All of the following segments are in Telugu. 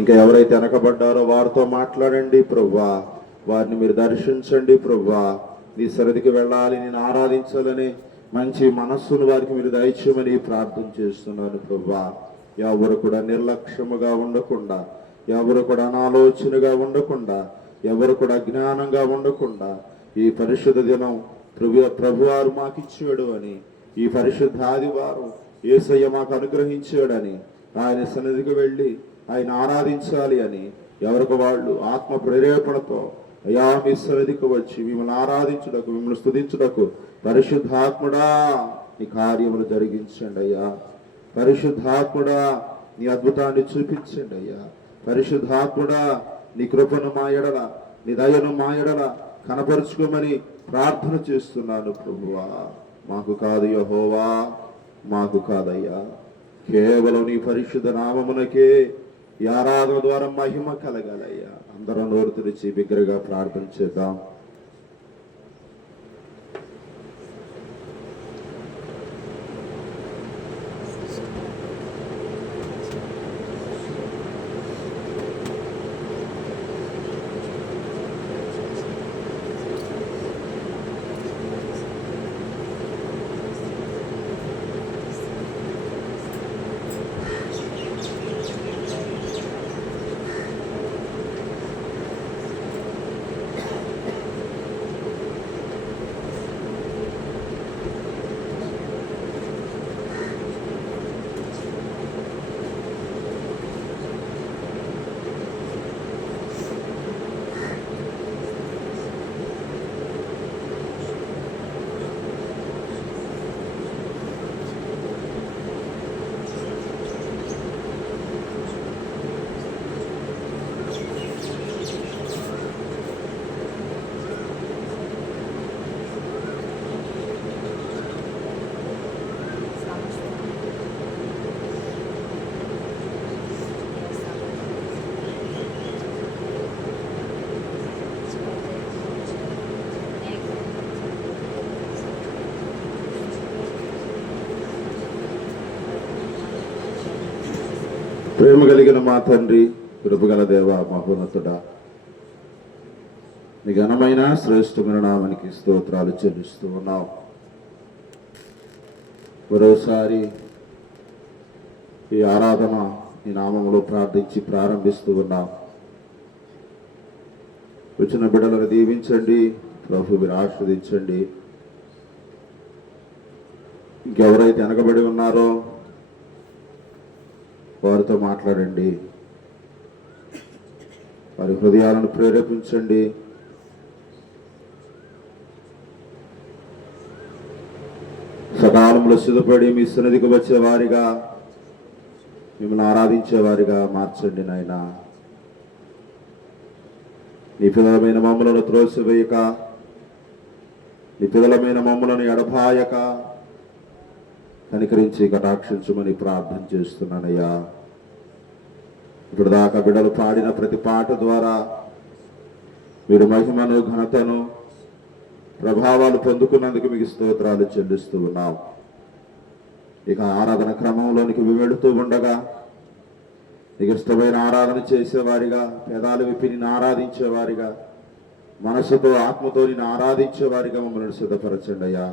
ఇంకా ఎవరైతే వెనకబడ్డారో వారితో మాట్లాడండి ప్రభువా. వారిని మీరు దర్శించండి ప్రభువా. నీ సన్నిధికి వెళ్ళాలి, నేను ఆరాధించాలని మంచి మనస్సును వారికి మీరు దయచేయమని ప్రార్థన చేస్తున్నాను ప్రభువా. ఎవరు కూడా నిర్లక్ష్యముగా ఉండకుండా, ఎవరు కూడా అనాలోచనగా ఉండకుండా, ఎవరు కూడా అజ్ఞానంగా ఉండకుండా ఈ పరిశుద్ధ దినం ప్రభువారు మాకు ఇచ్చాడు అని, ఈ పరిశుద్ధ ఆదివారం యేసయ్య మాకు అనుగ్రహించాడని ఆయన సన్నిధికి వెళ్ళి ఆయన ఆరాధించాలి అని ఎవరికి వాళ్ళు ఆత్మ ప్రేరేపణతో అయ్యా మీ సన్నిధికి వచ్చి మిమ్మల్ని ఆరాధించుటకు, మిమ్మల్ని స్తుతించుటకు పరిశుద్ధాత్ముడా నీ కార్యములు జరిగించండి అయ్యా. పరిశుద్ధాత్ముడా నీ అద్భుతాన్ని చూపించండి అయ్యా. పరిశుద్ధాత్ముడా నీ కృపను మా ఎడల, నీ దయను మా ఎడల కనపరుచుకోమని ప్రార్థన చేస్తున్నాను ప్రభువా. మాకు కాదు యెహోవా, మాకు కాదయ్యా, కేవలం నీ పరిశుద్ధ నామమునకే ఈ ఆరాధన ద్వారా మహిమ కలగాలయ్యా. అందరం నోరు తెరిచి బిగ్గరగా ప్రార్థన చేద్దాం. ప్రేమ కలిగిన మా తండ్రి, కృపగల దేవ, మహోన్నతుడా, నీ ఘనమైన శ్రేష్టమైన నామానికి స్తోత్రాలు చెల్లిస్తూ ఉన్నాం. మరోసారి ఈ ఆరాధన నీ నామములో ప్రార్థించి ప్రారంభిస్తూ ఉన్నాం. వచ్చిన బిడ్డలను దీవించండి ప్రభు, మీరు ఆశీర్వదించండి. ఇంకెవరైతే వెనకబడి ఉన్నారో వారితో మాట్లాడండి, వారి హృదయాలను ప్రేరేపించండి. సకాలంలో సిద్ధపడి మీ సన్నిధికి వచ్చేవారిగా, మిమ్మల్ని ఆరాధించేవారిగా మార్చండి నాయన. నీ పిల్లలమైన మమ్మలను త్రోసివేయక, నీ పిల్లలమైన మమ్మలను ఎడబాయక కనికరించి కటాక్షించమని ప్రార్థన చేస్తున్నానయ్యా. ఇప్పుడు దాకా బిడ్డలు పాడిన ప్రతి పాట ద్వారా మీరు మహిమను, ఘనతను, ప్రభావాలు పొందుకున్నందుకు మీకు స్తోత్రాలు చెల్లిస్తూ ఉన్నాం. ఇక ఆరాధన క్రమంలోనికి వెళుతూ ఉండగా నీకు ఇష్టమైన ఆరాధన చేసేవారిగా, పెదాలు విప్పి నిన్ను ఆరాధించేవారిగా, మనసుతో ఆత్మతో నిన్ను ఆరాధించేవారిగా మమ్మల్ని సిద్ధపరచండి అయ్యా.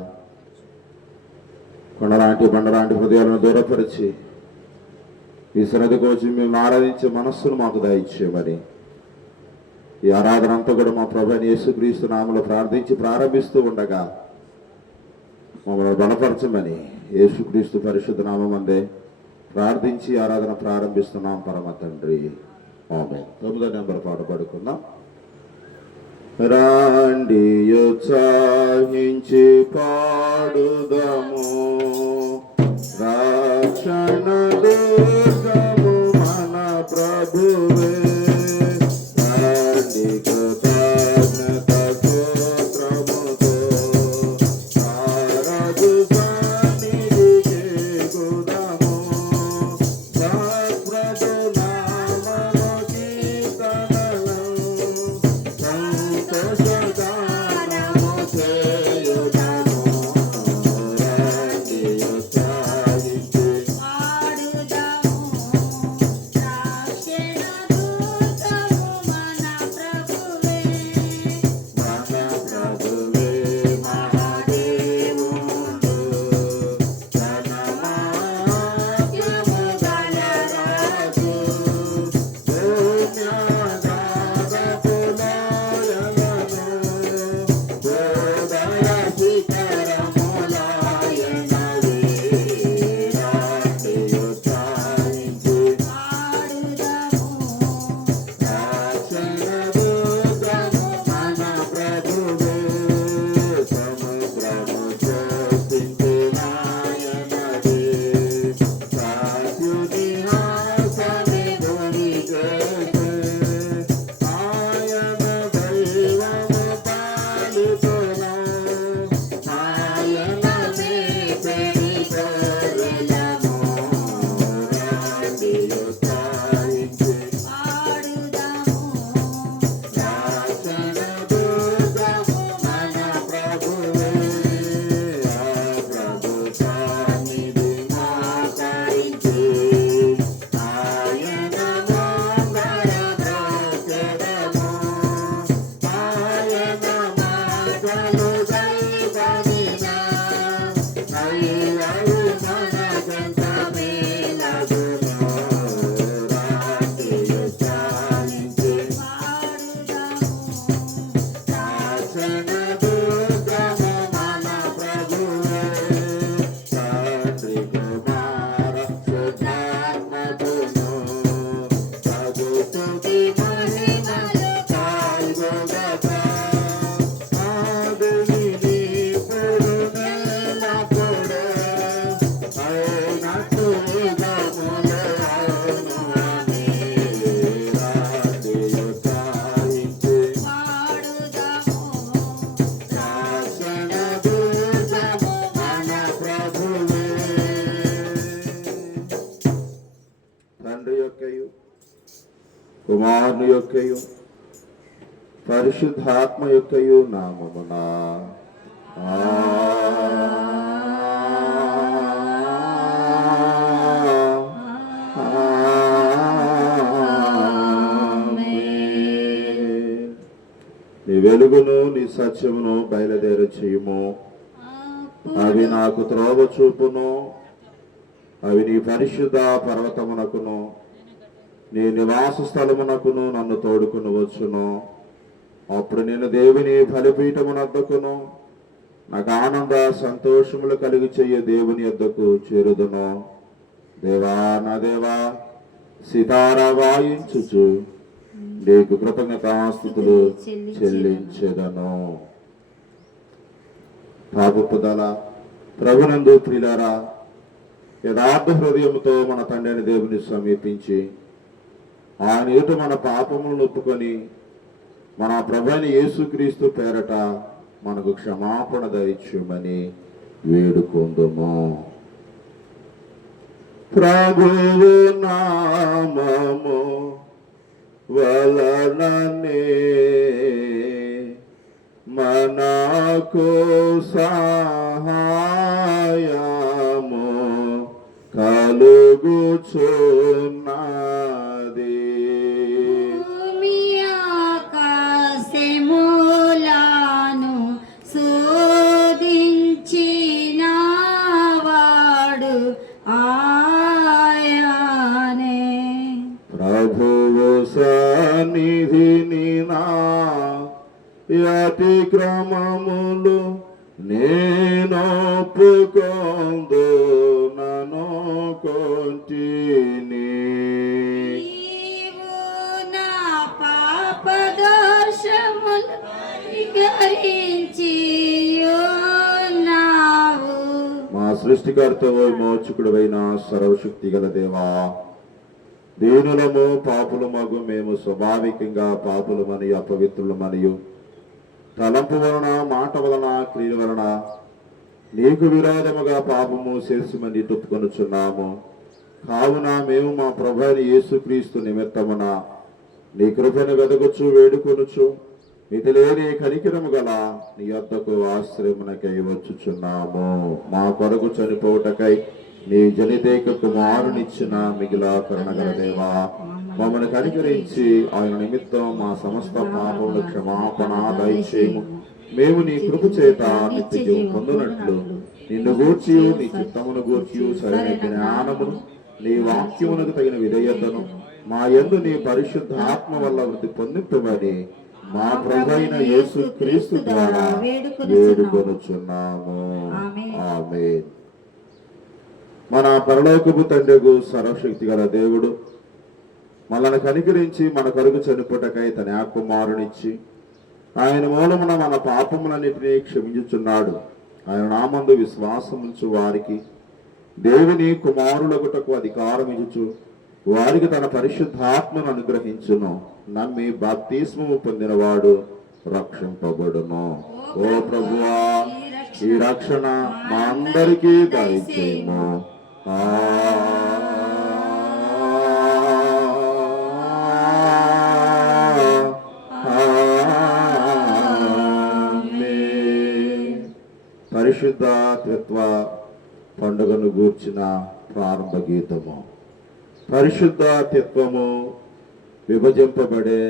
కొండలాంటి బండలాంటి హృదయాలను దూరపరిచి ఈ సన్నిధికి వచ్చి మేము ఆరాధించే మనస్సును మాకు దయచేయమని ఈ ఆరాధన అంతా కూడా మా ప్రభువైన యేసుక్రీస్తు నామములో ప్రార్థించి ప్రారంభిస్తూ ఉండగా మమ్మల్ని బలపరచమని యేసుక్రీస్తు పరిశుద్ధ నామమందే ప్రార్థించి ఆరాధన ప్రారంభిస్తున్నాం పరమ తండ్రి, ఆమేన్. 9వ నెంబర్ పాట పాడుకుందాం. రాండి ఉత్సాహించి పాడుదము, రక్షణ దుర్గము మన ప్రభువే. రాండి కృతజ్ఞత స్తోత్రముతో రారాజు సన్నిధికి గుదము, సత్ప్రభు నామము కీర్తనలు సంతోషగానము చేయుదము. రాండి ఉత్సాహించి తండ్రి యొక్కయు కుమారుని యొక్కయు పరిశుద్ధాత్మ యొక్కయు నామమున నీ వెలుగును నీ సత్యమును బయలుదేర చేయుము. అవి నాకు త్రోవ చూపును. అవి నీ పరిశుద్ధ పర్వతమునకును నీ నివాస స్థలమునకును నన్ను తోడుకుని వచ్చును. అప్పుడు నేను దేవుని బలిపీఠమునద్దకును నాకు ఆనంద సంతోషములు కలిగి చెయ్యే దేవుని యొద్దకు చేరుదును. దేవా నా దేవా, సితారా వాయించుచు నీకు కృతజ్ఞతాస్తుతులు చెల్లించెదను. పాపపుదల ప్రభునందు ప్రియులారా, యథార్థ హృదయముతో మన తండ్రిని దేవుని సమీపించి ఆయన ఎదుట మన పాపములను ఒప్పుకొని మన ప్రభువైన యేసుక్రీస్తు పేరట మనకు క్షమాపణ దయచేయమని వేడుకొందుము. ప్రభువు నామము వలననే మనకు సహాయము కలుగుచున్నది. భూమి ఆకాశములను శోధించిన వాడు ఆయనే. ప్రభువు సన్నిధిని నా అతిక్రమములు నేనొప్పుకొందు నన్ను కొంటిని. నీవు నా పాప దోషములు పరిహరించి ఉన్నావు. మా సృష్టికర్త విమోచకుడైన సర్వశక్తి గల దేవా, దీనులము పాపులమగు మేము స్వాభావికంగా పాపులమని అపవిత్రులమనియు తలంపు వలన మాట వలన క్రియ వలన నీకు విరోధముగా పాపము చేసిమని ఒప్పుకొనుచున్నాము. కావున మేము మా ప్రభువైన యేసుక్రీస్తు నిమిత్తమున నీ కృపను వెదకుచు వేడుకొనుచు మితిలేని కనికరము గల నీ యొద్దకు ఆశ్రయమునకై వచ్చుచున్నాము. మా కొరకు చనిపోవుటకై నీ జనితేక కుమారునిచ్చిన మిగిలా కరుణగల దేవా, మమ్మల్ని కనికరించి ఆయన నిమిత్తం మా సమస్త పాపముల క్షమాపణ దయచేయము. మేము నీ కృప చేత నిత్య జీవం పొందునట్లు నిన్ను గూర్చి నీ చిత్తమును గూర్చి సరైన జ్ఞానమును నీ వాక్యమునకు తగిన విధేయతను మా యందు నీ పరిశుద్ధ ఆత్మ వల్ల వృద్ధి పొందింపబడి మా ప్రభువైన యేసుక్రీస్తు ద్వారా వేడుకొనుచున్నాము. ఆమేన్. మన పరలోకపు తండ్రి సర్వశక్తి గల దేవుడు మనల్ని కనికరించి మన కొరకు చనిపోటకై తన కుమారునిచ్చి ఆయన మూలమున మన పాపములన్నిటినీ క్షమించుచున్నాడు. ఆయన నామందు విశ్వాసముంచు వారికి దేవుని కుమారులగుటకు అధికారం ఇచ్చుచు వారికి తన పరిశుద్ధాత్మను అనుగ్రహించును. నమ్మి బాప్తిస్మము పొందినవాడు రక్షింపబడును. ఓ ప్రభువా, ఈ రక్షణ మా అందరికీ దయచేయము. పరిశుద్ధ త్రిత్వ పండుగను గూర్చిన ప్రారంభ గీతము. పరిశుద్ధ త్రిత్వము విభజింపబడే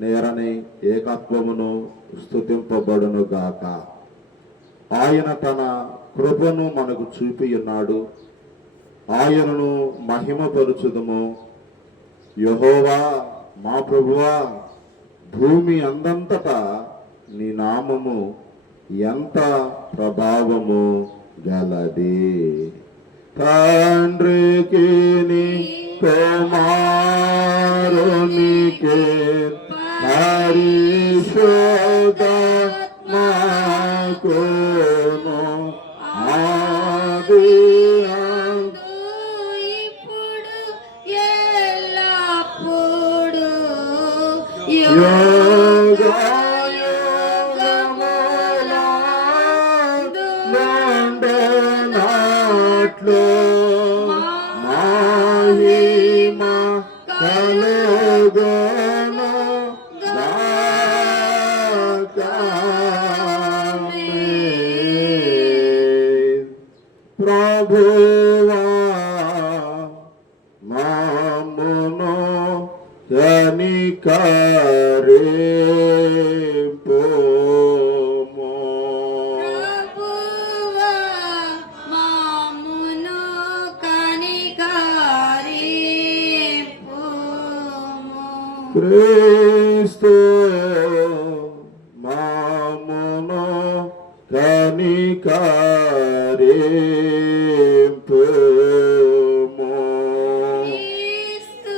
నేరని ఏకత్వమును స్తుతింపబడును గాక. ఆయన తన కృపను మనకు చూపి ఉన్నాడు. ఆయనను మహిమపరుచుదము. యెహోవా మా ప్రభువా, భూమి అందంతటా నీ నామము ఎంత ప్రభావము గలది. తండ్రికి నీ కుమారునికే పరిశుద్ధాత్మకును ఆది ఇప్పుడు ఎల్లప్పుడు నాట్లు మహిమా కలుగును గాక. ప్రభువా మామును కనికరింపుము. ప్రభువా మమ్మును కనికరింపుము. క్రీస్తు మామును కనికరింపుము. క్రీస్తు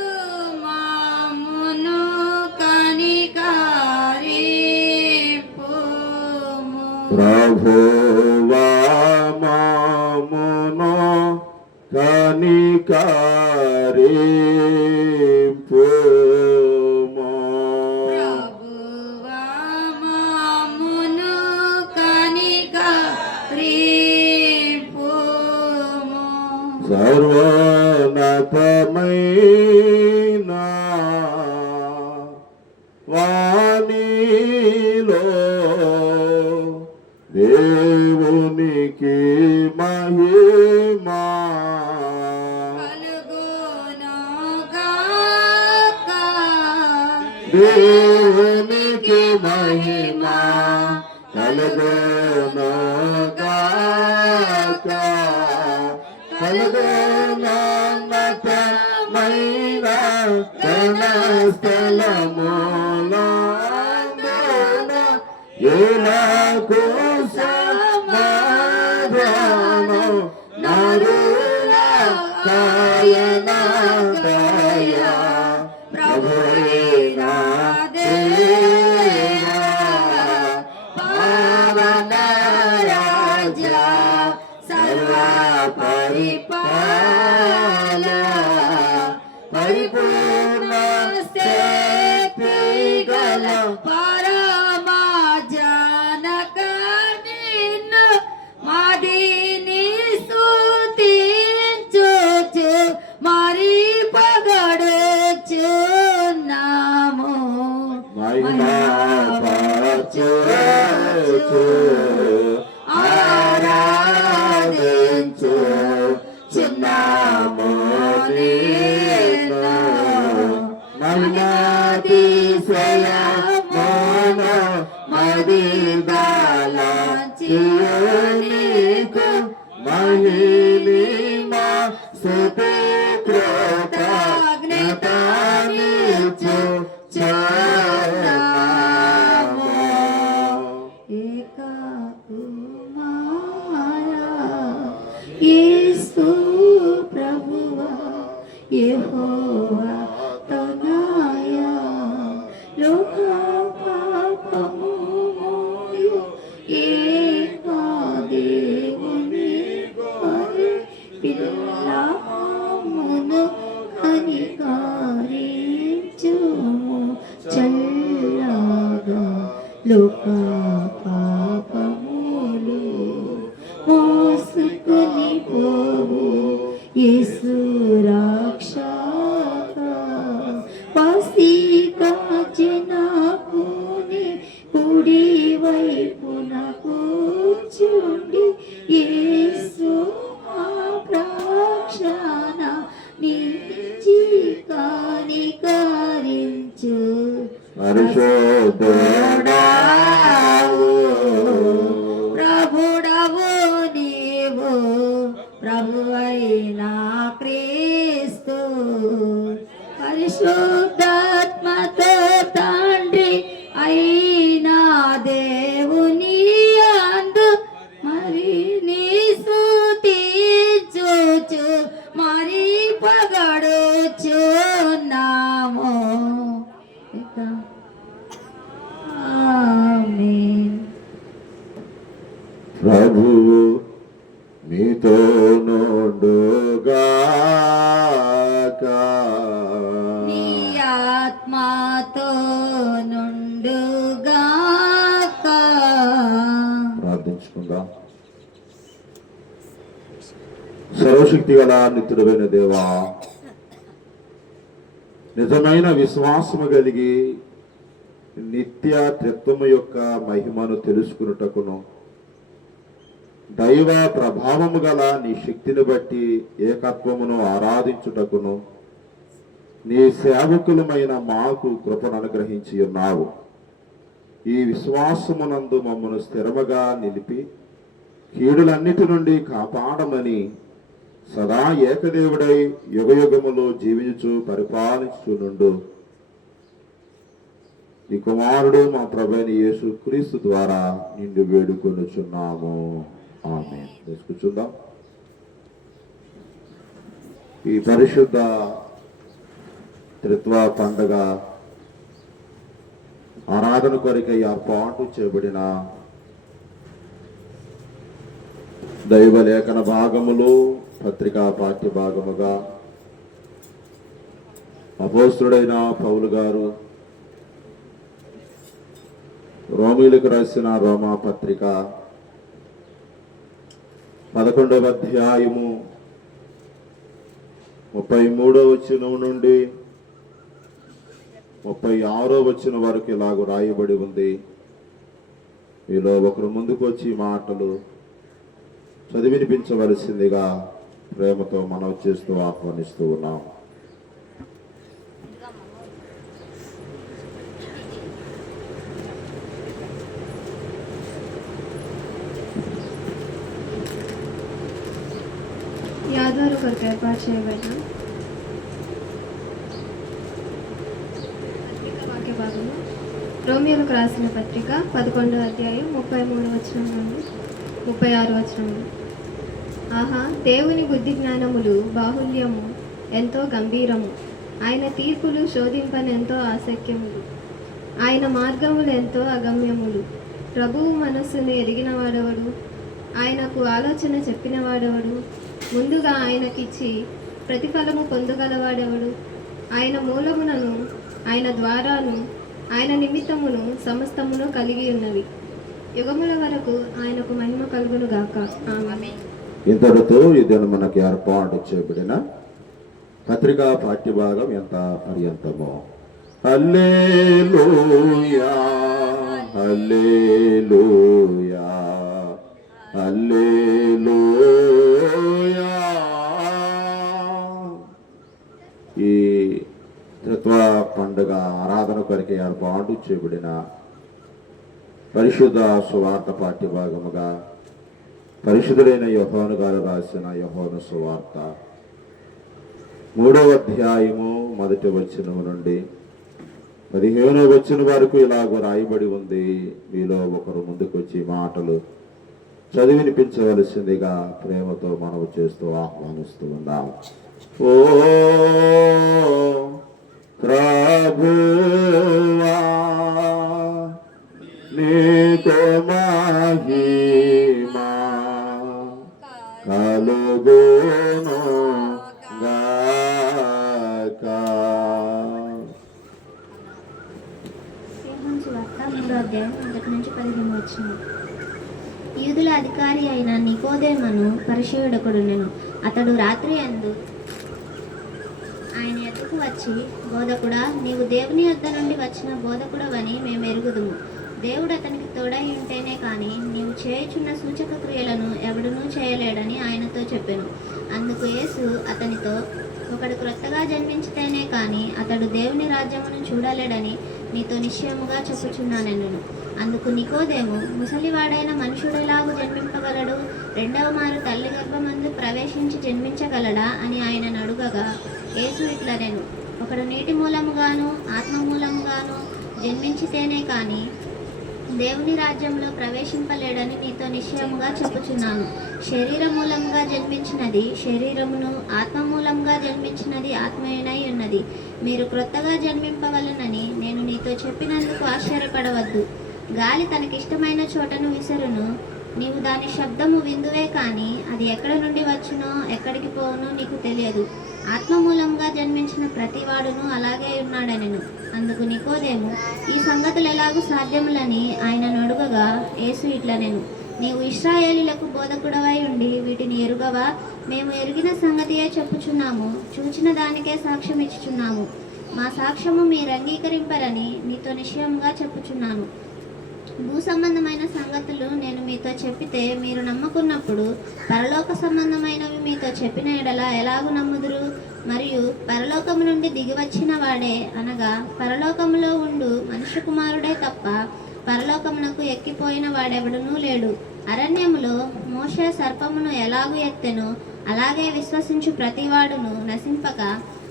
మమ్మును కనికరింపుము. ప్రభువా మామును కనికరింపుము. ప్రభువా మమ్మును కనికరింపుము. సర్వోన్నతమైన వాణిలో దేవునికి మహిమా. కలుగునుగాక. దేవునికి మహిమా కలుగునుగాక. కలుగునున్నతమైన ఘనస్థలములందున ఇలాకు సమాధానం నరుల కాయన దయ. ప్రభువైన దేవా పావన రాజా సర్వ పరిపాల పరిపూర్ణ శక్తి గల పరమ జనక నిన్ను మదిని స్తుతించుచు మరి పగడుచున్నాము. మహిమపరచుచు ఆరాధించు చున్నాము నిన్ను. మహిమాతిశయమున మదిదలంచియునీకు మహిమా స్తుతి కృతజ్ఞతనిచ్చు చున్నాము. యేసు ప్రభువా యెహోవా తనయా లోక పాపము మోయు ఏకా దేవుని గొర్రె పిల్లమును కనికరించుము చల్లగా. లోక పాపములు మోసుకొని పోవు యేసు రక్షక. పసిక జనకుని కుడి వైపున కూర్చుండి యేసు మా ప్రాక్షణ నిలిచి కనికరించు. పరిశుద్ధుడావు ప్రభుడవు నీవు ప్రభువైన క్రీస్తు. పరిశుద్ధాత్మతో తండ్రి అయిన దేవుని అందు మరి నీ స్తుతించుచు మరి పగడుచున్నాము. ఆమేన్. ప్రభువు మీతో నుండుగాక. నీ ఆత్మతో నుండుగాక. ప్రార్థించుకుందాం. సర్వశక్తి గల నిత్యుడైన దేవా, నిజమైన విశ్వాసము కలిగి నిత్య త్రిత్వము యొక్క మహిమను తెలుసుకున్నటకును, దైవ ప్రభావము గల నీ శక్తిని బట్టి ఏకత్వమును ఆరాధించుటకును నీ సేవకులమైన మాకు కృపను అనుగ్రహించి ఉన్నావు. ఈ విశ్వాసమునందు మమ్మను స్థిరముగా నిలిపి కీడులన్నిటి నుండి కాపాడమని సదా ఏకదేవుడై యుగయుగములో జీవించు పరిపాలించునుండు ఈ కుమారుడు మా ప్రభువైన యేసు క్రీస్తు ద్వారా నిన్ను వేడుకొనుచున్నాము. ఆమేన్. కూర్చుందాం. ఈ పరిశుద్ధ త్రిత్వ పండుగ ఆరాధన కొరకై ఏర్పాటు చేయబడిన దైవ లేఖన భాగములు పత్రికా పాఠ్య భాగముగా అపోస్తుడైన పౌలు గారు రోమీలకు రాసిన రోమా పత్రిక 11వ అధ్యాయము 33వ వచనం నుండి 36వ వచనం వరకు ఇలాగ రాయబడి ఉంది. మీలో ఒకరు ముందుకు వచ్చి మాటలు చదివినిపించవలసిందిగా ప్రేమతో మనవి చేస్తూ ఆహ్వానిస్తూ ఉన్నాం. ఈ ఆదివారం కొరకు ఏర్పాటు చేయబడిన పత్రిక వాక్య భాగము రోమియోలకు రాసిన పత్రిక 11వ అధ్యాయం 33వ వచనం నుండి 36వ వచనం. ఆహా, దేవుని బుద్ధి జ్ఞానములు బాహుల్యము ఎంతో గంభీరము, ఆయన తీర్పులు శోధింపనెంతో ఆసక్యములు, ఆయన మార్గములు ఎంతో అగమ్యములు. ప్రభువు మనస్సును ఎరిగిన వాడెవడు? ఆయనకు ఆలోచన చెప్పిన వాడెవడు? ముందుగా ఆయనకిచ్చి ప్రతిఫలము పొందగలవాడెవడు? ఆయన మూలమునను ఆయన ద్వారాను ఆయన నిమిత్తమును సమస్తమును కలిగి ఉన్నవి. యుగముల వరకు ఆయనకు మహిమ కలుగును గాక. ఆమేన్. ఇంతటితో ఇదని మనకి ఏర్పాటు చేయబడిన పత్రికా పాఠ్యభాగం ఎంత పర్యంతమో. హల్లెలూయా హల్లెలూయా హల్లెలూయా. ఈ త్రిత్వ పండుగ ఆరాధన కొరకు ఏర్పాటు చేయబడిన పరిశుద్ధ సువార్త పాఠ్యభాగముగా పరిశుద్ధుడైన యోహాను గారు రాసిన యోహాను సువార్త 3వ అధ్యాయము 1వ వచనం నుండి 15వ వచనం వరకు ఇలాగ రాయబడి ఉంది. మీలో ఒకరు ముందుకు వచ్చి మాటలు చదివినిపించవలసిందిగా ప్రేమతో మనవి చేస్తూ ఆహ్వానిస్తూ ఉన్నాం. ఓ ప్రభువా నీకు మహిమా కలుగును గాక. యోహాను సువార్త 3వ అధ్యాయం 1 నుంచి 15 వచనం. యూదుల అధికారి అయిన నికోదేమును పరిశీలకుడునెను. అతడు రాత్రి యందు ఆయన ఎద్దకు వచ్చి, బోధకుడా, నీవు దేవుని యొద్ద నుండి వచ్చిన బోధకుడవని మేము ఎరుగుదుము. దేవుడు అతనికి తోడై ఉంటేనే కానీ నీవు చేయుచున్న సూచక క్రియలను ఎవడునూ చేయలేడని ఆయనతో చెప్పెను. అందుకు యేసు అతనితో, ఒకడు క్రొత్తగా జన్మించితేనే కానీ అతడు దేవుని రాజ్యమును చూడలేడని నీతో నిశ్చయముగా చెప్పుచున్నానెను. అందుకు నికోదేము, ముసలివాడైన మనుషుడెలాగు జన్మింపగలడు? రెండవ మారు తల్లి గర్భమందు ప్రవేశించి జన్మించగలడా అని ఆయనను అడుగగా, యేసు ఇట్లనెను, ఒకడు నీటి మూలముగాను ఆత్మ మూలముగాను జన్మించితేనే కానీ దేవుని రాజ్యంలో ప్రవేశింపలేడని నీతో నిశ్చయముగా చెప్పుచున్నాను. శరీర మూలంగా జన్మించినది శరీరమును, ఆత్మ మూలంగా జన్మించినది ఆత్మయునై ఉన్నది. మీరు క్రొత్తగా జన్మింపవలనని నేను నీతో చెప్పినందుకు ఆశ్చర్యపడవద్దు. గాలి తనకిష్టమైన చోటను విసరును, నీవు దాని శబ్దము విందువే కానీ అది ఎక్కడ నుండి వచ్చునో ఎక్కడికి పోవునో నీకు తెలియదు. ఆత్మ మూలంగా జన్మించిన ప్రతివాడును అలాగే ఉన్నాడనెను. అందుకు నికోదేము, ఈ సంగతులు ఎలాగూ సాధ్యములని ఆయనను అడుగగా, యేసు ఇట్లనెను, నీవు ఇశ్రాయేలీయులకు బోధకుడవై ఉండి వీటిని ఎరుగవా? మేము ఎరిగిన సంగతియే చెప్పుచున్నాము, చూచిన దానికే సాక్ష్యం ఇచ్చుచున్నాము. మా సాక్ష్యము మీరు అంగీకరింపరని మీతో నిశ్చయంగా చెప్పుచున్నాను. భూ సంబంధమైన సంగతులు నేను మీతో చెప్పితే మీరు నమ్మకున్నప్పుడు పరలోక సంబంధమైనవి మీతో చెప్పిన ఎడల ఎలాగు నమ్ముదురు? మరియు పరలోకము నుండి దిగివచ్చిన వాడే అనగా పరలోకములో ఉండు మనుష్య కుమారుడే తప్ప పరలోకమునకు ఎక్కిపోయిన వాడెవడునూ లేడు. అరణ్యములో మోషే సర్పమును ఎలాగు ఎత్తెనో అలాగే విశ్వసించు ప్రతివాడును నశింపక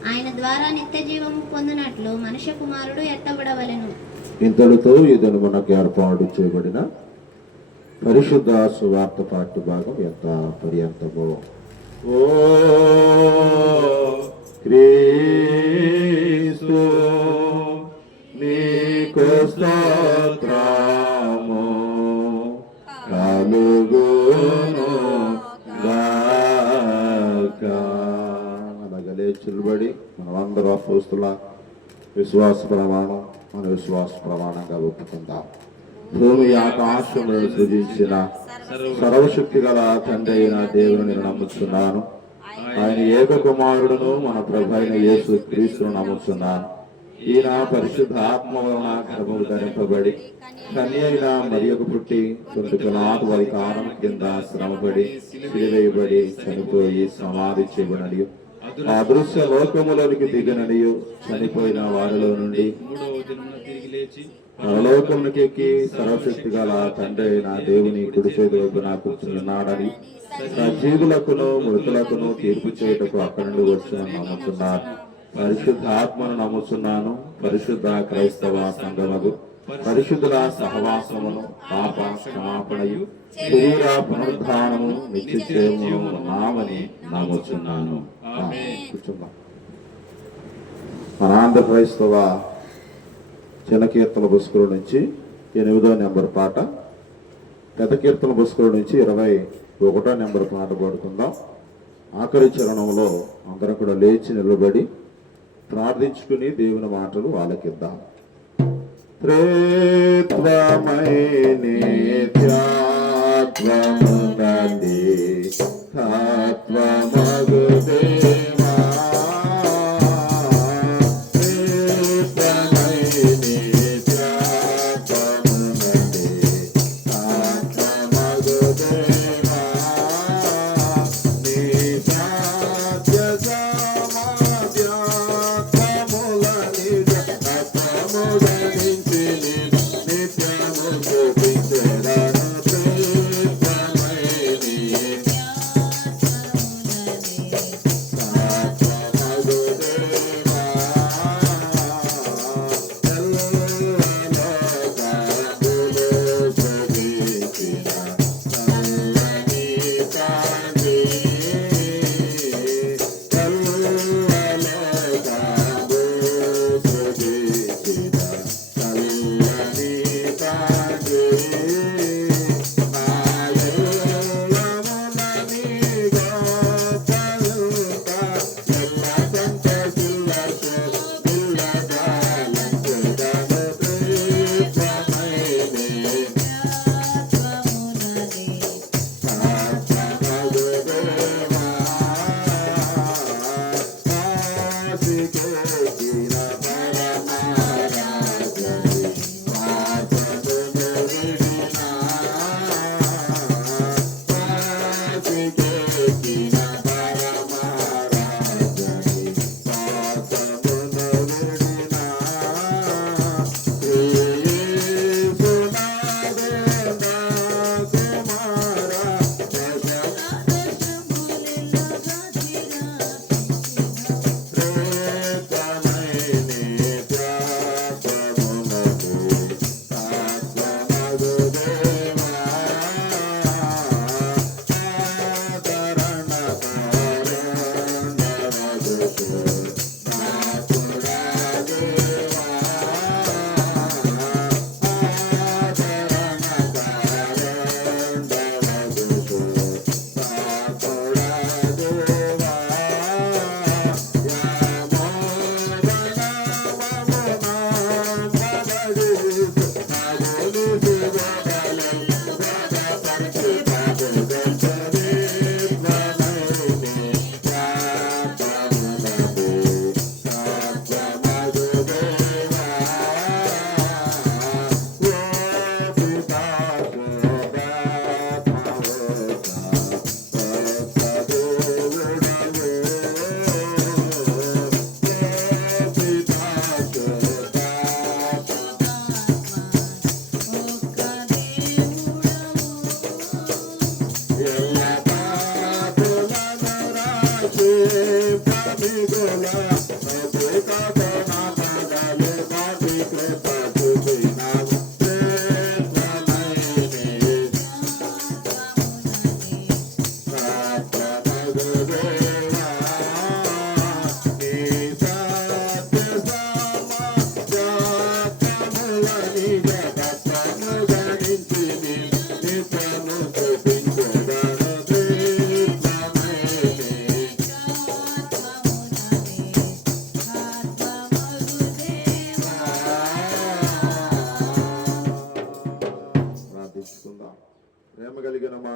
ఆయన ద్వారా నిత్య జీవము పొందినట్లు మనుష్య కుమారుడు ఎత్తబడవలెను. ఇంతటితో ఇతను మనకు ఏర్పాటు చేయబడిన పరిశుద్ధ సువార్త పాఠ్య భాగం ఎంత పర్యంతమో. ఓ క్రీస్తు నీకు స్తోత్రము కలుగును గాక. అలాగే లేచిల్బడి మనమందరూ అపోస్తుల విశ్వాస ప్రమాణం మన విశ్వాస ప్రమాణంగా ఒప్పుకుందాం. భూమి ఆకాశములను సృజించిన సర్వశక్తి గల తండ్రి అయిన దేవుని నమ్ముతున్నాను. ఆయన ఏక కుమారుడును మన ప్రభు అయిన యేసు క్రీస్తును నమ్ముతున్నాను. ఈయన పరిశుద్ధ ఆత్మ వలన గర్భము ధరింపబడి కన్య అయిన మరియకు పుట్టి తొందరనాథు వారి కారణం కింద శ్రమపడి సిలువేయబడి చనిపోయి సమాధి చేయబడినయు అదృశ్య లోకములోనికి దిగననియు చనిపోయిన వారిలో నుండి పరలోకమునికి ఎక్కి సర్వశక్తి గల తండ్రి అయిన దేవుని కుడి చేతి వైపున కూర్చున్నాడని సజీవులకును మృతులకును తీర్పు చేయుటకు అక్కడి నుండి వచ్చునని నమ్ముతున్నారు. పరిశుద్ధ ఆత్మను నమ్ముతున్నాను. పరిశుద్ధ క్రైస్తవ సంఘముకు పరిశుద్ధుల సహవాసమును పాప క్షమాపణయు శరీర పునరుద్ధానము నిత్యజీవమును ఉన్నామని నమ్ముచున్నాను. కూర్చుందాం. మన ఆంధ్ర క్రైస్తవ చిన్న కీర్తన పుస్తకం నుంచి 8వ నెంబర్ పాట, పెద్ద కీర్తన పుస్తకం నుంచి 21వ నెంబర్ పాట పాడుకుందాం. ఆఖరి చరణంలో అందరం కూడా లేచి నిలబడి ప్రార్థించుకుని దేవుని మాటలు ఆలకిద్దాం. త్రేత్వమై నిత్యాత్వమునంది తత్వమగు దేవా, త్రేత్వమై నిత్యాత్వమునంది తత్వమగు దేవా, నీ సత్య సమాధ్యాత్వముల నిజ తత్వముగనించి నిత్యము చూపించెదను.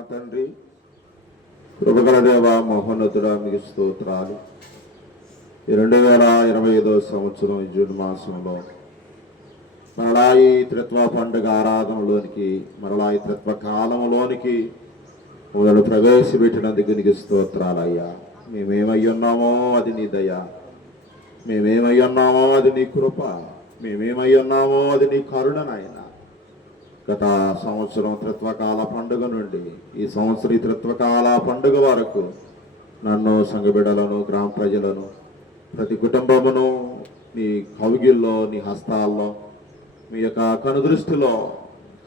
తండ్రి, కృపగల దేవ, మహోన్నతుడా, మీకు స్తోత్రాలు. ఈ 2025 సంవత్సరం జూన్ మాసంలో మరలా ఈ త్రిత్వ పండుగ ఆరాధనలోనికి, మరలా ఈ త్రిత్వ కాలంలోనికి మొదలు ప్రవేశపెట్టినందుకు నీకు స్తోత్రాలయ్యా. మేమేమై ఉన్నామో అది నీ దయ, మేమేమై ఉన్నామో అది నీ కృప, మేమేమై ఉన్నామో అది నీ కరుణ నాయన. గత సంవత్సరం త్రిత్వకాల పండుగ నుండి ఈ సంవత్సరం త్రిత్వకాల పండుగ వరకు నన్ను, సంఘ బిడ్డలను, గ్రామ ప్రజలను, ప్రతి కుటుంబమును నీ కౌగిల్లో, నీ హస్తాల్లో, మీ యొక్క కనుదృష్టిలో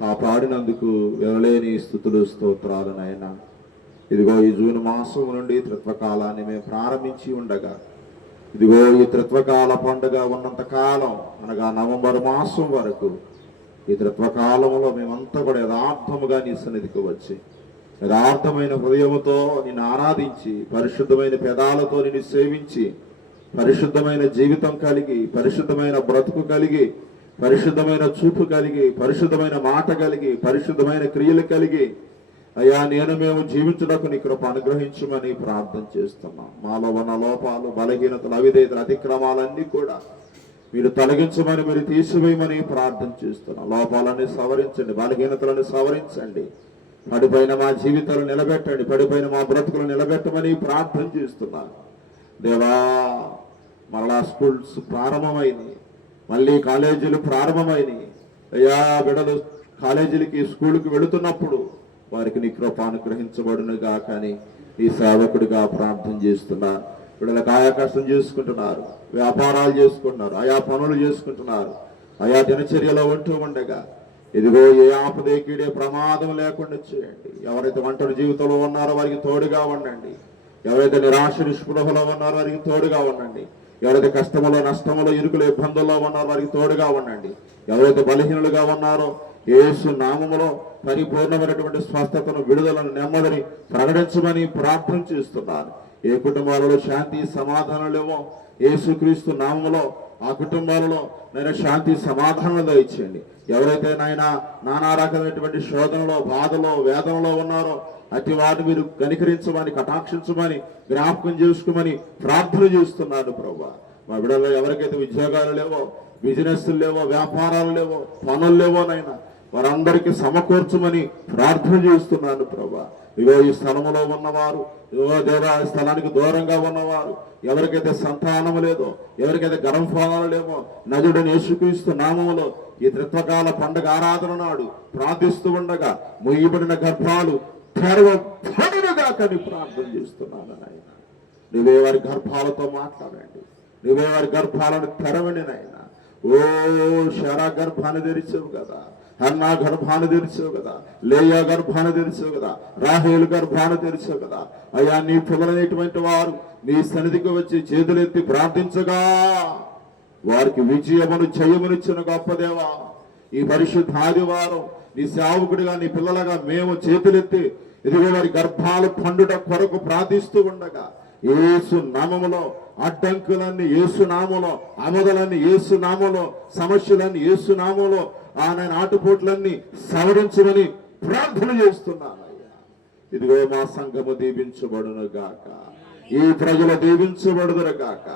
కాపాడినందుకు వినలేని స్థుతులు, స్తోత్రాలు నాయన. ఇదిగో ఈ జూన్ మాసం నుండి త్రిత్వకాలాన్ని మేము ప్రారంభించి ఉండగా, ఇదిగో ఈ త్రిత్వకాల పండుగ ఉన్నంత కాలం, అనగా నవంబర్ మాసం వరకు ఈ త్రిత్వకాలంలో మేమంతా కూడా యథార్థముగా నీ సన్నిధికి వచ్చి, యథార్థమైన హృదయముతో నిన్ను ఆరాధించి, పరిశుద్ధమైన పెదాలతో నిన్ను సేవించి, పరిశుద్ధమైన జీవితం కలిగి, పరిశుద్ధమైన బ్రతుకు కలిగి, పరిశుద్ధమైన చూపు కలిగి, పరిశుద్ధమైన మాట కలిగి, పరిశుద్ధమైన క్రియలు కలిగి, అయ్యా మేము జీవించడానికి నీ కృప అనుగ్రహించమని ప్రార్థన చేస్తున్నాం. మాలో ఉన్న లోపాలు, బలహీనతలు, అవిధేయతలు, అతిక్రమాలన్నీ కూడా మీరు తొలగించమని, మీరు తీసివేయమని ప్రార్థన చేస్తున్నాం. లోపాలన్నీ సవరించండి, బలహీనతలను సవరించండి, పడిపోయిన మా జీవితాలు నిలబెట్టండి, పడిపోయిన మా బ్రతుకులు నిలబెట్టమని ప్రార్థన చేస్తున్నాను. దేవా, మరలా స్కూల్స్ ప్రారంభమైనవి, మళ్ళీ కాలేజీలు ప్రారంభమైనవి. అయ్యా, బిడ్డలు కాలేజీలకి, స్కూల్కి వెళుతున్నప్పుడు వారికి నీ కృప అనుగ్రహించబడునుగా కానీ ఈ సేవకుడిగా ప్రార్థన చేస్తున్నారు. బిడ్డలు కాయా కష్టం చేసుకుంటున్నారు, వ్యాపారాలు చేసుకుంటున్నారు, ఆయా పనులు చేసుకుంటున్నారు, ఆయా దినచర్యలో ఉంటూ ఉండగా ఇదిగో ఏ ఆపదే కీడే ప్రమాదం లేకుండా చేయండి. ఎవరైతే ఒంటరి జీవితంలో ఉన్నారో వారికి తోడుగా ఉండండి. ఎవరైతే నిరాశ నిస్పృహలో ఉన్నారో వారికి తోడుగా ఉండండి. ఎవరైతే కష్టములో, నష్టములో, ఇరుకుల ఇబ్బందుల్లో ఉన్నారో వారికి తోడుగా ఉండండి. ఎవరైతే బలహీనులుగా ఉన్నారో యేసు నామములో పరిపూర్ణమైనటువంటి స్వస్థతను, విడుదలను, నెమ్మదిని ప్రకటించమని ప్రార్థన చేస్తున్నాను. ఏ కుటుంబాలలో శాంతి సమాధానం లేవో యేసుక్రీస్తు నామములో ఆ కుటుంబాలలో నేను శాంతి సమాధానం దయచేయండి. ఎవరైతే నానా రకమైనటువంటి శోధనలో, బాధలో, వేదనలో ఉన్నారో అతి వారిని మీరు కనికరించమని, కటాక్షించమని, జ్ఞాపకం చేసుకోమని ప్రార్థన చేస్తున్నాను ప్రభువా. మా బిడ్డల్లో ఎవరికైతే ఉద్యోగాలు లేవో, బిజినెస్లు లేవో, వ్యాపారాలు లేవో, పనులు లేవో నైనా వారందరికీ సమకూర్చమని ప్రార్థన చేస్తున్నాను ప్రభువా. ఇగో ఈ స్థలములో ఉన్నవారు, ఇగో దేవా ఈ స్థలానికి దూరంగా ఉన్నవారు, ఎవరికైతే సంతానము లేదో, ఎవరికైతే గర్భఫలాలు లేవో, నజరుడైన యేసుక్రీస్తు నామములో ఈ త్రిత్వకాల పండుగ ఆరాధన నాడు ప్రార్థిస్తూ ఉండగా ముయ్యబడిన గర్భాలు తెరవబడునుగా కానీ ప్రార్థన చేస్తున్నాను నాయన. నువ్వే వారి గర్భాలతో మాట్లాడండి, నువ్వే వారి గర్భాలను తెరవండి నాయన. ఓ షరా గర్భాన్ని తెరిచావు కదా, హన్నా గర్భాన్ని తెరిచావు కదా, లేయా గర్భాన్ని తెరిచావు కదా, రాహేలు గర్భాన్ని తెరిచావు కదా. అయ్యా, నీ పిల్లలైనటువంటి వారు నీ సన్నిధికి వచ్చి చేతులెత్తి ప్రార్థించగా వారికి విజయమును, జయమునిచ్చిన గొప్ప దేవా, ఈ పరిశుద్ధ ఆదివారం నీ సేవకుడిగా, నీ పిల్లలుగా మేము చేతులెత్తి ఇదిగో వారి గర్భాలు పండుట కొరకు ప్రార్థిస్తూ ఉండగా యేసు నామములో అడ్డంకులన్నీ యేసు నామములో, ఆమదలన్నీ యేసు నామములో, సమస్యలన్నీ యేసు నామములో, ఆయన ఆటుపోట్లన్నీ సవరించమని ప్రార్థన చేస్తున్నాను అయ్యా. ఇదిగో మా సంఘము దీవించబడును గాక, ఈ ప్రజలు దీవించబడుదురు గాక,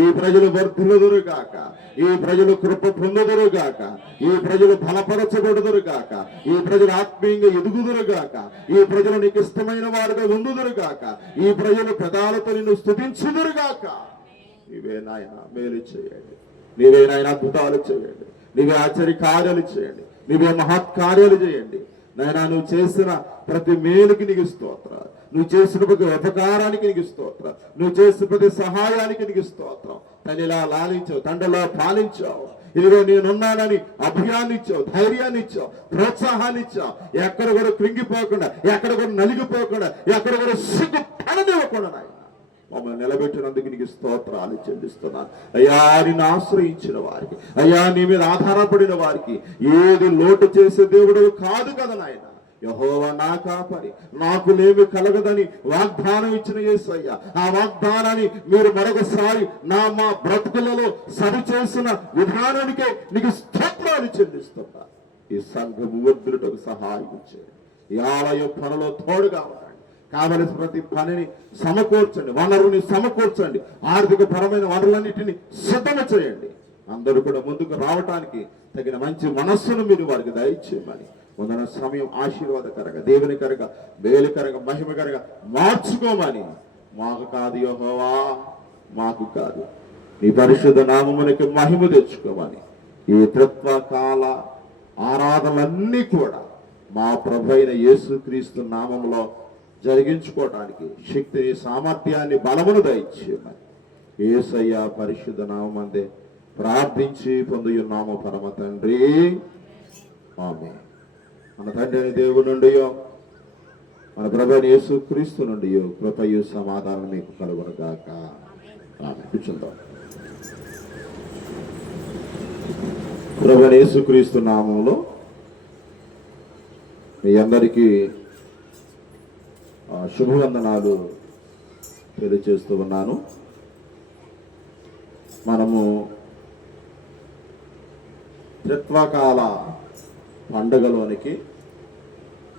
ఈ ప్రజలు వర్ధిల్లుదురు గాక, ఈ ప్రజలు కృప పొందుదురు గాక, ఈ ప్రజలు బలపరచబడుదురు గాక, ఈ ప్రజలు ఆత్మీయంగా ఎదుగుదురు గాక, ఈ ప్రజలు నీకు ఇష్టమైన వారుగా ఉండుదురు గాక, ఈ ప్రజలు పెదాలతో నిన్ను స్తుతించుదురు గాక. నీవే నాయన మేలు చేయండి, నీవే నాయన అద్భుతాలు చేయండి, నీవే ఆశ్చర్య కార్యాలు చేయండి, నీవే మహత్కార్యాలు చేయండి నాయన. నువ్వు చేసిన ప్రతి మేలుకి నీకు స్తోత్రం, నువ్వు చేసిన ప్రతి ఉపకారానికి నీకు స్తోత్రం, నువ్వు చేసిన ప్రతి సహాయానికి నీకు స్తోత్రం. తల్లిలా లాలించావు, తండ్రిలా పాలించావు. ఇదిగో నేనున్నానని అభయాన్ని ఇచ్చావు, ధైర్యాన్ని ఇచ్చావు, ప్రోత్సాహాన్ని ఇచ్చావు. ఎక్కడ కూడా కృంగిపోకుండా, ఎక్కడ కూడా నలిగిపోకుండా, ఎక్కడ కూడా సిగ్గు పడనివ్వకుండా నాయన మమ్మల్ని నిలబెట్టినందుకు నీకు స్తోత్రాలు చెల్లిస్తున్నాను అయ్యా. నిన్ను ఆశ్రయించిన వారికి, అయ్యా నీ మీద ఆధారపడిన వారికి ఏది లోటు చేసే దేవుడు కాదు కదా నాయన. యెహోవా నా కాపరి, నాకు లేమి కలగదని వాగ్దానం ఇచ్చిన యేసయ్య, ఆ వాగ్దానాన్ని మీరు మరొకసారి మా బ్రతుకులలో సరి చేసిన విధానానికే నీకు స్తోత్రాలు చెల్లిస్తున్నా. ఈ సంఘము వర్ధిల్లుటకు సహాయం చేయండి, ఈ ఆలయ పనులో తోడుగా ఉండండి. కావలసిన ప్రతి పనిని సమకూర్చండి, వనరుని సమకూర్చండి, ఆర్థిక పరమైన వనరులన్నిటిని సిద్ధం చేయండి. అందరూ కూడా ముందుకు రావటానికి తగిన మంచి మనస్సును మీరు వారికి దయచేయమని ముందున సమయం ఆశీర్వాదకరంగా, దేవునికరంగా, మేలుకరంగా, మహిమకరంగా మార్చుకోమని, మాకు కాదు యెహోవా, మాకు కాదు నీ పరిశుద్ధ నామమునికి మహిమ తెచ్చుకోమని ఈ త్రిత్వకాల ఆరాధనలన్నీ కూడా మా ప్రభువైన యేసుక్రీస్తు నామములో జరిగించుకోవడానికి శక్తిని, సామర్థ్యాన్ని, బలమును దయచేయమని యేసయ్య పరిశుద్ధ నామమందే ప్రార్థించి పొందుయున్నాము పరమ తండ్రి. ఆమేన్. మన తండ్రి అయిన దేవుని నుండియో మన ప్రభువైన యేసుక్రీస్తు నుండియో కృపయు సమాధానం మీకు కలుగును గాక. ఆమేన్. కూర్చుందాం. ప్రభువైన యేసుక్రీస్తు నామములో మీ అందరికీ శుభవందనాలు తెలియజేస్తూ ఉన్నాను. మనము త్రిత్వకాల పండుగలోనికి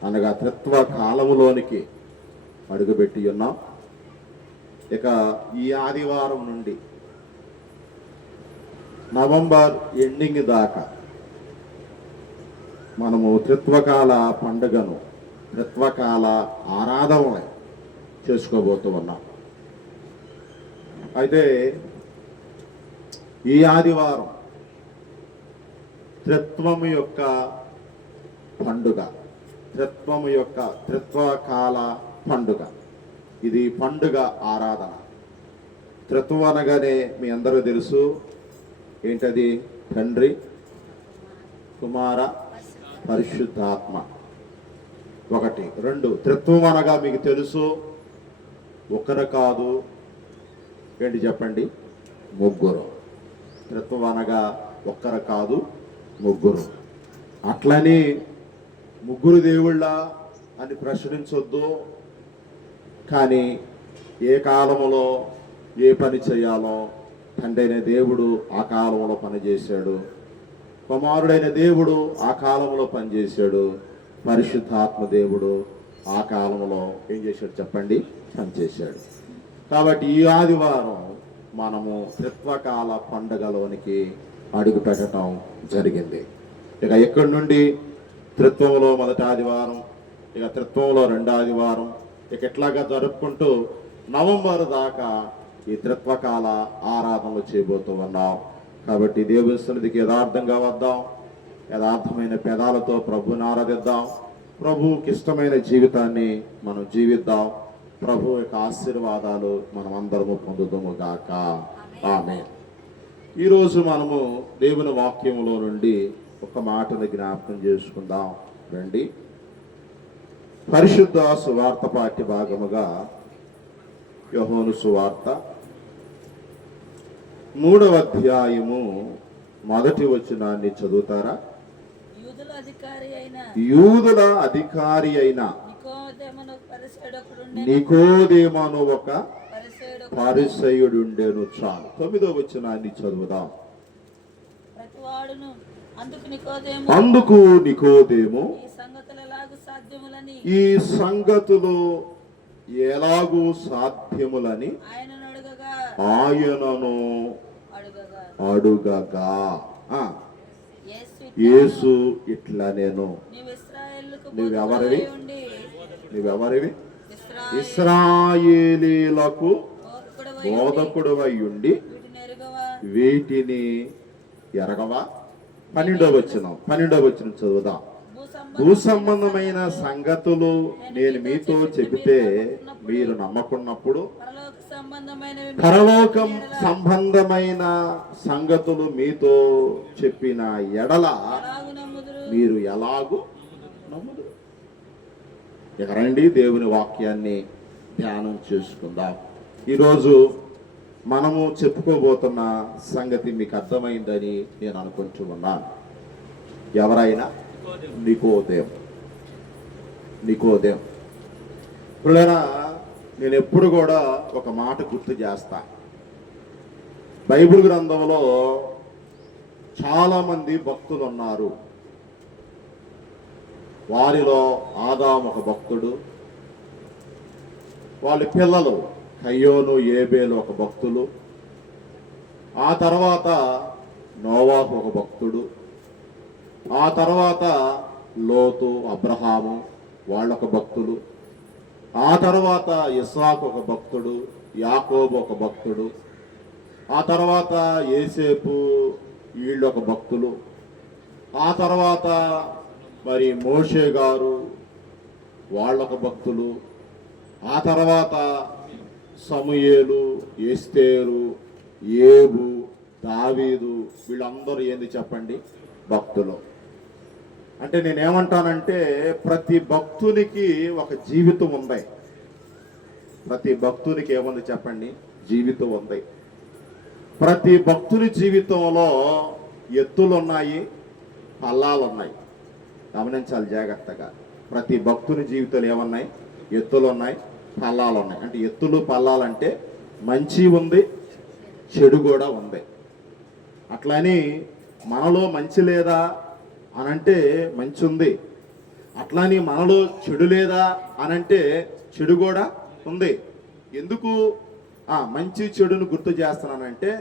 అనగా త్రిత్వకాలములోనికి అడుగుపెట్టి ఉన్నాం. ఇక ఈ ఆదివారం నుండి నవంబర్ ఎండింగ్ దాకా మనము త్రిత్వకాల పండుగను, త్రిత్వకాల ఆరాధన చేసుకోబోతూ ఉన్నాం. అయితే ఈ ఆదివారం త్రిత్వము యొక్క పండుగ, త్రిత్వము యొక్క త్రిత్వకాల పండుగ. ఇది పండుగ ఆరాధన. త్రిత్వం అనగానే మీ అందరూ తెలుసు ఏంటది? తండ్రి, కుమార, పరిశుద్ధాత్మ. ఒకటి. రెండు, త్రిత్వం అనగా మీకు తెలుసు ఒకరు కాదు, ఏంటి చెప్పండి? ముగ్గురు. త్రిత్వం అనగా ఒక్కరు కాదు, ముగ్గురు. అట్లని ముగ్గురు దేవుళ్ళ అని ప్రశ్నించొద్దు. కానీ ఏ కాలంలో ఏ పని చేయాలో తండ్రి అయిన దేవుడు ఆ కాలంలో పనిచేశాడు, కుమారుడైన దేవుడు ఆ కాలంలో పనిచేశాడు, పరిశుద్ధాత్మ దేవుడు ఆ కాలంలో ఏం చేశాడు చెప్పండి? పనిచేశాడు. కాబట్టి ఈ ఆదివారం మనము త్రిత్వకాల పండుగలోనికి అడుగు పెట్టడం జరిగింది. ఇక ఎక్కడి నుండి త్రిత్వంలో మొదటి ఆదివారం, ఇక త్రిత్వంలో రెండో ఆదివారం, ఇక ఇట్లాగా జరుపుకుంటూ నవంబర్ దాకా ఈ త్రిత్వకాల ఆరాధనలు చేయబోతూ ఉన్నాం. కాబట్టి దేవుని సన్నిధికి యథార్థంగా వద్దాం, యథార్థమైన పెదాలతో ప్రభుని ఆరాధిద్దాం, ప్రభువుకి ఇష్టమైన జీవితాన్ని మనం జీవిద్దాం, ప్రభు యొక్క ఆశీర్వాదాలు మనం అందరము పొందుదాము గాక. ఆమేన్. ఈరోజు మనము దేవుని వాక్యములో నుండి ఒక మాటను జ్ఞాపకం చేసుకుందాం. రండి. పరిశుద్ధ సువార్త పాఠ్య భాగముగా యోహాను సువార్త 3వ అధ్యాయము 1వ వచనాన్ని చదువుతారా? యూదుల అధికారి అయిన నికోదేమను ఒక పరిసయ్యుడుండెను. చాలు. 9వ వచనాన్ని చదువుదాం. అందుకు నికోదేము ఈ సంగతులు ఎలాగూ సాధ్యములని ఆయనను అడుగగా యేసు ఇట్లా నేను నువ్వెవరివి? ఇశ్రాయేలీలకు బోధకుడవై ఉండి వీటిని ఎరగవా? 12వ వచనం చదువుదాం. భూ సంబంధమైన సంగతులు నేను మీతో చెబితే మీరు నమ్మకున్నప్పుడు పరలోకం సంబంధమైన సంగతులు మీతో చెప్పిన ఎడల మీరు ఎలాగూ నమ్ముదురు. ఇక రండి దేవుని వాక్యాన్ని ధ్యానం చేసుకుందాం. ఈరోజు మనము చెప్పుకోబోతున్న సంగతి మీకు అర్థమైందని నేను అనుకుంటూ ఉన్నాను. ఎవరైనా నికోదేము. పిల్లరా, నేను ఎప్పుడు కూడా ఒక మాట గుర్తు చేస్తా. బైబిల్ గ్రంథంలో చాలా మంది భక్తులు ఉన్నారు. వారిలో ఆదాము ఒక భక్తుడు, వాళ్ళ పిల్లలు కయ్యోను ఏబేలు ఒక భక్తులు, ఆ తర్వాత నోవాహు ఒక భక్తుడు, ఆ తర్వాత లోతు అబ్రహాము వాళ్ళొక భక్తులు, ఆ తర్వాత ఇస్సాకు ఒక భక్తుడు, యాకోబు ఒక భక్తుడు, ఆ తర్వాత యేసేపు వీళ్ళు ఒక భక్తులు, ఆ తర్వాత మరి మోషే గారు వాళ్ళొక భక్తులు, ఆ తర్వాత సమూయేలు, ఎస్తేరు, ఏబు, దావీదు వీళ్ళందరూ ఏంది చెప్పండి? భక్తులు. అంటే నేనేమంటానంటే ప్రతి భక్తునికి ఒక జీవితం ఉంది. ప్రతి భక్తునికి ఏముంది చెప్పండి? జీవితం ఉంది. ప్రతి భక్తుని జీవితంలో ఎత్తులు ఉన్నాయి, పల్లాలు ఉన్నాయి. గమనించాలి జాగ్రత్తగా. ప్రతి భక్తుని జీవితంలో ఏమున్నాయి? ఎత్తులు ఉన్నాయి, పల్లాలు ఉన్నాయి. అంటే ఎత్తులు పల్లాలు అంటే మంచి ఉంది, చెడు కూడా ఉంది. అట్లని మనలో మంచి లేదా అనంటే మంచి ఉంది, అట్లాని మనలో చెడు లేదా అనంటే చెడు కూడా ఉంది. ఎందుకు మంచి చెడును గుర్తు చేస్తున్నానంటే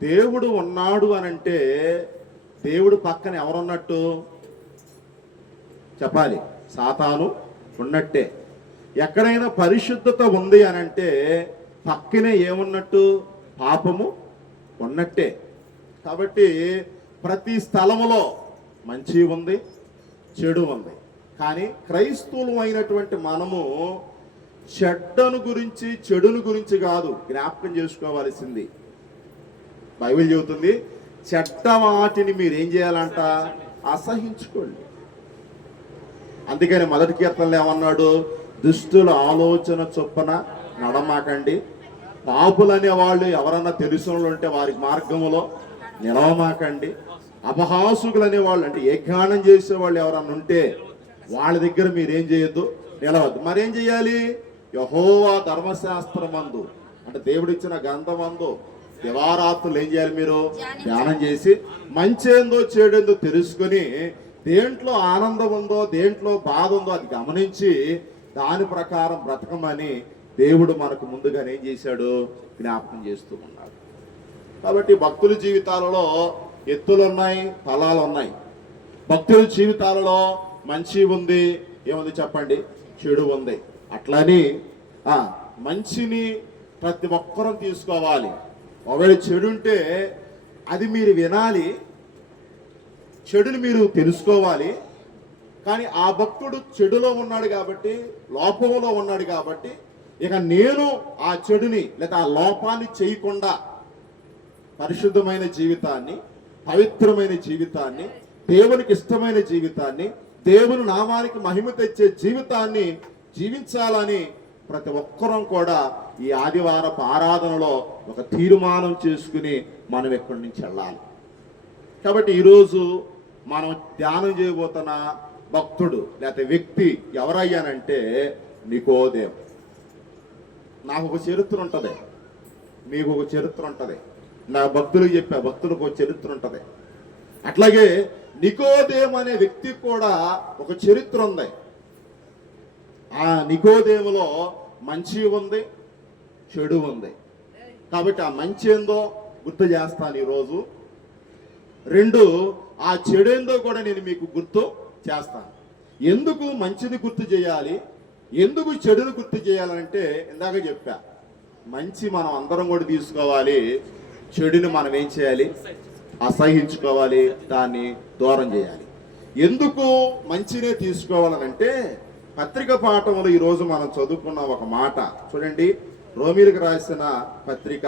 దేవుడు ఉన్నాడు అనంటే దేవుడు పక్కన ఎవరున్నట్టు చెప్పాలి? సాతాను ఉన్నట్టే. ఎక్కడైనా పరిశుద్ధత ఉంది అనంటే పక్కనే ఏమున్నట్టు? పాపము ఉన్నట్టే. కాబట్టి ప్రతి స్థలములో మంచి ఉంది, చెడు ఉంది. కానీ క్రైస్తవులు అయినటువంటి మనము చెడ్డను గురించి చెడును గురించి కాదు జ్ఞాపకం చేసుకోవాల్సింది. బైబిల్ చెబుతుంది చెడ్డ వాటిని మీరేం చేయాలంట? అసహించుకోండి. అందుకని మొదటి కీర్తనలో ఏమన్నాడు? దుష్టుల ఆలోచన చొప్పున నడమాకండి, పాపులనే వాళ్ళు ఎవరన్నా తెలిసిన ఉంటే వారి మార్గములో నిలవమాకండి, అపహాసుకులు అనేవాళ్ళు అంటే ఏజ్ఞానం చేసేవాళ్ళు ఎవరన్నా ఉంటే వాళ్ళ దగ్గర మీరేం చేయొద్దు, నిలవద్దు. మరేం చేయాలి? యెహోవా ధర్మశాస్త్రమందు అంటే దేవుడిచ్చిన గ్రంథమందు దివారాత్రులు ఏం చేయాలి? మీరు ధ్యానం చేసి మంచేందో చెడేందో తెలుసుకొని దేంట్లో ఆనందం ఉందో దేంట్లో బాధ ఉందో అది గమనించి దాని ప్రకారం బ్రతకమని దేవుడు మనకు ముందుగానే ఏం చేశాడు? జ్ఞాపకం చేస్తూ ఉన్నాడు. కాబట్టి భక్తుల జీవితాలలో ఎత్తులు ఉన్నాయి, ఫలాలు ఉన్నాయి. భక్తుల జీవితాలలో మంచి ఉంది, ఏముంది చెప్పండి? చెడు ఉంది. అట్లని మంచిని ప్రతి ఒక్కరూ తీసుకోవాలి. ఒకవేళ చెడు ఉంటే అది మీరు వినాలి, చెడుని మీరు తెలుసుకోవాలి. కానీ ఆ భక్తుడు చెడులో ఉన్నాడు కాబట్టి, లోపంలో ఉన్నాడు కాబట్టి ఇక నేను ఆ చెడుని లేదా ఆ లోపాన్ని చేయకుండా పరిశుద్ధమైన జీవితాన్ని, పవిత్రమైన జీవితాన్ని, దేవునికి ఇష్టమైన జీవితాన్ని, దేవుని నామానికి మహిమ తెచ్చే జీవితాన్ని జీవించాలని ప్రతి ఒక్కరం కూడా ఈ ఆదివారపు ఆరాధనలో ఒక తీర్మానం చేసుకుని మనం ఎక్కడి నుంచి వెళ్ళాలి. కాబట్టి ఈరోజు మనం ధ్యానం చేయబోతున్న భక్తుడు లేకపోతే వ్యక్తి ఎవరయ్యానంటే నికోదేము. నాకు ఒక చరిత్ర ఉంటుంది, మీకు ఒక చరిత్ర ఉంటుంది. నా భక్తులకు చెప్పా, భక్తులకు ఒక చరిత్ర ఉంటుంది. అట్లాగే నికోదేము అనే వ్యక్తికి కూడా ఒక చరిత్ర ఉంది. ఆ నికోదేములో మంచి ఉంది, చెడు ఉంది. కాబట్టి ఆ మంచి ఏందో గుర్తు చేస్తాను ఈరోజు. రెండు, ఆ చెడేందో కూడా నేను మీకు గుర్తు చేస్తాను. ఎందుకు మంచిని గుర్తు చేయాలి, ఎందుకు చెడును గుర్తు చేయాలంటే ఇందాక చెప్పా, మంచి మనం అందరం కూడా తీసుకోవాలి, చెడుని మనం ఏం చేయాలి? అసహించుకోవాలి, దాన్ని దూరం చేయాలి. ఎందుకు మంచినే తీసుకోవాలనంటే పత్రిక పాఠంలో ఈరోజు మనం చదువుకున్న ఒక మాట చూడండి. రోమీలకు రాసిన పత్రిక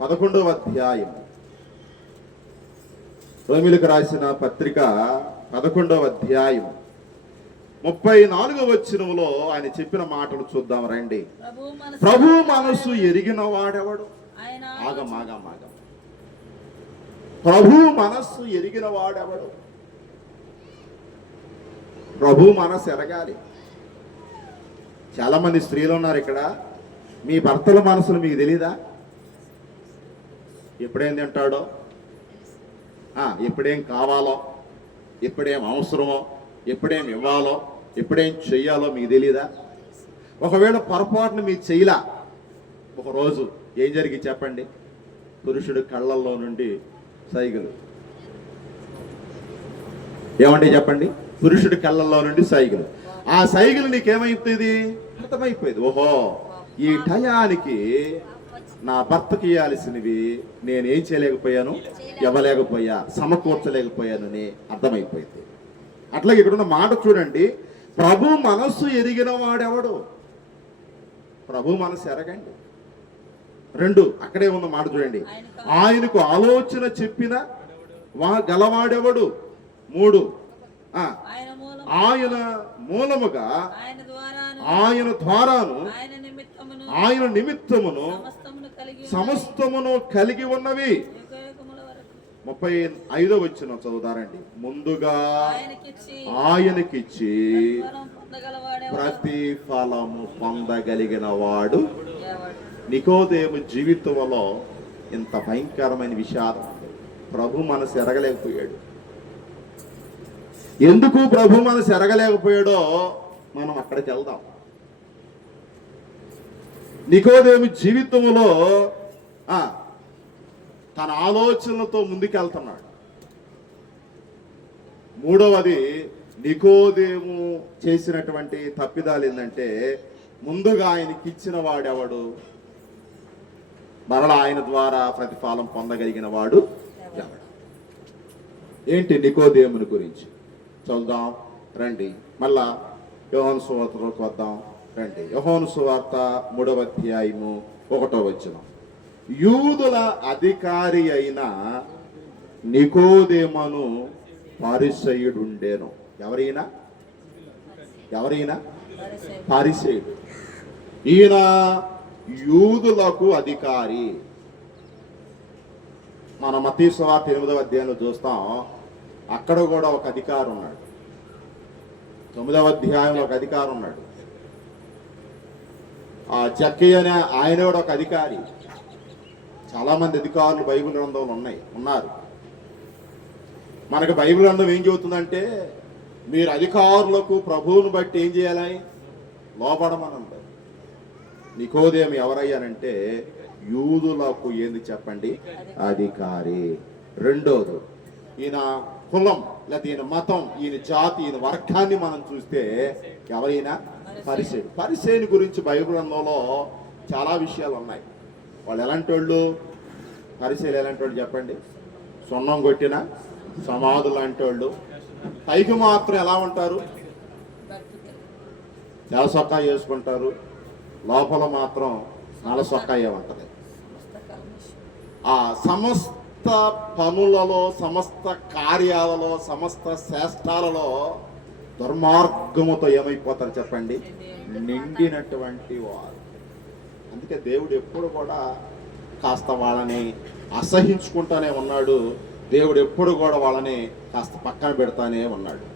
11వ అధ్యాయం, రోమీలకు రాసిన పత్రిక 11వ అధ్యాయం 34వ వచనంలో ఆయన చెప్పిన మాటలు చూద్దాం రండి. ప్రభు మనసు ఎరిగిన వాడెవడు? ఆగం. ప్రభు మనస్సు ఎరిగిన వాడెవడు? ప్రభు మనస్సు ఎరగాలి. చాలా మంది స్త్రీలు ఉన్నారు ఇక్కడ, మీ భర్తల మనసులు మీకు తెలీదా? ఎప్పుడేం తింటాడో, ఎప్పుడేం కావాలో, ఎప్పుడేం అవసరమో ఎప్పుడేం ఇవ్వాలో ఎప్పుడేం చెయ్యాలో మీకు తెలియదా? ఒకవేళ పొరపాటును మీకు చెయ్యలా ఒకరోజు ఏం జరిగి చెప్పండి? పురుషుడు కళ్ళల్లో నుండి సైగలు. ఏమంటే చెప్పండి? పురుషుడి కళ్ళల్లో నుండి సైగలు. ఆ సైగలు నీకేమైపోయింది? అర్థమైపోయింది. ఓహో, ఈ టయానికి నా భర్తకి ఇవ్వాల్సినవి నేనేం చేయలేకపోయాను, ఇవ్వలేకపోయా, సమకూర్చలేకపోయానని అర్థమైపోయింది. అట్లాగే ఇక్కడున్న మాట చూడండి, ప్రభు మనస్సు ఎరిగిన వాడెవడు? ప్రభు మనస్సు ఎరగండి. 2 అక్కడే ఉన్న మాట చూడండి, ఆయనకు ఆలోచన చెప్పిన గలవాడెవడు? 3 ఆయన మూలముగా ఆయన ద్వారాను ఆయన నిమిత్తమును సమస్తమును కలిగి ఉన్నవి. 35వ వచనం చదువుతారండి. ముందుగా ఆయనకిచ్చి ప్రతిఫలము పొందగలిగిన వాడు. నికోదేము జీవితంలో ఇంత భయంకరమైన విషాదం. ప్రభు మనసు ఎరగలేకపోయాడు. ఎందుకు ప్రభు మనసు ఎరగలేకపోయాడో మనం అక్కడికి వెళ్దాం. నికోదేము జీవితంలో తన ఆలోచనలతో ముందుకెళ్తున్నాడు. 3వది, నికోదేము చేసినటువంటి తప్పిదాలు ఏంటంటే, ముందుగా ఆయనకి ఇచ్చిన వాడెవడు, మరలా ఆయన ద్వారా ప్రతిఫలం పొందగలిగిన వాడు ఎవడు? ఏంటి నికోదేముని గురించి చూద్దాం రండి. మళ్ళా యోహాను సువార్తలోకి వద్దాం రండి. యోహాను సువార్త 3వ అధ్యాయము 1వ వచనం. యూదుల అధికారి అయిన నికోదేమును పరిసయ్యుడుండెను. ఎవరైనా పరిసయ్యుడు. ఈయన యూదులకు అధికారి. మన మత్తయి సువార్త 8వ అధ్యాయంలో చూస్తాం, అక్కడ కూడా ఒక అధికారి ఉన్నాడు. 9వ అధ్యాయంలో ఒక అధికారి ఉన్నాడు. ఆ జక్కయ్య అనే ఆయన కూడా ఒక అధికారి. చాలా మంది అధికారులు బైబిల్ గ్రంథంలో ఉన్నారు. మనకు బైబిల్ గ్రంథం ఏం చెబుతుందంటే, మీరు అధికారులకు ప్రభువును బట్టి ఏం చేయాలి? లోబడమని అంటారు. నికోదేము ఎవరయ్యానంటే యూదులకు ఏంది చెప్పండి? అధికారి. 2వది, ఈయన కులం లేదా ఈయన మతం, ఈయన జాతి, ఈయన వర్గాన్ని మనం చూస్తే ఎవరైనా పరిసేయుడు. పరిసేయుని గురించి బైబిల్ గ్రంథంలో చాలా విషయాలు ఉన్నాయి. వాళ్ళు ఎలాంటి వాళ్ళు? పరిసేయులు ఎలాంటి వాళ్ళు చెప్పండి? సున్నం కొట్టిన సమాధులు లాంటి వాళ్ళు. పైకి మాత్రం ఎలా ఉంటారు? తెల్ల సొక్కా చేసుకుంటారు, లోపల మాత్రం నల్ల సొక్కాయే ఉంటుంది. ఆ సమస్త పనులలో, సమస్త కార్యాలలో, సమస్త శాస్త్రాలలో దుర్మార్గముతో ఏమైపోతారు చెప్పండి? నిండినటువంటి వారు. అందుకే దేవుడు ఎప్పుడు కూడా కాస్త వాళ్ళని అసహించుకుంటానే ఉన్నాడు. దేవుడు ఎప్పుడు కూడా వాళ్ళని కాస్త పక్కన పెడతానే ఉన్నాడు.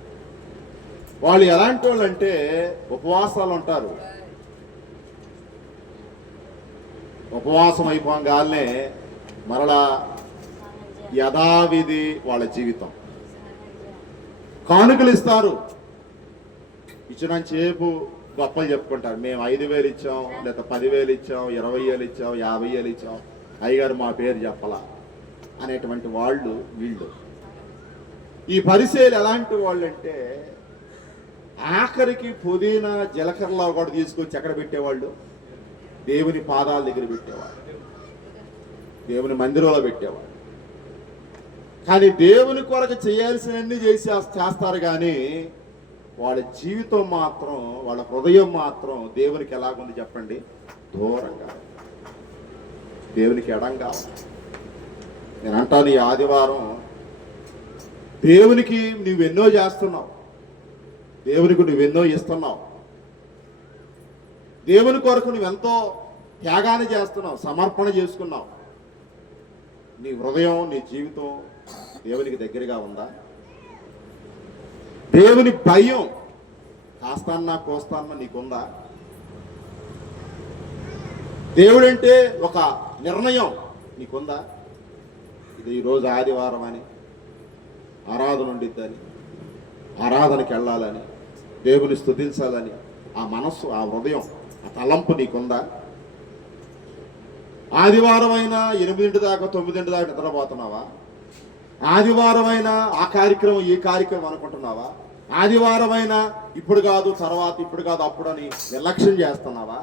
వాళ్ళు ఎలాంటి వాళ్ళు అంటే ఉపవాసాలు ఉంటారు. ఉపవాసం అయిపోగానే మరలా యథావిధి వాళ్ళ జీవితం. కానుకలు ఇస్తారు, ఇచ్చినంతసేపు గొప్పలు చెప్పుకుంటారు. మేము 5,000 ఇచ్చాం, లేదా 10,000 ఇచ్చాం, 20,000 ఇచ్చాం, 50,000 ఇచ్చాం, అయ్యగారు మా పేరు చెప్పలా అనేటువంటి వాళ్ళు వీళ్ళు. ఈ పరిచయాలు ఎలాంటి వాళ్ళు అంటే, ఆఖరికి పుదీనా జీలకర్రలో కూడా తీసుకొచ్చి ఎక్కడ పెట్టేవాళ్ళు? దేవుని పాదాల దగ్గర పెట్టేవాళ్ళు, దేవుని మందిరంలో పెట్టేవాళ్ళు. కానీ దేవుని కొరకు చేయాల్సినవన్నీ చేస్తారు. కానీ వాళ్ళ జీవితం మాత్రం, వాళ్ళ హృదయం మాత్రం దేవునికి ఎలాగుంది చెప్పండి? దూరంగా, దేవునికి ఎడంగా. నేను అంటాను, ఈ ఆదివారం దేవునికి నువ్వెన్నో చేస్తున్నావు, దేవునికి నువ్వెన్నో ఇస్తున్నావు, దేవుని కొరకు నువ్వెంతో త్యాగాన్ని చేస్తున్నావు, సమర్పణ చేసుకున్నావు. నీ హృదయం, నీ జీవితం దేవునికి దగ్గరగా ఉందా? దేవుని భయం కాస్తాన్నా కోస్తాన్నా నీకుందా? దేవుడంటే ఒక నిర్ణయం నీకుందా? ఇది ఈరోజు ఆదివారం అని, ఆరాధన ఉండిద్దని, ఆరాధనకి వెళ్ళాలని, దేవుని స్తుతించాలని ఆ మనస్సు, ఆ హృదయం, ఆ తలంపు నీకుందా? ఆదివారం అయినా 8 దాకా 9 దాకా నిద్రపోతున్నావా? ఆదివారం అయినా ఆ కార్యక్రమం ఈ కార్యక్రమం అనుకుంటున్నావా? ఆదివారం అయినా ఇప్పుడు కాదు తర్వాత, ఇప్పుడు కాదు అప్పుడు అని నిర్లక్ష్యం చేస్తున్నావా?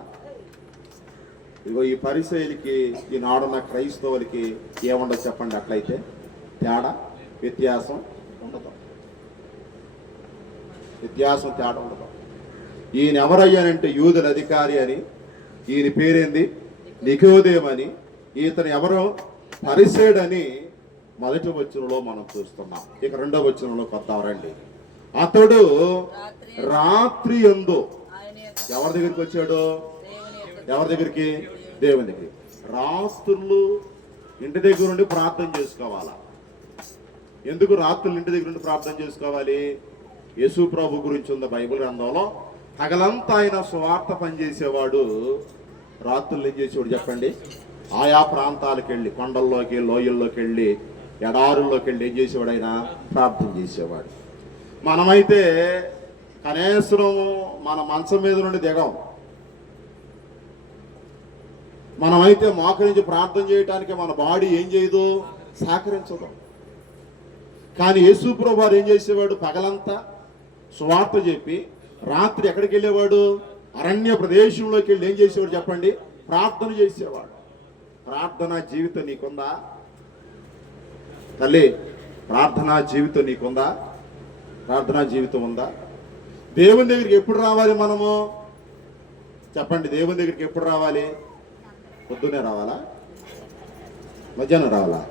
ఇగో ఈ పరిసయ్యులకి, ఈనాడున్న క్రైస్తవులకి ఏముండదు చెప్పండి? అట్లయితే తేడా, వ్యత్యాసం ఉండదు. వ్యత్యాసం, తేడా ఉండదు. ఈయన ఎవరయ్యానంటే యూదుల అధికారి అని, ఈయన పేరేంది? నికోదేమని. ఇతను ఎవరో పరిసయ్యుడని మొదటి వచనంలో మనం చూస్తున్నాం. ఇక రెండో వచనంలో కొద్దారండి. అతడు రాత్రి యందు ఎవరి దగ్గరికి వచ్చాడు? ఎవరి దగ్గరికి? దేవుని దగ్గరికి. రాత్రులు ఇంటి దగ్గర నుండి ప్రార్థన చేసుకోవాలా? ఎందుకు రాత్రులు ఇంటి దగ్గర నుండి ప్రార్థన చేసుకోవాలి? యేసు ప్రభు గురించి ఉంది బైబిల్ గ్రంథంలో. పగలంతా ఆయన సువార్త పనిచేసేవాడు, రాత్రులు ఏం చేసేవాడు చెప్పండి? ఆయా ప్రాంతాలకు వెళ్ళి, కొండల్లోకి, లోయల్లోకి వెళ్ళి, ఎడారుల్లోకి వెళ్ళి ఏం చేసేవాడు? ఆయన ప్రార్థన చేసేవాడు. మనమైతే కనీసం మన మంచం మీద నుండి దిగం. మనమైతే మోకరించి ప్రార్థన చేయడానికి మన బాడీ ఏం చేయదు? సహకరించదు. కానీ యేసు ప్రభు వారు ఏం చేసేవాడు? పగలంతా సువార్త చెప్పి రాత్రి ఎక్కడికి వెళ్ళేవాడు? అరణ్య ప్రదేశంలోకి వెళ్ళి ఏం చేసేవాడు చెప్పండి? ప్రార్థన చేసేవాడు. ప్రార్థనా జీవితం నీకుందా తల్లి? ప్రార్థనా జీవితం నీకుందా? ప్రార్థనా జీవితం ఉందా? దేవుని దగ్గరికి ఎప్పుడు రావాలి మనము చెప్పండి? దేవుని దగ్గరికి ఎప్పుడు రావాలి? పొద్దునే రావాలా? మధ్యాహ్నం రావాలా?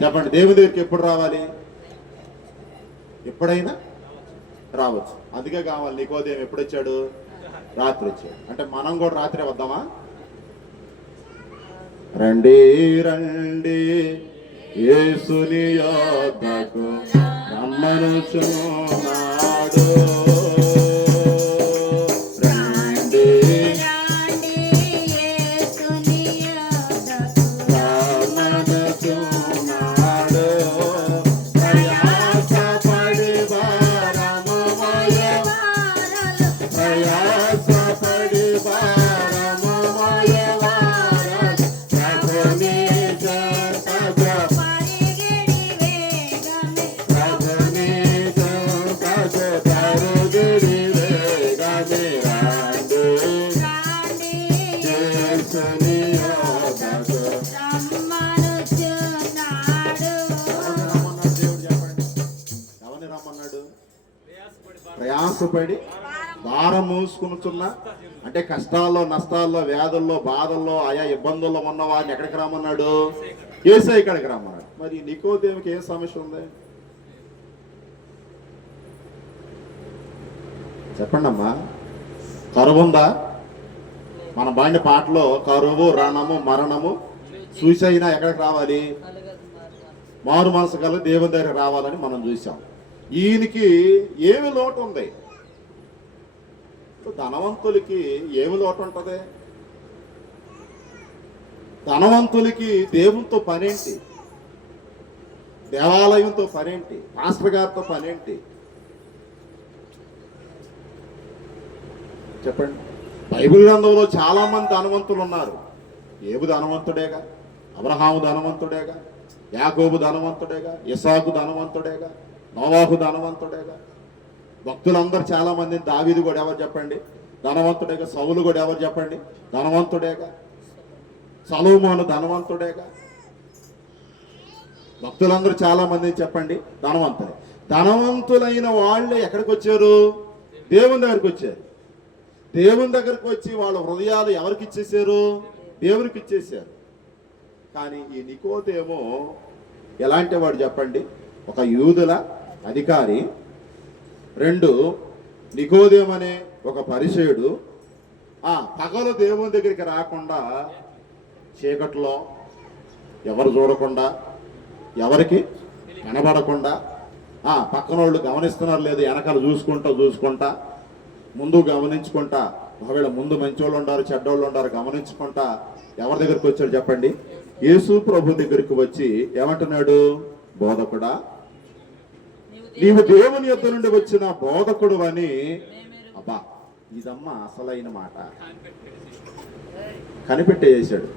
చెప్పండి. దేవుని దగ్గరికి ఎప్పుడు రావాలి? ఎప్పుడైనా రావచ్చు. అందుకే కావాలి నికోదేము ఎప్పుడు వచ్చాడు? రాత్రి వచ్చాడు. అంటే మనం కూడా రాత్రి వద్దామా? రండి రండి యేసుని యొద్దకు రమ్మనుచున్నాడు. ప్రయాసపడి భారం మోసుకునుచున్న, అంటే కష్టాల్లో, నష్టాల్లో, వ్యాధుల్లో, బాధల్లో, ఆయా ఇబ్బందుల్లో ఉన్న వారిని ఎక్కడికి రమ్మన్నాడు? యేసయ్య ఇక్కడికి రమ్మన్నాడు. మరి నికోదేముకి ఏ సమస్య ఉంది చెప్పండి అమ్మా? కరువు ఉందా? మన బాండి పాటలో కరువు, రణము, మరణము చూసైనా ఎక్కడికి రావాలి? మారు మనసు గల దేవుని దగ్గర రావాలని మనం చూసాం. ఈయనకి ఏమి లోటు ఉంది? ధనవంతులకి ఏమి లోటు ఉంటుంది? ధనవంతులకి దేవునితో పనేంటి? దేవాలయంతో పనేంటి? పాస్టర్ గారితో పనేంటి చెప్పండి? బైబిల్ గ్రంథంలో చాలా మంది ధనవంతులు ఉన్నారు. ఏబు ధనవంతుడేగా, అబ్రహాము ధనవంతుడేగా, యాకోబు ధనవంతుడేగా, ఇసాకు ధనవంతుడేగా, నోవాహు ధనవంతుడేగా. భక్తులందరూ చాలా మంది. దావీదు కూడా ఎవరు చెప్పండి? ధనవంతుడేగా. సౌలు కూడా ఎవరు చెప్పండి? ధనవంతుడేగా. సొలొమోను ధనవంతుడేగా. భక్తులందరూ చాలా మంది చెప్పండి ధనవంతులే. ధనవంతులైన వాళ్ళే ఎక్కడికి వచ్చారు? దేవుని దగ్గరికి వచ్చారు. దేవుని దగ్గరికి వచ్చి వాళ్ళ హృదయాలు ఎవరికి ఇచ్చేసారు? దేవునికి ఇచ్చేసారు. కానీ ఈ నికోదేమో ఎలాంటి వాడు చెప్పండి? ఒక యూదుల అధికారి. 2 నికోదేము అనే ఒక పరిసయ్యుడు. పగలు దేవుని దగ్గరికి రాకుండా, చీకట్లో ఎవరు చూడకుండా, ఎవరికి కనబడకుండా, పక్కన వాళ్ళు గమనిస్తున్నారు లేదు వెనకాల చూసుకుంటా ముందు గమనించుకుంటా, ఒకవేళ ముందు మంచోళ్ళు ఉండారు, చెడ్డోళ్ళు ఉండారు గమనించుకుంటా ఎవరి దగ్గరికి వచ్చాడు చెప్పండి? యేసు ప్రభు దగ్గరికి వచ్చి ఏమంటున్నాడు? బోధకుడా, నీవు దేవుని యొద్ద నుండి వచ్చిన బోధకుడు అని. అబ్బా, ఇదమ్మా అసలైన మాట. కనిపెట్టేసాడు.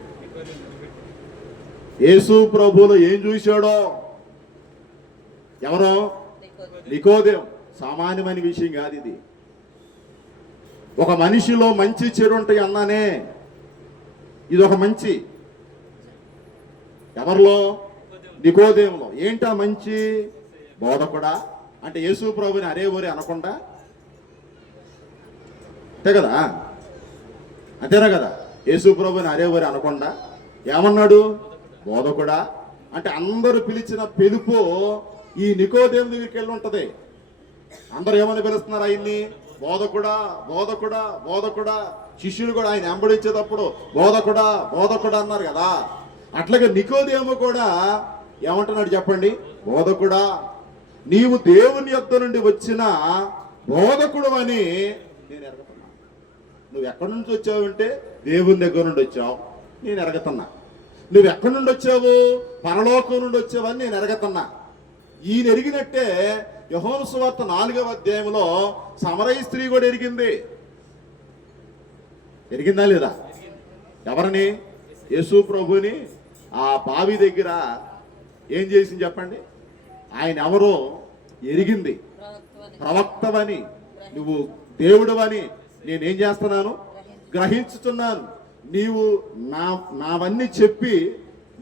యేసు ప్రభువులో ఏం చూశాడో? ఎవరో నికోదేము. సామాన్యమైన విషయం కాదు ఇది. ఒక మనిషిలో మంచి చెడు ఉంటాయి అన్నానే, ఇది ఒక మంచి. ఎవరిలో? నికోదేములో. ఏంటా మంచి? బోధకుడా అంటే యేసు ప్రభుని అరే ఓరే అనకుండా, అంతే కదా, అంతేనా కదా? యేసు ప్రభుని అరే ఓరే అనకుండా ఏమన్నాడు? బోధకుడా అంటే అందరూ పిలిచిన పిలుపు ఈ నికోదేము దగ్గరికి వెళ్ళి ఉంటది. అందరూ ఏమని పిలుస్తున్నారు ఆయన్ని? బోధకుడా, బోధకుడా, బోధకుడా. శిష్యులు కూడా ఆయన వెంబడించేటప్పుడు బోధకుడా, బోధకుడా అన్నారు కదా. అట్లాగే నికోదేము కూడా ఏమంటున్నాడు చెప్పండి? బోధకుడా, నీవు దేవుని యొద్ద నుండి వచ్చిన బోధకుడు అని నేను ఎరగతున్నా. నువ్వు ఎక్కడి నుంచి వచ్చావంటే దేవుని దగ్గర నుండి వచ్చావు, నేను ఎరగతున్నా. నువ్వు ఎక్కడి నుండి వచ్చావు? పరలోకం నుండి వచ్చావని నేను ఎరగతున్నా. ఈయన ఎరిగినట్టే యోహాను సువార్త 4వ అధ్యాయంలో సమరయ స్త్రీ కూడా ఎరిగింది. ఎరిగిందా లేదా? ఎవరిని? యేసు ప్రభుని ఆ బావి దగ్గర ఏం చేసింది చెప్పండి? ఆయన ఎవరో ఎరిగింది. ప్రవక్తవని, నువ్వు దేవుడవని నేనేం చేస్తున్నాను? గ్రహించుతున్నాను. నీవు నావన్నీ చెప్పి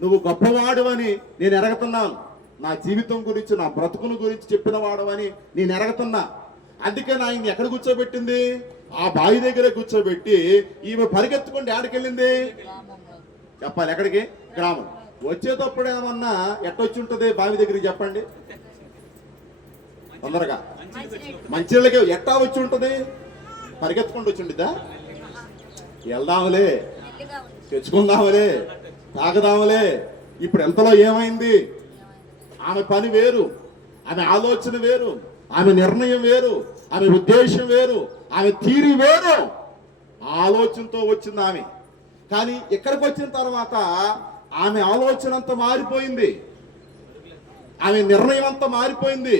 నువ్వు గొప్పవాడవని నేను ఎరగతున్నాను. నా జీవితం గురించి, నా బ్రతుకుల గురించి చెప్పిన వాడవని నేను ఎరగతున్నా. అందుకని ఆయన ఎక్కడ కూర్చోబెట్టింది? ఆ బావి దగ్గర కూర్చోబెట్టి ఈమె పరిగెత్తుకుంటే ఆడికెళ్ళింది చెప్పాలి. ఎక్కడికి? గ్రామం. వచ్చేటప్పుడు ఏమన్నా ఎట్టొచ్చి ఉంటుంది బావి దగ్గరికి చెప్పండి తొందరగా? మంచిళ్ళకి ఎట్టా వచ్చి ఉంటుంది? పరిగెత్తుకుంటూ వచ్చి ఉండిద్దా? వెళ్దాములే, తెచ్చుకుందాములే, తాగదాములే. ఇప్పుడు ఎంతలో ఏమైంది? ఆమె పని వేరు, ఆమె ఆలోచన వేరు, ఆమె నిర్ణయం వేరు, ఆమె ఉద్దేశం వేరు, ఆమె తీరి వేరు. ఆలోచనతో వచ్చింది ఆమె. కానీ ఇక్కడికి వచ్చిన తర్వాత ఆమె ఆలోచన అంతా మారిపోయింది, ఆమె నిర్ణయం అంతా మారిపోయింది.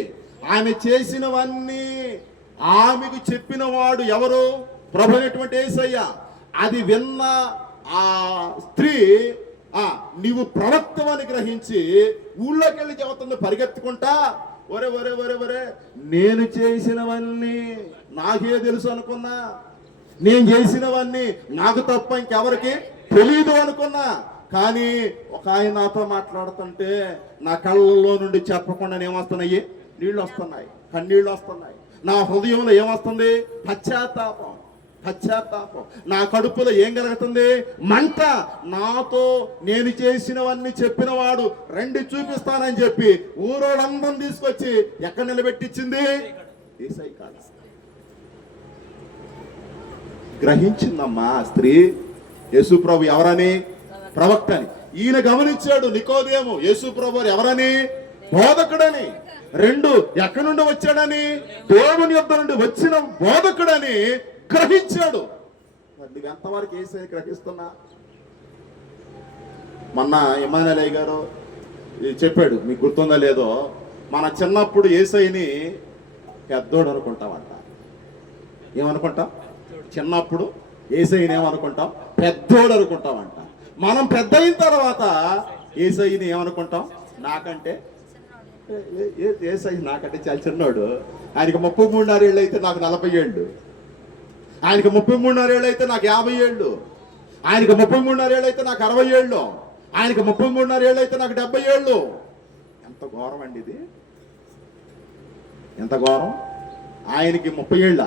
ఆమె చేసినవన్నీ ఆమెకు చెప్పిన వాడు ఎవరు? ప్రభు అయినటువంటి యేసయ్య. అది విన్న ఆ స్త్రీ నీవు ప్రవక్తవని గ్రహించి ఊళ్ళోకి వెళ్ళి చెబుతుంది పరిగెత్తుకుంటా, ఒరే ఒరే ఒరే ఒరే, నేను చేసినవన్నీ నాకే తెలుసు అనుకున్నా, నేను చేసినవన్నీ నాకు తప్ప ఇంకెవరికి తెలీదు అనుకున్నా. కానీ ఒక ఆయన నాతో మాట్లాడుతుంటే నా కళ్ళల్లో నుండి చెప్పకుండా ఏమొస్తున్నాయి? నీళ్ళు వస్తున్నాయి, కన్నీళ్ళు వస్తున్నాయి. నా హృదయంలో ఏమొస్తుంది? పశ్చాత్తాపం, పశ్చాత్తాపం. నా కడుపులో ఏం కలుగుతుంది? మంట. నాతో నేను చేసినవన్నీ చెప్పిన వాడు రండి చూపిస్తానని చెప్పి ఊరోళ్ళందరం తీసుకొచ్చి ఎక్కడ నిలబెట్టించింది? యేసయ్య కాడ. గ్రహించిందమ్మా స్త్రీ యేసు ప్రభు ఎవరని? ప్రవక్త అని. ఈయన గమనించాడు నికోదేము యేసు ప్రభు ఎవరని? బోధకుడని. రెండు, ఎక్కడి నుండి వచ్చాడని? దేవుని యొద్ద నుండి వచ్చిన బోధకుడని గ్రహించాడు. మరి నువ్వు ఎంతవరకు యేసయ్యని గ్రహిస్తున్నా? మొన్న ఇమ్మానుయేలయ్య గారు చెప్పాడు, మీకు గుర్తుందో లేదో, మన చిన్నప్పుడు యేసయ్యని పెద్దోడు అనుకుంటామంట. ఏమనుకుంటాం? చిన్నప్పుడు యేసయ్యని ఏమనుకుంటాం? పెద్దోడు అనుకుంటామంట. మనం పెద్ద అయిన తర్వాత యేసయ్యని ఏమనుకుంటాం? నాకంటే యేసయ్య నాకంటే చాలా చిన్నోడు. ఆయనకి 33 ఏళ్ళు అయితే నాకు 40 ఏళ్ళు, ఆయనకి 33 ఏళ్ళు అయితే నాకు 50 ఏళ్ళు, ఆయనకి 33 ఏళ్ళు అయితే నాకు 60 ఏళ్ళు, ఆయనకి 33 ఏళ్ళు అయితే నాకు 70 ఏళ్ళు. ఎంత ఘోరం అండి ఇది! ఎంత ఘోరం! ఆయనకి 30 ఏళ్ళ,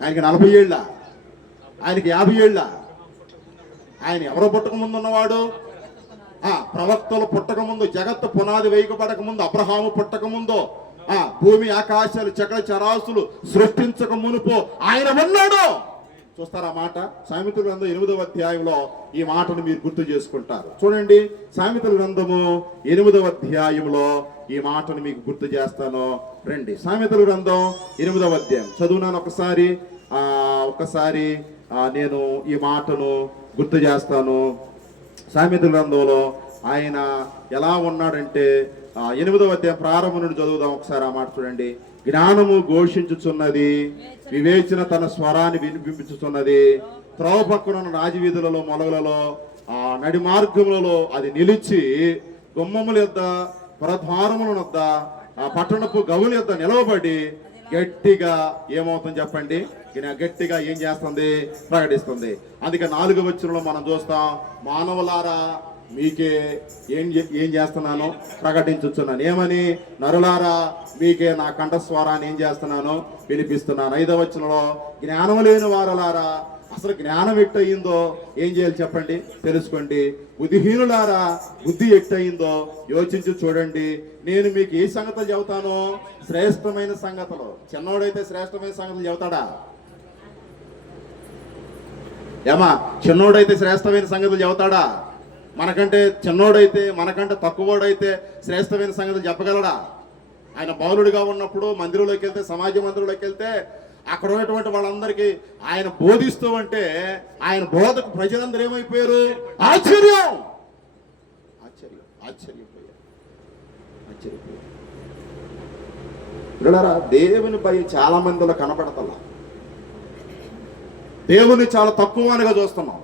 ఆయనకి 40 ఏళ్ళ, ఆయనకి 50 ఏళ్ళ. ఆయన ఎవరో పుట్టక ముందు ఉన్నవాడు? ప్రవక్తలు పుట్టక ముందు, జగత్తు పునాది వేయకబడక ముందు, అబ్రహాము పుట్టక ముందు, భూమి ఆకాశాలు చకల చరాసులు సృష్టించక మునుపు ఆయన ఉన్నాడు. చూస్తారా మాట? సామెతల గ్రంథం 8వ అధ్యాయంలో ఈ మాటను మీరు గుర్తు చేసుకుంటారు. చూడండి, సామెతల గ్రంథము 8వ అధ్యాయంలో ఈ మాటను మీకు గుర్తు చేస్తాను. రండి, సామెతల గ్రంథం 8వ అధ్యాయం చదువునాను ఒకసారి నేను ఈ మాటను గుర్తు చేస్తాను. సామెతల గ్రంథంలో ఆయన ఎలా ఉన్నాడంటే 8వ అధ్యాయం ప్రారంభం నుండి చదువుదాం ఒకసారి. ఆ మాట చూడండి. జ్ఞానము ఘోషించుచున్నది, వివేచన తన స్వరాన్ని వినిపించుచున్నది. త్రోవ పక్కన రాజవీధులలో మొలగలలో నడి మార్గములలో అది నిలిచి గుమ్మముల యొద్ద పురద్వారముల వద్ద పట్టణపు గవుల యొద్ద నిలవబడి గట్టిగా ఏమవుతుంది చెప్పండి? గట్టిగా ఏం చేస్తుంది? ప్రకటిస్తుంది. అందుకే 4వ వచనంలో మనం చూస్తాం, మానవులారా మీకే ఏం చేస్తున్నాను? ప్రకటించుచున్నాను. ఏమని? నరులారా మీకే నా కంఠస్వరాన్ని ఏం చేస్తున్నాను? వినిపిస్తున్నాను. 5వ వచనంలో జ్ఞానం లేని వారలారా అసలు జ్ఞానం ఎట్టయిందో ఏం చేయాలి చెప్పండి? తెలుసుకోండి. బుద్ధిహీనులారా బుద్ధి ఎట్టయిందో యోచించి చూడండి. నేను మీకు ఏ సంగతులు చెబుతానో శ్రేష్టమైన సంగతులు. చిన్నోడైతే శ్రేష్టమైన సంగతులు చెబుతాడా? ఏమా చిన్నోడైతే శ్రేష్టమైన సంగతులు చెబుతాడా? మనకంటే చిన్నోడైతే మనకంటే తక్కువోడైతే శ్రేష్టమైన సంగతులు చెప్పగలడా? ఆయన బాలుడిగా ఉన్నప్పుడు మందిరంలోకి వెళ్తే, సమాజ మందిరంలోకి వెళ్తే అక్కడ ఉన్నటువంటి వాళ్ళందరికీ ఆయన బోధిస్తూ అంటే ఆయన బోధకు ప్రజలందరూ ఏమైపోయారు? ఆశ్చర్యపోయారు. దేవుని పై చాలా మందిలో కనపడతలా, దేవుని చాలా తక్కువగా చూస్తున్నాం.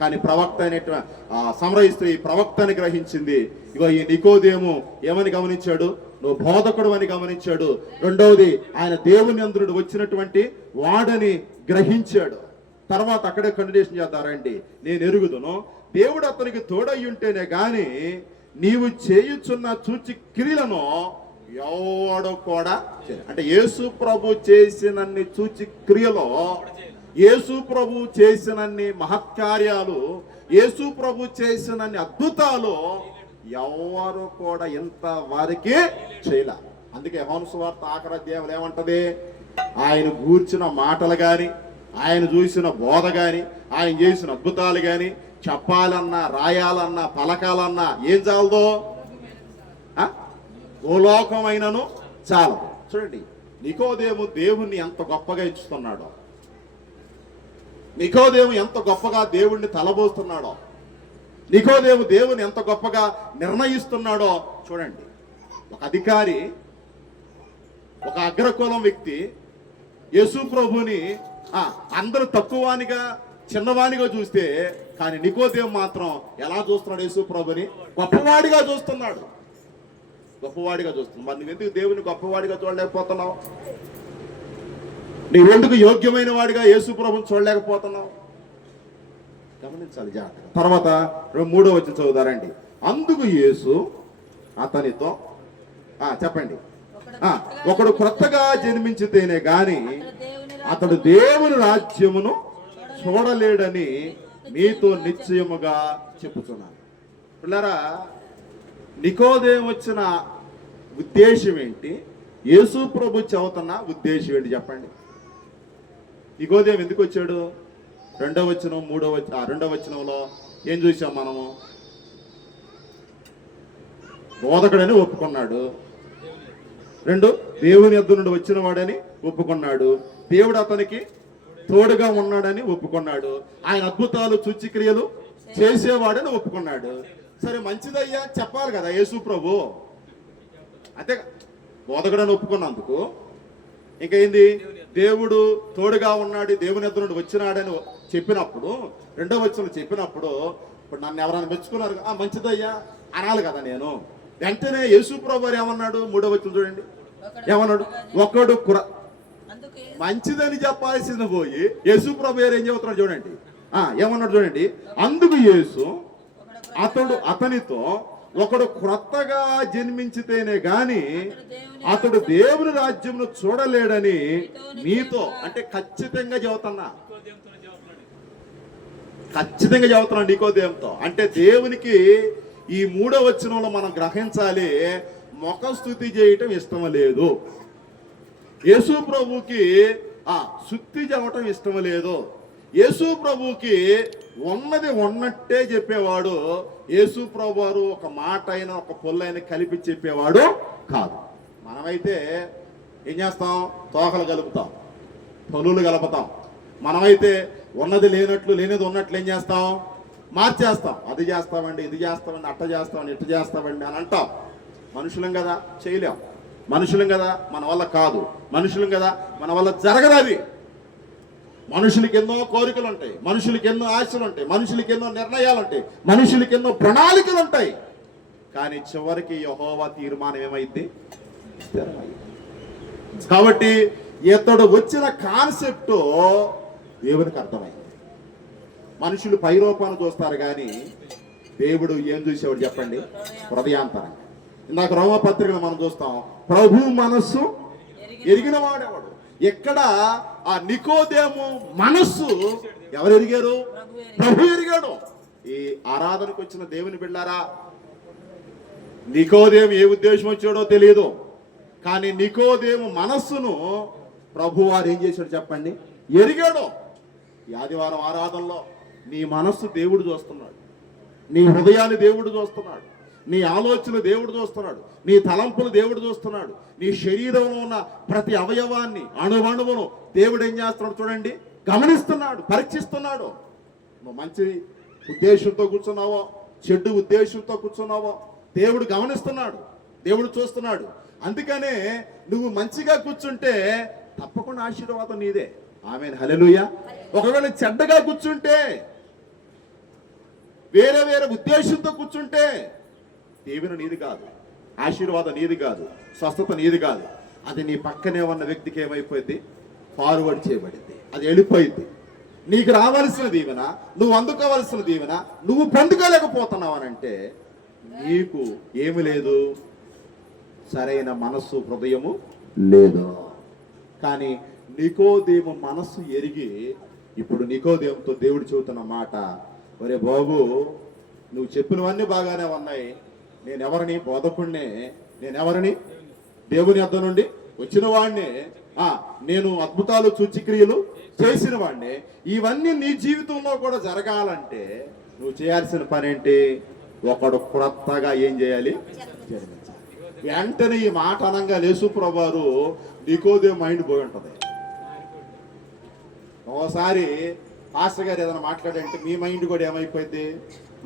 కానీ ప్రవక్త అయినటువంటి సమరయ స్త్రీ ప్రవక్తని గ్రహించింది. ఇగో ఈ నికోదేము ఏమని గమనించాడు? నువ్వు బోధకుడు అని గమనించాడు. రెండవది ఆయన దేవుని అందుడు వచ్చినటువంటి వాడని గ్రహించాడు. తర్వాత అక్కడే కంటిన్యూషన్ చేద్దారండి. నేను ఎరుగుదును దేవుడు అతనికి తోడయ్యుంటేనే గాని నీవు చేయుచున్న సూచి క్రియలను ఎవడో కూడా అంటే యేసు ప్రభు చేసినన్ని సూచి క్రియలో, యేసు ప్రభు చేసినన్ని మహత్కార్యాలు, యేసు ప్రభు చేసినన్ని అద్భుతాలు ఎవరు కూడా ఇంత వారికి చేయలే. అందుకే యోహాను సువార్త ఆఖరి అధ్యాయం ఏమంటది? ఆయన గూర్చిన మాటలు గాని, ఆయన చూసిన బోధ గాని, ఆయన చేసిన అద్భుతాలు గాని చెప్పాలన్నా, రాయాలన్నా, పలకాలన్నా ఏం చాలదో? భూలోకమైనను చాలదు. చూడండి, నికోదేము దేవుణ్ణి ఎంత గొప్పగా ఇచ్చుతున్నాడో, నికోదేము ఎంత గొప్పగా దేవుణ్ణి తలబోస్తున్నాడో, నికోదేము దేవుని ఎంత గొప్పగా నిర్ణయిస్తున్నాడో చూడండి. ఒక అధికారి, ఒక అగ్రకులం వ్యక్తి యేసు ప్రభుని అందరూ తక్కువవానిగా, చిన్నవానిగా చూస్తే, కానీ నికోదేము మాత్రం ఎలా చూస్తున్నాడు? యేసు ప్రభుని గొప్పవాడిగా చూస్తున్నాడు. గొప్పవాడిగా చూస్తున్నాడు. మరి నువ్వెందుకు దేవుని గొప్పవాడిగా చూడలేకపోతున్నావు? నీవెందుకు యోగ్యమైన వాడిగా యేసు ప్రభుని చూడలేకపోతున్నావు? గమనించాలి జాగ్రత్త. తర్వాత 3వ వచనం చదువుతారండి. అందుకు యేసు అతనితో చెప్పండి, ఒకడు క్రొత్తగా జన్మించితేనే గాని అతడు దేవుని రాజ్యమును చూడలేడని నీతో నిశ్చయముగా చెప్పుచున్నాను. పిల్లరా, నికోదేము వచ్చిన ఉద్దేశం ఏంటి? యేసు ప్రభు చెబుతున్న ఉద్దేశం ఏంటి చెప్పండి? నికోదేము ఎందుకు వచ్చాడు? 2వ వచనం 2వ వచనంలో ఏం చూసాం మనము? బోధకుడని ఒప్పుకున్నాడు. 2 దేవుని యొద్ద నుండి వచ్చిన వాడని ఒప్పుకున్నాడు. దేవుడు అతనికి తోడుగా ఉన్నాడని ఒప్పుకున్నాడు. ఆయన అద్భుతాలు సూచక్రియలు చేసేవాడని ఒప్పుకున్నాడు. సరే మంచిదయ్యా చెప్పాలి కదా యేసు ప్రభు. అంతే, బోధకుడని ఒప్పుకున్నందుకు ఇంకా ఏంది? దేవుడు తోడుగా ఉన్నాడు, దేవుని యొద్ద నుండి వచ్చినాడని చెప్పినప్పుడు, 2వ వచనం చెప్పినప్పుడు, ఇప్పుడు నన్ను ఎవరైనా మెచ్చుకున్నారు, మంచిదయ్యా అనాలి కదా నేను. వెంటనే యేసు ప్రభు వారు ఏమన్నాడు? 3వ వచనం చూడండి, ఏమన్నాడు? ఒకడు మంచిదని చెప్పాల్సింది పోయి యేసు ప్రభు గారు ఏం చెబుతున్నాడు చూడండి. ఏమన్నాడు చూడండి. అందుకు యేసు అతనితో ఒకడు క్రొత్తగా జన్మించితేనే గాని అతడు దేవుని రాజ్యమును చూడలేడని నీతో, అంటే ఖచ్చితంగా చెబుతున్నా, ఖచ్చితంగా చెబుతున్నాడు నికోదేముతో. అంటే దేవునికి ఈ 3వ వచనంలో మనం గ్రహించాలి, ముఖస్తుతి చేయటం ఇష్టం లేదు. యేసు ప్రభుకి శుద్ధి చెప్పటం ఇష్టం లేదు. యేసు ప్రభుకి ఉన్నది ఉన్నట్టే చెప్పేవాడు. యేసు ప్రభు వారు ఒక మాట అయినా ఒక పొల్లైనా కలిపి చెప్పేవాడు కాదు. మనమైతే ఏం చేస్తాం? తోకలు కలుపుతాం, పొలులు కలుపుతాం. మనమైతే ఉన్నది లేనట్లు, లేనిది ఉన్నట్లు ఏం చేస్తాం? మార్చేస్తాం. అది చేస్తామండి, ఇది చేస్తామండి, అట్ట చేస్తామండి, ఇట్ట చేస్తామండి అని అంటాం. మనుషులం కదా, చేయలేం. మనుషులం కదా, మన వల్ల కాదు. మనుషులం కదా, మన వల్ల జరగదు అది. మనుషులకి ఎన్నో కోరికలు ఉంటాయి, మనుషులకి ఎన్నో ఆశలు ఉంటాయి, మనుషులకి ఎన్నో నిర్ణయాలు ఉంటాయి, మనుషులకి ఎన్నో ప్రణాళికలు ఉంటాయి. కానీ చివరికి యెహోవా తీర్మానం ఏమైంది? స్థిరమైంది. కాబట్టి ఇతడు వచ్చిన కాన్సెప్ట్ దేవునికి అర్థమైంది. మనుషులు పైరూపాన్ని చూస్తారు కానీ దేవుడు ఏం చూసేవాడు చెప్పండి? హృదయాంతరంగా. ఇందాక రోమపత్రికలు మనం చూస్తాం, ప్రభు మనస్సు ఎరిగిన వాడేవాడు. ఎక్కడ ఆ నికోదేము మనస్సు ఎవరు ఎరిగారు? ప్రభు ఎరిగాడు. ఈ ఆరాధనకు వచ్చిన దేవుని బిడ్డారా, నికోదేము ఏ ఉద్దేశం వచ్చాడో తెలియదు, కానీ నికోదేము మనస్సును ప్రభు వారు ఏం చేశాడు చెప్పండి? ఎరిగాడు. ఈ ఆదివారం ఆరాధనలో నీ మనస్సు దేవుడు చూస్తున్నాడు, నీ హృదయాన్ని దేవుడు చూస్తున్నాడు, నీ ఆలోచన దేవుడు చూస్తున్నాడు, నీ తలంపులు దేవుడు చూస్తున్నాడు, నీ శరీరంలో ఉన్న ప్రతి అవయవాన్ని అణువణువును దేవుడు ఏం చేస్తున్నాడు చూడండి, గమనిస్తున్నాడు, పరీక్షిస్తున్నాడు. నువ్వు మంచి ఉద్దేశంతో కూర్చున్నావో, చెడ్డు ఉద్దేశంతో కూర్చున్నావో దేవుడు గమనిస్తున్నాడు, దేవుడు చూస్తున్నాడు. అందుకనే నువ్వు మంచిగా కూర్చుంటే తప్పకుండా ఆశీర్వాదం నీదే. ఆమేన్, హల్లెలూయా. ఒకవేళ చెడ్డగా కూర్చుంటే, వేరే వేరే ఉద్దేశంతో కూర్చుంటే దేవుని నీది కాదు, ఆశీర్వాదం నీది కాదు, స్వస్థత నీది కాదు. అది నీ పక్కనే ఉన్న వ్యక్తికి ఏమైపోయింది? ఫార్వర్డ్ చేయబడింది, అది వెళ్ళిపోయింది. నీకు రావాల్సిన దీవెన, నువ్వు అందుకోవాల్సిన దీవెన నువ్వు పొందుకోలేకపోతున్నావు అనంటే నీకు ఏమి లేదు? సరైన మనస్సు, హృదయము లేదు. కానీ నికోదేము మనస్సు ఎరిగి ఇప్పుడు నికోదేముతో దేవుడు చెబుతున్న మాట, ఒరే బాబు, నువ్వు చెప్పినవన్నీ బాగానే ఉన్నాయి, నేనెవరిని? బోధకుడినే. నేనెవరిని? దేవుని వద్ద నుండి వచ్చిన వాడిని. నేను అద్భుతాలు సూచక్రియలు చేసిన వాడిని. ఇవన్నీ నీ జీవితంలో కూడా జరగాలంటే నువ్వు చేయాల్సిన పని ఏంటి? ఒకడు క్రొత్తగా ఏం చేయాలి? జన్మించాలి. వెంటనే ఈ మాట అనంగా యేసుప్రభువు వారు నికోదేము మైండ్ పోయి ఉంటుంది. ఒకసారి పాస్టర్ గారు ఏదైనా మాట్లాడంటే మీ మైండ్ కూడా ఏమైపోయింది?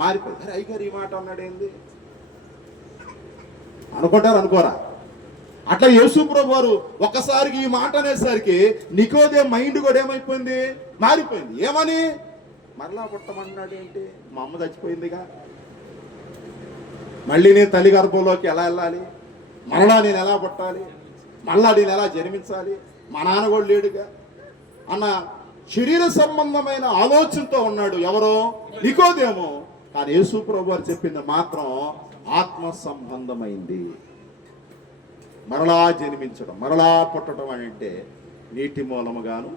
మారిపోయింది. అరే అయ్యగారు ఈ మాట అన్నాడేంది అనుకుంటారు, అనుకోరా? అట్లా యేసుప్రభువు వారు ఒక్కసారికి ఈ మాట అనేసరికి నికోదేము మైండ్ కూడా ఏమైపోయింది? మారిపోయింది. ఏమని? మరలా పుట్టమన్నాడు ఏంటి? మా అమ్మ చచ్చిపోయిందిగా, మళ్ళీ నేను తల్లి గర్భంలోకి ఎలా వెళ్ళాలి? మరలా నేను ఎలా పుట్టాలి? మళ్ళా నేను ఎలా జన్మించాలి? మా నాన్న కూడా లేడుగా అన్న శరీర సంబంధమైన ఆలోచనతో ఉన్నాడు. ఎవరో? నికోదేము. కానీ యేసుప్రభువు వారు చెప్పింది మాత్రం ఆత్మ సంబంధమైంది. మరలా జన్మించడం, మరలా పుట్టడం అంటే నీటి మూలముగాను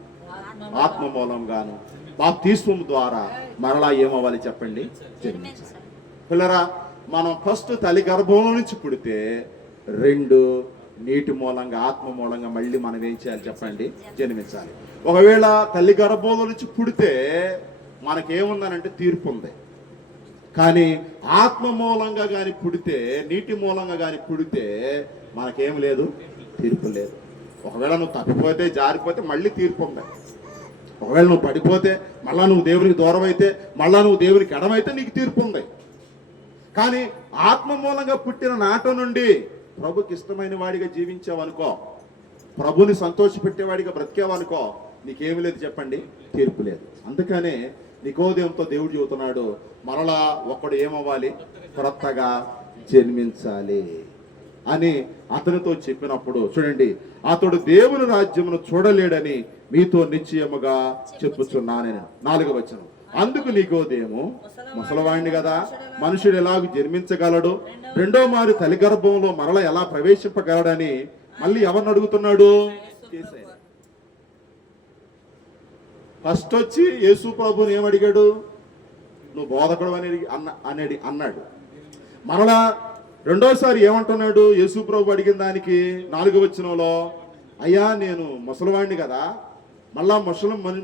ఆత్మ మూలంగాను బాప్తిస్మము ద్వారా మరలా ఏమవ్వాలి చెప్పండి? జన్మించాలి. పిల్లరా, మనం ఫస్ట్ తల్లి గర్భంలో నుంచి పుడితే, రెండు నీటి మూలంగా ఆత్మ మూలంగా మళ్ళీ మనం ఏం చేయాలి చెప్పండి? జన్మించాలి. ఒకవేళ తల్లి గర్భంలో నుంచి పుడితే మనకేముందనంటే తీర్పు ఉంది. కానీ ఆత్మ మూలంగా కానీ పుడితే, నీటి మూలంగా కానీ పుడితే మనకేం లేదు? తీర్పు లేదు. ఒకవేళ నువ్వు తప్పిపోతే, జారిపోతే మళ్ళీ తీర్పు ఉంది. ఒకవేళ నువ్వు పడిపోతే, మళ్ళా నువ్వు దేవునికి దూరం అయితే, మళ్ళా నువ్వు దేవునికి ఎడమైతే నీకు తీర్పు ఉంది. కానీ ఆత్మ మూలంగా పుట్టిన నాట నుండి ప్రభుకి ఇష్టమైన వాడిగా జీవించావనుకో, ప్రభుని సంతోషపెట్టేవాడిగా బ్రతికేవనుకో, నీకేమి లేదు చెప్పండి? తీర్పు లేదు. అందుకనే నికోదేముతో దేవుడు చెబుతున్నాడు, మరలా ఒకడు ఏమవ్వాలి? క్రొత్తగా జన్మించాలి అని అతనితో చెప్పినప్పుడు చూడండి, అతడు దేవుని రాజ్యమును చూడలేడని మీతో నిశ్చయముగా చెప్పుచున్నాను. 4వ వచనం, అందుకు నికోదేము, ముసలవాణ్ణి కదా, మనుషుడు ఎలాగూ జన్మించగలడు? రెండో మారు తల్లి గర్భంలో మరల ఎలా ప్రవేశింపగలడని మళ్ళీ ఎవరిని అడుగుతున్నాడు? ఫస్ట్ వచ్చి యేసు ప్రభుని ఏమడిగాడు? నువ్వు బోధకుడు అని అన్నాడు. మరలా రెండోసారి ఏమంటున్నాడు? యేసు ప్రభు అడిగిన దానికి 4వ వచనంలో, అయ్యా నేను ముసలివాడిని కదా, మళ్ళా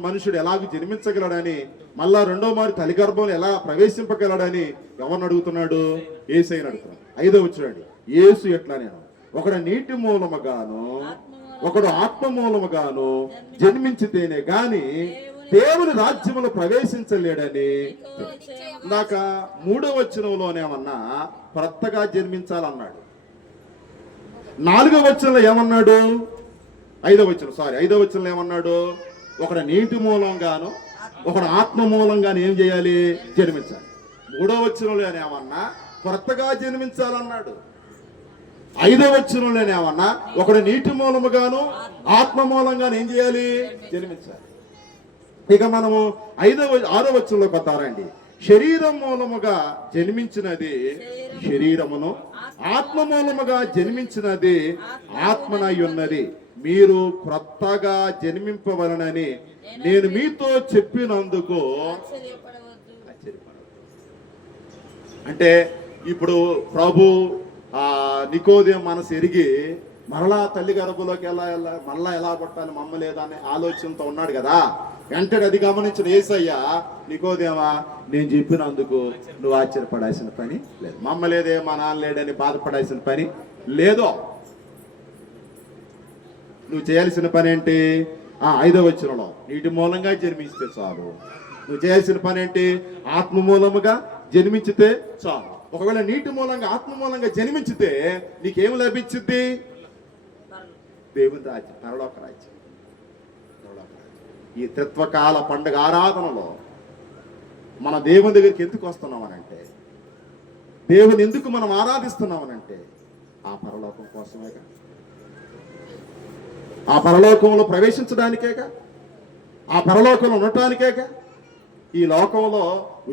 మనుషుడు ఎలాగూ జన్మించగలడని, మళ్ళా రెండో మారు తల్లి గర్భంలో ఎలా ప్రవేశింపగలడని ఎవరిని అడుగుతున్నాడు? యేసయ్యని అడుగుతున్నాడు. 5వ వచనం, యేసు ఎట్లా, నేను ఒకడు నీటి మూలముగాను ఒకడు ఆత్మ మూలముగాను జన్మించితేనే గాని దేవుని రాజ్యములో ప్రవేశించలేడని. ఇందాక 3వ వచనంలోనేమన్నా క్రొత్తగా జన్మించాలన్నాడు. 4వ వచనంలో ఏమన్నాడు? 5వ వచనంలో ఏమన్నాడు? ఒకడు నీటి మూలంగాను ఒకడు ఆత్మ మూలంగాను ఏం చేయాలి? జన్మించాలి. 3వ వచనంలో ఏమన్నా కొత్తగా జన్మించాలన్నాడు. 5వ వచనంలో ఏమన్నా ఒకడు నీటి మూలముగాను ఆత్మ మూలంగాను ఏం చేయాలి? జన్మించాలి. ఇక మనము 6వ వచనంలోకి వస్తారండి. శరీరం మూలముగా జన్మించినది శరీరమును, ఆత్మ మూలముగా జన్మించినది ఆత్మనై ఉన్నది. మీరు క్రొత్తగా జన్మింపవలనని నేను మీతో చెప్పినందుకు అంటే ఇప్పుడు ప్రభు నికోదేము మనసు ఎరిగి మరలా తల్లి గర్భంలోకి మరలా ఎలా పుట్టాలి మమ్మ లేదా అనే ఆలోచనతో ఉన్నాడు కదా. వెంటనే అది గమనించిన యేసయ్య, నికోదేమా నేను చెప్పినందుకు నువ్వు ఆశ్చర్యపడాల్సిన పని లేదు, మమ్మ లేదే మా నాన్న లేడని బాధపడాల్సిన పని లేదు. నువ్వు చేయాల్సిన పని ఏంటి? 5వ వచనంలో నీటి మూలంగా జన్మిస్తే చాలు. నువ్వు చేయాల్సిన పని ఏంటి? ఆత్మ మూలముగా జన్మించితే చాలు. ఒకవేళ నీటి మూలంగా ఆత్మ మూలంగా జన్మించితే నీకేం లభించింది? దేవుని రాజ్యం, పరలోక రాజ్యం. ఈ త్రిత్వకాల పండుగ ఆరాధనలో మన దేవుని దగ్గరికి ఎందుకు వస్తున్నామనంటే, దేవుని ఎందుకు మనం ఆరాధిస్తున్నామనంటే ఆ పరలోకం కోసమేగా, ఆ పరలోకంలో ప్రవేశించడానికేగా, ఆ పరలోకంలో ఉండటానికేగా. ఈ లోకంలో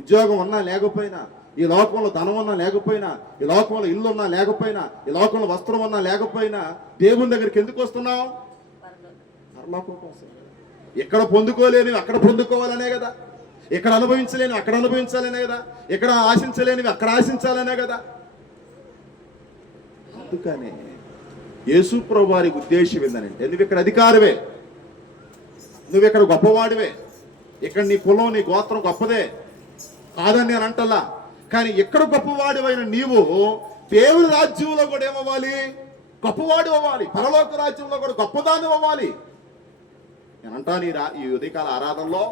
ఉద్యోగం ఉన్నా లేకపోయినా, ఈ లోకంలో ధనం ఉన్నా లేకపోయినా, ఈ లోకంలో ఇల్లు ఉన్నా లేకపోయినా, ఈ లోకంలో వస్త్రం ఉన్నా లేకపోయినా దేవుని దగ్గరికి ఎందుకు వస్తున్నాం? పరలోకం కోసం. ఎక్కడ పొందుకోలేనివి అక్కడ పొందుకోవాలనే కదా, ఎక్కడ అనుభవించలేనివి అక్కడ అనుభవించాలనే కదా, ఎక్కడ ఆశించలేనివి అక్కడ ఆశించాలనే కదా. అందుకనే యేసు ప్రభు వారి ఉద్దేశం ఏంటంటే, నువ్వు ఇక్కడ అధికారివే, నువ్వు ఇక్కడ గొప్పవాడివే, ఇక్కడ నీ కులం నీ గోత్రం గొప్పదే కాదని నేను అంటలా. కానీ ఎక్కడ గొప్పవాడివైన నీవు దేవుని రాజ్యంలో కూడా ఏమవ్వాలి? గొప్పవాడు అవ్వాలి. పరలోక రాజ్యంలో కూడా గొప్పదాన్ని అవ్వాలి. నేను అంటాను ఈ ఉదయకాల ఆరాధనలో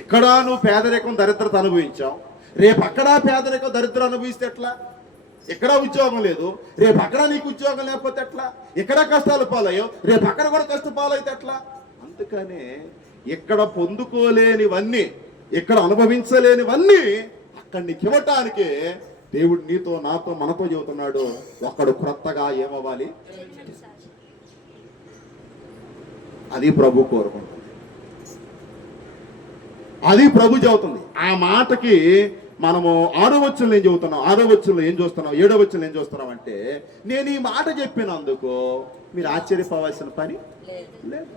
ఎక్కడా నువ్వు పేదరికం దరిద్రత అనుభవించావు, రేపు అక్కడ పేదరికం దరిద్రం అనుభవిస్తే ఎట్లా? ఎక్కడ ఉద్యోగం లేదు, రేపు అక్కడ నీకు ఉద్యోగం లేకపోతే ఎట్లా? ఎక్కడ కష్టాలు పాలయ్యో, రేపు అక్కడ కూడా కష్టపాలైతే ఎట్లా? అందుకనే ఎక్కడ పొందుకోలేనివన్నీ, ఎక్కడ అనుభవించలేనివన్నీ అక్కడ నీకు ఇవ్వటానికే దేవుడు నీతో నాతో మనతో చెబుతున్నాడు, ఒక్కడు క్రొత్తగా ఏమవ్వాలి? అది ప్రభు కోరుకుంటుంది, అది ప్రభు చెబుతుంది. ఆ మాటకి మనము 6వ వచనంలో ఏం చెబుతున్నాం, 6వ వచనంలో ఏం చూస్తున్నాం, 7వ వచనంలో ఏం చూస్తున్నాం అంటే, నేను ఈ మాట చెప్పినందుకు మీరు ఆశ్చర్యపోవాల్సిన పని లేదు.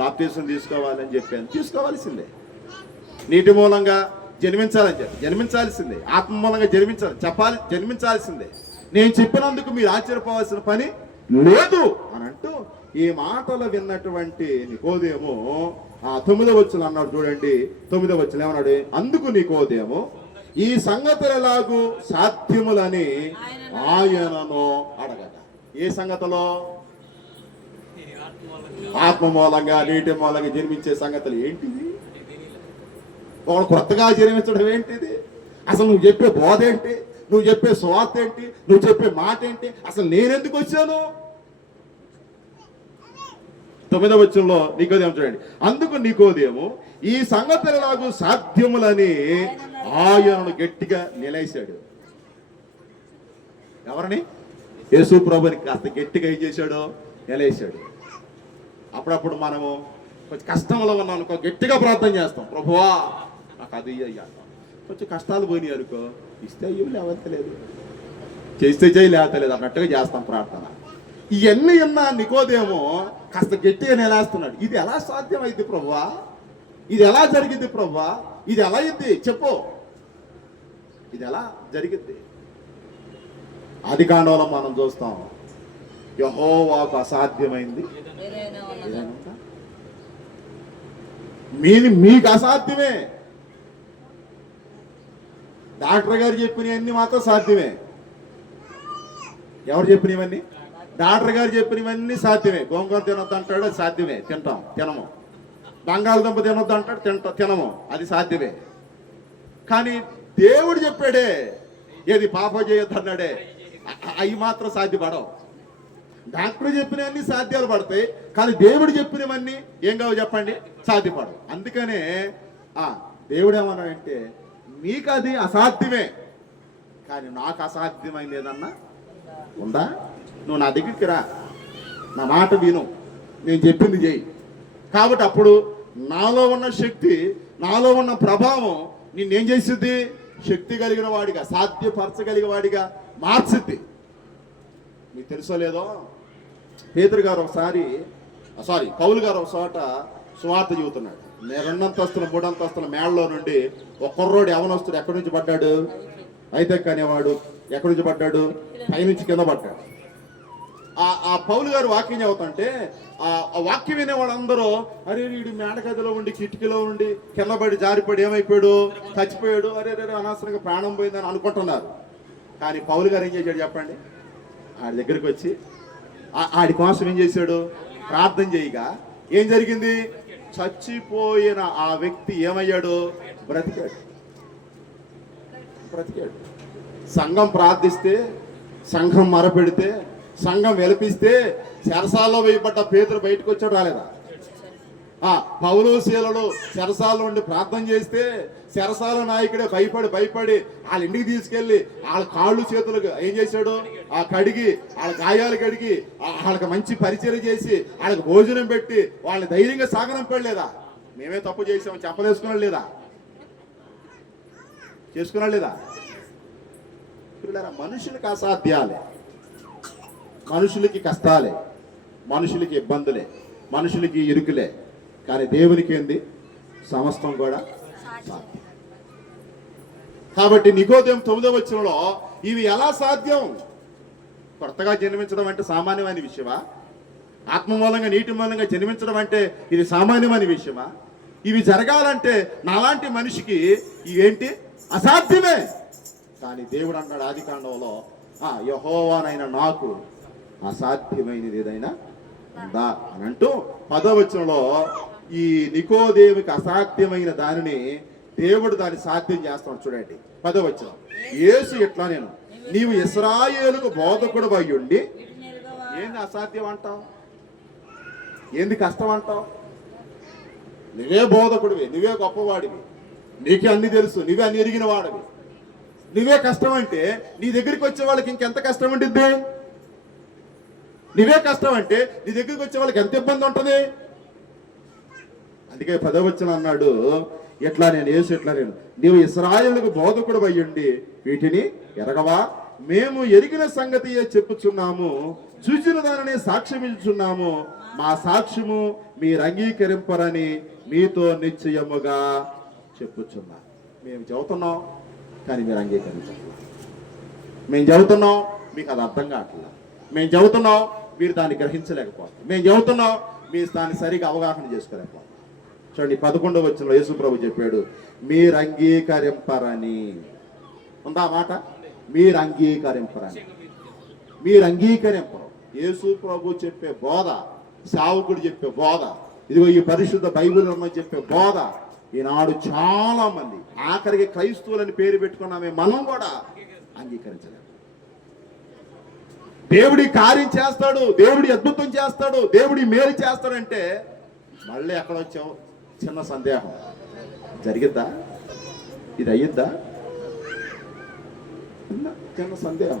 బాప్తీసం తీసుకోవాలని చెప్పాను, తీసుకోవాల్సిందే. నీటి మూలంగా జన్మించాలని చెప్పి జన్మించాల్సిందే, ఆత్మ మూలంగా జన్మించాల్సిందే. నేను చెప్పినందుకు మీరు ఆశ్చర్యపోవాల్సిన పని లేదు అని అంటూ ఈ మాటలు విన్నటువంటి నికోదేము 9వ వచనం అన్నాడు చూడండి. 9వ వచనం ఏమన్నాడు? అందుకు నికోదేము ఈ సంగతులు ఎలాగూ సాధ్యములని ఆయనను అడగట. ఏ సంగతిలో? ఆత్మ మూలంగా నీటి మూలంగా జన్మించే సంగతులు ఏంటిది? ఒకడు కొత్తగా జన్మించడం ఏంటిది? అసలు నువ్వు చెప్పే బోధ ఏంటి? నువ్వు చెప్పే స్వార్థ ఏంటి? నువ్వు చెప్పే మాట ఏంటి? అసలు నేనెందుకు వచ్చాను? 9వ వచనంలో నికోదేము చూడండి. అందుకు నికోదేము ఈ సంగతులకు సాధ్యములని ఆయనను గట్టిగా నిలైశాడు. ఎవరిని? యేసు ప్రభుని కాస్త గట్టిగా ఏం చేశాడో నిలైశాడు. అప్పుడప్పుడు మనము కొంచెం కష్టంలో ఉన్నాం అనుకో, గట్టిగా ప్రార్థన చేస్తాం, ప్రభువా నాకు అది అయ్యా. కొంచెం కష్టాలు పోయినాయి అనుకో, ఇస్తే అయ్యో లేవలేదు, చేస్తే చేయి లేవలేదు అన్నట్టుగా చేస్తాం ప్రార్థన. ఇవన్నీ విన్నా నికోదేమో కాస్త గట్టిగా నిలేస్తున్నాడు. ఇది ఎలా సాధ్యమైంది ప్రభువా? ఇది ఎలా జరిగింది ప్రభువా? ఇది ఎలా అయింది చెప్పు, ఇది ఎలా జరిగింది? ఆదికాండంలో మనం చూస్తాం, యెహోవాకు అసాధ్యమైంది మీకు అసాధ్యమే. డాక్టర్ గారు చెప్పినవన్నీ మాత్రం సాధ్యమే. ఎవరు చెప్పినవన్నీ? డాక్టర్ గారు చెప్పినవన్నీ సాధ్యమే. గోంగూర తినొద్దు అంటాడు, అది సాధ్యమే, తినము. బంగాళదుంప తినొద్దు అంటాడు, తినము, అది సాధ్యమే. కానీ దేవుడు చెప్పాడే, ఏది పాప చేయొద్దు అన్నాడే, అవి మాత్రం సాధ్యపడవు. డాక్టర్ చెప్పినవన్నీ సాధ్యాలు పడతాయి, కానీ దేవుడు చెప్పినవన్నీ ఏం కావు చెప్పండి, సాధ్యపడవు. అందుకనే దేవుడు ఏమన్నాడంటే మీకు అది అసాధ్యమే, కానీ నాకు అసాధ్యమైంది ఏదన్నా ఉందా? నువ్వు నా దగ్గరికి రా, నా మాట విను, నేను చెప్పింది చేయి. కాబట్టి అప్పుడు నాలో ఉన్న శక్తి, నాలో ఉన్న ప్రభావం నిన్నేం చేసిద్ది? శక్తి కలిగిన వాడిగా, సాధ్యపరచగలిగిన వాడిగా మార్చిద్ది. మీకు తెలుసో లేదో, పేతురు గారు పౌలు గారు ఒక చోట సువార్త చెబుతున్నాడు. 2 అంతస్తుల 3 అంతస్తుల మేడలో నుండి ఒక కుర్రోడు యవనస్తుడు ఎక్కడి నుంచి పడ్డాడు? అయితే అనేవాడు ఎక్కడి నుంచి పడ్డాడు? పైనుంచి కింద పడ్డాడు. ఆ పౌలు గారు వాక్యం చదువుతుంటే ఆ వాక్యం వినే వాళ్ళందరూ అరే వీడు మేడగదిలో ఉండి కిటికీలో ఉండి కింద పడి జారిపడి ఏమైపోయాడు? చచ్చిపోయాడు, అరే అనవసరంగా ప్రాణం పోయిందని అనుకుంటున్నారు. కానీ పౌలు గారు ఏం చేశాడు చెప్పండి? ఆడి దగ్గరికి వచ్చి ఆడి కోసం ఏం చేశాడు? ప్రార్థన చేయగా ఏం జరిగింది? చచ్చిపోయిన ఆ వ్యక్తి ఏమయ్యాడు? బ్రతికాడు. సంఘం ప్రార్థిస్తే, సంఘం మరపెడితే, సంఘం వెలిపిస్తే చెరసాల్లో వేయబడ్డ పేతురు బయటకు వచ్చాడు రాలేదా? పౌలు శీలలు చెరసాల నుండి ప్రార్థన చేస్తే చెరసాల నాయకుడే భయపడి వాళ్ళ ఇంటికి తీసుకెళ్లి వాళ్ళ కాళ్ళు చేతులు ఏం చేశాడు? కడిగి వాళ్ళ గాయాలు కడిగి వాళ్ళకి మంచి పరిచయం చేసి వాళ్ళకి భోజనం పెట్టి వాళ్ళని ధైర్యంగా సాగనంపడలేదా? మేమే తప్పు చేసాము చెప్పలేసుకున్నాడు లేదా? చేసుకున్నాడు లేదా? మనుషులకు అసాధ్యాలే, మనుషులకి కష్టాలే, మనుషులకి ఇబ్బందులే, మనుషులకి ఇరుకులే, కానీ దేవునికి ఏంది? సమస్తం కూడా సాధ్యం. కాబట్టి నికోదేము 9వ వచనంలో ఇవి ఎలా సాధ్యం? కొత్తగా జన్మించడం అంటే సామాన్యమైన విషయమా? ఆత్మ మూలంగా నీటి మూలంగా జన్మించడం అంటే ఇది సామాన్యమైన విషయమా? ఇవి జరగాలంటే నాలాంటి మనిషికి ఇవేంటి? అసాధ్యమే. కానీ దేవుడు అన్నాడు ఆదికాండంలో, యెహోవానైన నాకు అసాధ్యమైనది ఏదైనా ఉందా అని అంటూ 10వ వచనంలో ఈ నికోదేముకి అసాధ్యమైన దానిని దేవుడు దాన్ని సాధ్యం చేస్తాడు. చూడండి 10వ వచనం, యేసు ఇట్లా నేను నీవు ఇశ్రాయేలుకు బోధకుడు అయ్యుండి ఏంది అసాధ్యం అంటావు? ఏంది కష్టం అంటావు? నువ్వే బోధకుడివి, నువ్వే గొప్పవాడివి, నీకే అన్ని తెలుసు, నువ్వే అన్ని ఎరిగిన వాడివి, నువ్వే కష్టం అంటే నీ దగ్గరికి వచ్చే వాళ్ళకి ఇంకెంత కష్టం ఉంటుంది? నువ్వే కష్టం అంటే నీ దగ్గరికి వచ్చే వాళ్ళకి ఎంత ఇబ్బంది ఉంటుంది? అందుకే 10వ వచనం అన్నాడు, ఎట్లా నేను యేసు ఎట్లా నేను నీవు ఇశ్రాయేలుకు బోధకుడు అయ్యుండి వీటిని ఎరగవా? మేము ఎరిగిన సంగతి చెప్పుచున్నాము, చూసిన దానిని సాక్ష్యం ఇచ్చుచున్నాము, మా సాక్ష్యము మీరు అంగీకరింపరని మీతో నిశ్చయముగా చెప్పుచున్నాం. మేము చెబుతున్నాం కానీ మీరు అంగీకరించట్లా. మేము చెబుతున్నాం మీకు అది అర్థం కావట్లా. మేము చెబుతున్నాం మీరు దాన్ని గ్రహించలేకపోతాం. మేము చెబుతున్నాం మీరు దాన్ని సరిగా అవగాహన చేసుకోలేకపోతాం. చూడండి 11వ వచనంలో యేసు ప్రభు చెప్పాడు, మీరు అంగీకరింపరని. ఉందా మాట? మీరు అంగీకరింపరని. మీరు అంగీకరింపరు. యేసు ప్రభు చెప్పే బోధ, సావుకుడు చెప్పే బోధ, ఇదిగో ఈ పరిశుద్ధ బైబిల్ చెప్పే బోధ ఈనాడు చాలా మంది, ఆఖరికి క్రైస్తవులని పేరు పెట్టుకున్నామే మనం కూడా అంగీకరించలేము. దేవుడి కార్యం చేస్తాడు, దేవుడి అద్భుతం చేస్తాడు, దేవుడి మేలు చేస్తాడంటే మళ్ళీ ఎక్కడ వచ్చావు? చిన్న సందేహం. జరిగిద్దా? ఇది అయ్యిద్దా? చిన్న సందేహం.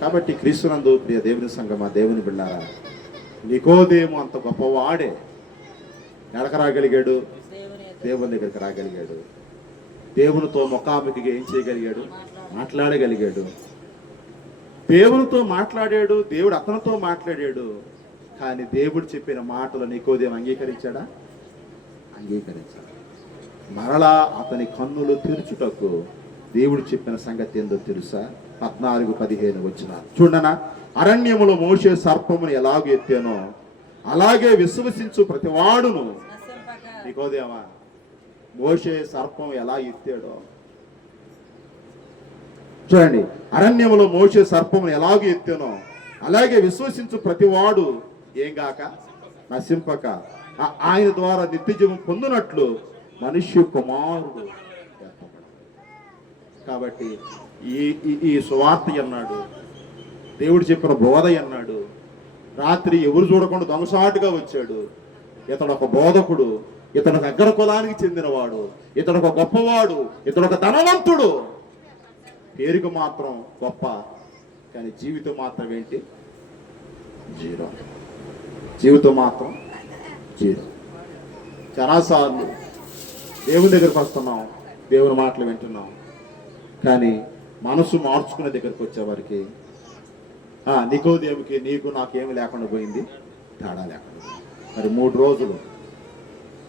కాబట్టి క్రీస్తునందు ప్రియ దేవుని సంగమా, దేవుని బిడ్డారా, నికోదేము అంత గొప్పవాడే ఎడక రాగలిగాడు? దేవుని దగ్గరికి రాగలిగాడు. దేవునితో ముఖాముఖిగా ఏం చేయగలిగాడు? మాట్లాడగలిగాడు. దేవునితో మాట్లాడాడు, దేవుడు అతనితో మాట్లాడాడు. కానీ దేవుడు చెప్పిన మాటలు నికోదేము అంగీకరించాడా? అంగీకరించాడు. మరలా అతని కన్నులు తెరుచుటకు దేవుడు చెప్పిన సంగతి ఏందో తెలుసా? 14-15 వచనాలు చూడనా. అరణ్యములో మోషే సర్పమును ఎలాగో ఎత్తానో అలాగే విశ్వసించు ప్రతివాడును. నికోదేమా, మోషే సర్పం ఎలా ఎత్తాడో చూడండి. అరణ్యములో మోషే సర్పమును ఎలాగో ఎత్తానో అలాగే విశ్వసించు ప్రతివాడు ఏం గాక నశింపక ఆయన ద్వారా నిత్యజీవం పొందినట్లు మనుష్య కుమారుడు. కాబట్టి ఈ సువార్త అన్నాడు దేవుడు చెప్పిన బోధ అన్నాడు. రాత్రి ఎవరు చూడకుండా దొంగసాటుగా వచ్చాడు. ఇతడు ఒక బోధకుడు, ఇతడు దగ్గర కులానికి చెందినవాడు, ఇతడు ఒక గొప్పవాడు, ఇతడు ఒక ధనవంతుడు. పేరుకు మాత్రం గొప్ప, కానీ జీవితం మాత్రం ఏంటి? జీరో. జీవితం మాత్రం జీరో. చాలాసార్లు దేవుని దగ్గరకు వస్తున్నాం, దేవుని మాటలు వింటున్నాం, కానీ మనసు మార్చుకునే దగ్గరకు వచ్చేవారికి నికోదేముకి నీకు నాకేమి లేకుండా పోయింది, తేడా లేకుండా. మరి 3 రోజులు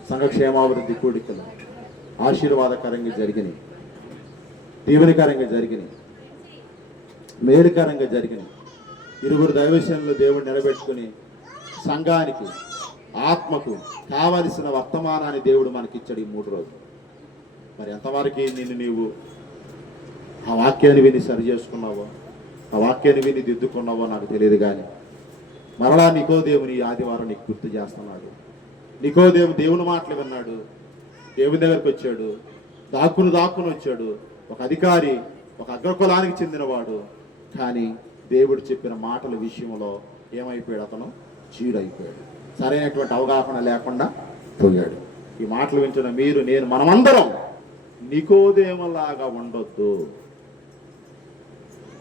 సంఘక్షేమాభివృద్ధి కూడికలు ఆశీర్వాదకరంగా జరిగినాయి, దీవెనకరంగా జరిగినాయి, మేలుకరంగా జరిగినాయి. 2 దైవశంలో దేవుడు నిలబెట్టుకుని సంఘానికి, ఆత్మకు కావలసిన వర్తమానాన్ని దేవుడు మనకిచ్చాడు ఈ 3 రోజులు. మరి ఎంతవరకు నీవు ఆ వాక్యాన్ని విని సరి చేసుకున్నావో, ఆ వాక్యాన్ని విని దిద్దుకున్నావో నాకు తెలియదు. కానీ మరలా నికోదేవుని ఆదివారం నీకు గుర్తు చేస్తున్నాడు. నికోదేవు దేవుని మాటలు విన్నాడు, దేవుని దగ్గరికి వచ్చాడు, దాక్కుని వచ్చాడు. ఒక అధికారి, ఒక అగ్రకులానికి చెందినవాడు, కానీ దేవుడు చెప్పిన మాటల విషయంలో ఏమైపోయాడు? అతను చీడైపోయాడు. సరైనటువంటి అవగాహన లేకుండా పోయాడు. ఈ మాటలు వింటున్న మీరు, నేను, మనమందరం నికోదేములాగా ఉండొద్దు.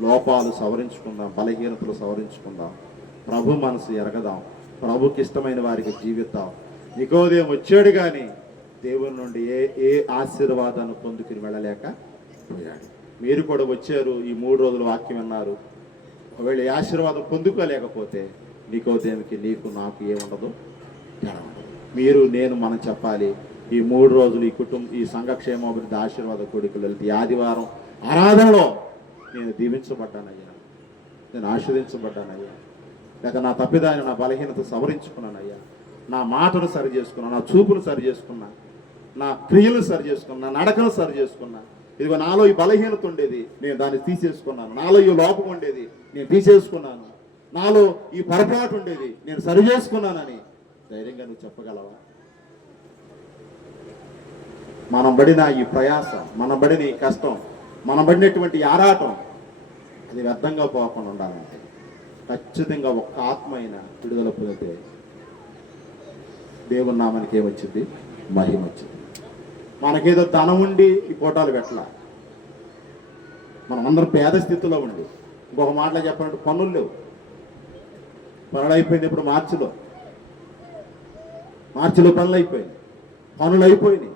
లోపాలు సవరించుకుందాం, బలహీనతలు సవరించుకుందాం, ప్రభు మనసు ఎరగదాం, ప్రభుకి ఇష్టమైన వారికి జీవిద్దాం. నికోదేము వచ్చాడు కానీ దేవుని నుండి ఏ ఆశీర్వాదాన్ని పొందుకుని వెళ్ళలేకపోయాడు. మీరు కూడా వచ్చారు, ఈ 3 రోజులు వాక్యం విన్నారు. ఒకవేళ ఈ ఆశీర్వాదం పొందుకోలేకపోతే నికోదేముకి నీకు నాకు ఏముండదు, తేడా ఉండదు. మీరు, నేను, మనం చెప్పాలి. ఈ 3 రోజులు ఈ సంఘక్షేమాభివృద్ధి ఆశీర్వాద కోడికలు వెళ్తే ఈ ఆదివారం ఆరాధనలో నేను దీవించబడ్డానయ్యా, నేను ఆశీర్వదించబడ్డానయ్యా, లేక నా తప్పిదాన్ని, నా బలహీనత సవరించుకున్నానయ్యా, నా మాటను సరి చేసుకున్నా, నా చూపును సరి చేసుకున్నా, నా క్రియలు సరి చేసుకున్నా, నా నడకను సరి చేసుకున్నా. ఇదిగో నాలో ఈ బలహీనత ఉండేది, నేను దాన్ని తీసేసుకున్నాను. నాలో ఈ లోపం ఉండేది, నేను తీసేసుకున్నాను. నాలో ఈ పొరపాటు ఉండేది, నేను సరి చేసుకున్నానని ధైర్యంగా నువ్వు చెప్పగలవా? మనం పడిన ఈ ప్రయాస, మనం పడిన ఈ కష్టం, మనం పడినటువంటి ఆరాటం అది వ్యర్థంగా పోకుండా ఉండాలంటే ఖచ్చితంగా ఒక్క ఆత్మ అయినా విడుదల పొందితే దేవుని నామానికి ఏమొచ్చింది? మహిమ వచ్చింది. మనకేదో ధనం ఉండి ఈ కోటాలు పెట్టాల, మనం అందరం పేద స్థితిలో ఉండి, ఇంకొక మాటలో చెప్పాలంటే పనులు లేవు. పనులు అయిపోయింది. ఇప్పుడు మార్చిలో పనులు అయిపోయింది, పనులు అయిపోయినాయి,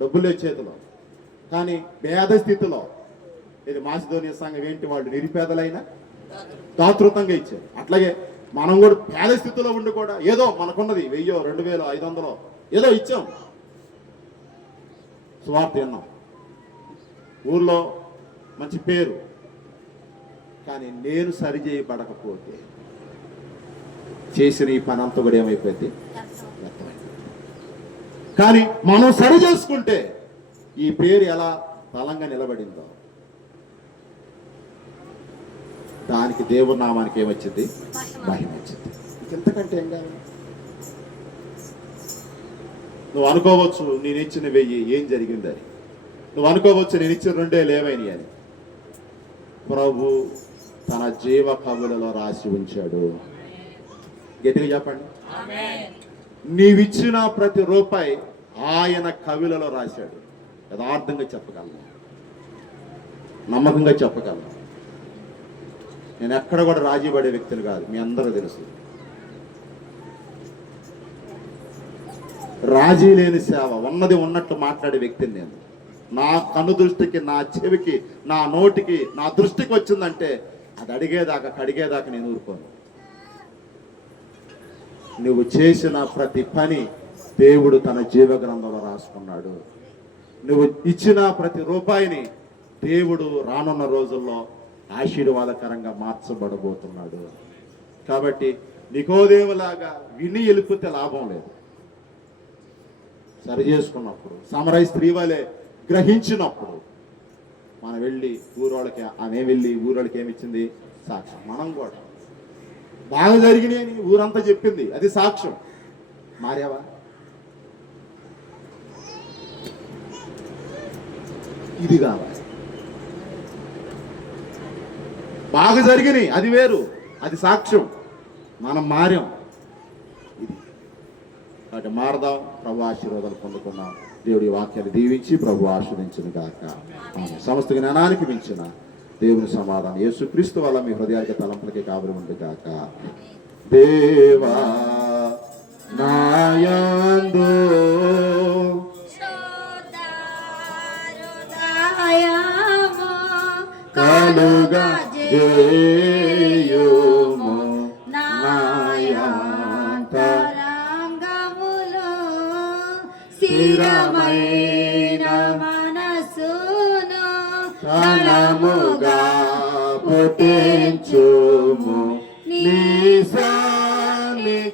డబ్బులు లేవు చేతిలో. కానీ పేద స్థితిలో ఇది మాసిదోనియ సంఘం ఏంటి, వాళ్ళు నిరుపేదలైనా దాతృతంగా ఇచ్చారు. అట్లాగే మనం కూడా పేద స్థితిలో ఉండి కూడా ఏదో మనకున్నది 1000, 2000, 500 ఏదో ఇచ్చాం, స్వార్థ విన్నాం, ఊర్లో మంచి పేరు. కానీ నేను సరిచేయబడకపోతే చేసిన ఈ పని అంతా కూడా ఏమైపోయింది? కానీ మనం సరి చేసుకుంటే ఈ పేరు ఎలా బలంగా నిలబడిందో దానికి దేవుని నామానికి ఏమొచ్చింది? మహిమ వచ్చింది. ఇంతకంటే ఏం కాదు. నువ్వు అనుకోవచ్చు నేను ఇచ్చిన 1000 ఏం జరిగిందని, నువ్వు అనుకోవచ్చు నేను ఇచ్చిన 2 లేవైనాయి అని. ప్రభు తన జీవ కవులలో రాసి ఉంచాడు. గట్టిగా చెప్పండి. నీవిచ్చిన ప్రతి రూపాయి ఆయన కవులలో రాశాడు. యథార్థంగా చెప్పగలను, నమ్మకంగా చెప్పగలను. నేను ఎక్కడ కూడా రాజీ పడే వ్యక్తిని కాదు, మీ అందరూ తెలుసు. రాజీ లేని సేవ, ఉన్నది ఉన్నట్టు మాట్లాడే వ్యక్తిని నేను. నా కన్ను దృష్టికి, నా చెవికి, నా నోటికి, నా దృష్టికి వచ్చిందంటే అది అడిగేదాకా కడిగేదాకా నేను ఊరుకోను. నువ్వు చేసిన ప్రతి పని దేవుడు తన జీవ గ్రంథంలో రాసుకున్నాడు. నువ్వు ఇచ్చిన ప్రతి రూపాయిని దేవుడు రానున్న రోజుల్లో ఆశీర్వాదకరంగా మార్చబడబోతున్నాడు. కాబట్టి నికోదేములాగా విని వెళ్ళిపోతే లాభం లేదు. సరి చేసుకున్నప్పుడు, సమరయ స్త్రీ వలె గ్రహించినప్పుడు మనం వెళ్ళి ఊరోళ్ళకి, ఆమె వెళ్ళి ఊరోళ్ళకి ఏమిచ్చింది? సాక్ష్యం. మనం కూడా బాగా జరిగినాయని ఊరంతా చెప్పింది, అది సాక్ష్యం. మారావా? ఇది కావాలి. బాగా జరిగినాయి, అది వేరు, అది సాక్ష్యం. మనం మారాం. ఇది కాబట్టి మారదాం, ప్రభు ఆశీర్వాదాలు పొందుకున్నాం. దేవుడి వాక్యాన్ని దీవించి ప్రభు ఆశీర్వదించును గాక. ఆమేన్. సమస్త జ్ఞానానికి మించిన దేవుని సమాధానం యేసుక్రీస్తు వల్ల మీ హృదయానికి తలంపులకి కావలి ఉండు గాక. దేవా నాయందు కలుగా చేయుము నాయంతరంగములో స్థిరమైన మనసును తనముగా పుట్టించుము నీ సన్నిధానములో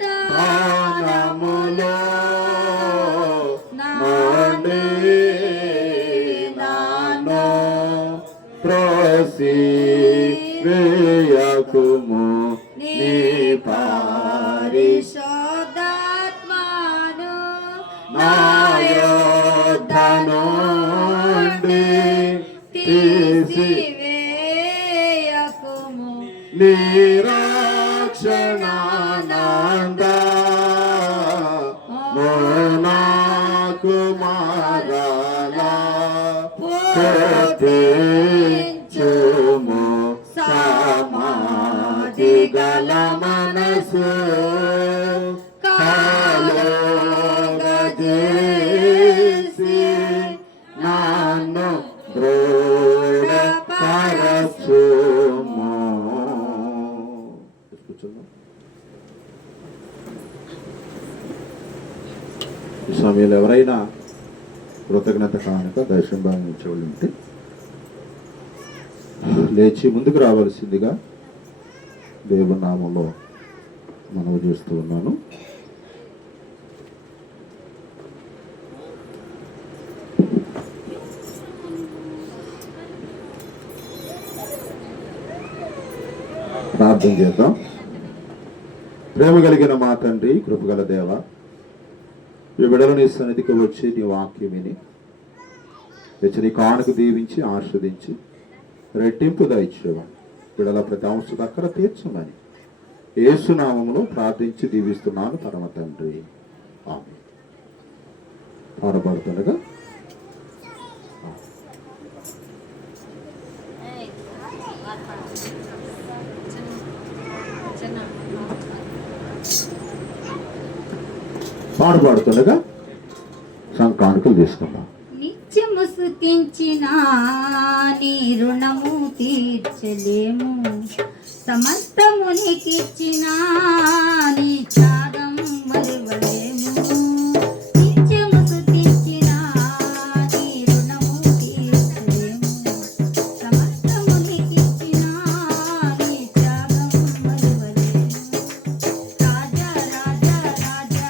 నానే నాను త్రోసివేయకుము నీ పరిశుద్ధాత్మను నా యొద్ద నుండి తీసివేయకుము నిరక్షణానంద నాకు మారాలా పుట్టించుము సమాధి గల మనసు కలుగజేసి నన్ను దృఢపరచుము. ఈ సమయంలో ఎవరైనా కృతజ్ఞత కానుక దర్శనం భావించేవాళ్ళు ఉంటే లేచి ముందుకు రావాల్సిందిగా దేవుని నామంలో మనవి చేస్తూ ఉన్నాను. ప్రార్థన చేద్దాం. ప్రేమ కలిగిన మా తండ్రి, కృపగల దేవ, ఈ బిడ్డలు నీ సన్నిధికి వచ్చి నీ వాక్యం విని తెచ్చి నీ కానుక దీవించి ఆస్వాదించి రెట్టింపు దయచేవాడు బిడ్డల ప్రతి అవసరం అక్కడ తీర్చమని యేసునామములో ప్రార్థించి దీవిస్తున్నాను పరమ తండ్రి. ఆమేన్. పాడబడుతుండగా పాడుతుండగా సంకానుకలు తీసుకుందాం. నిత్యము స్తుతించిన నీ రుణము తీర్చలేము, సమస్తము నీకిచ్చిన నీ త్యాగం మరువలేము. నిత్యము స్తుతించిన నీ రుణము తీర్చలేము, సమస్తము నీకిచ్చిన నీ త్యాగం మరువలేము. రాజా రాజా రాజా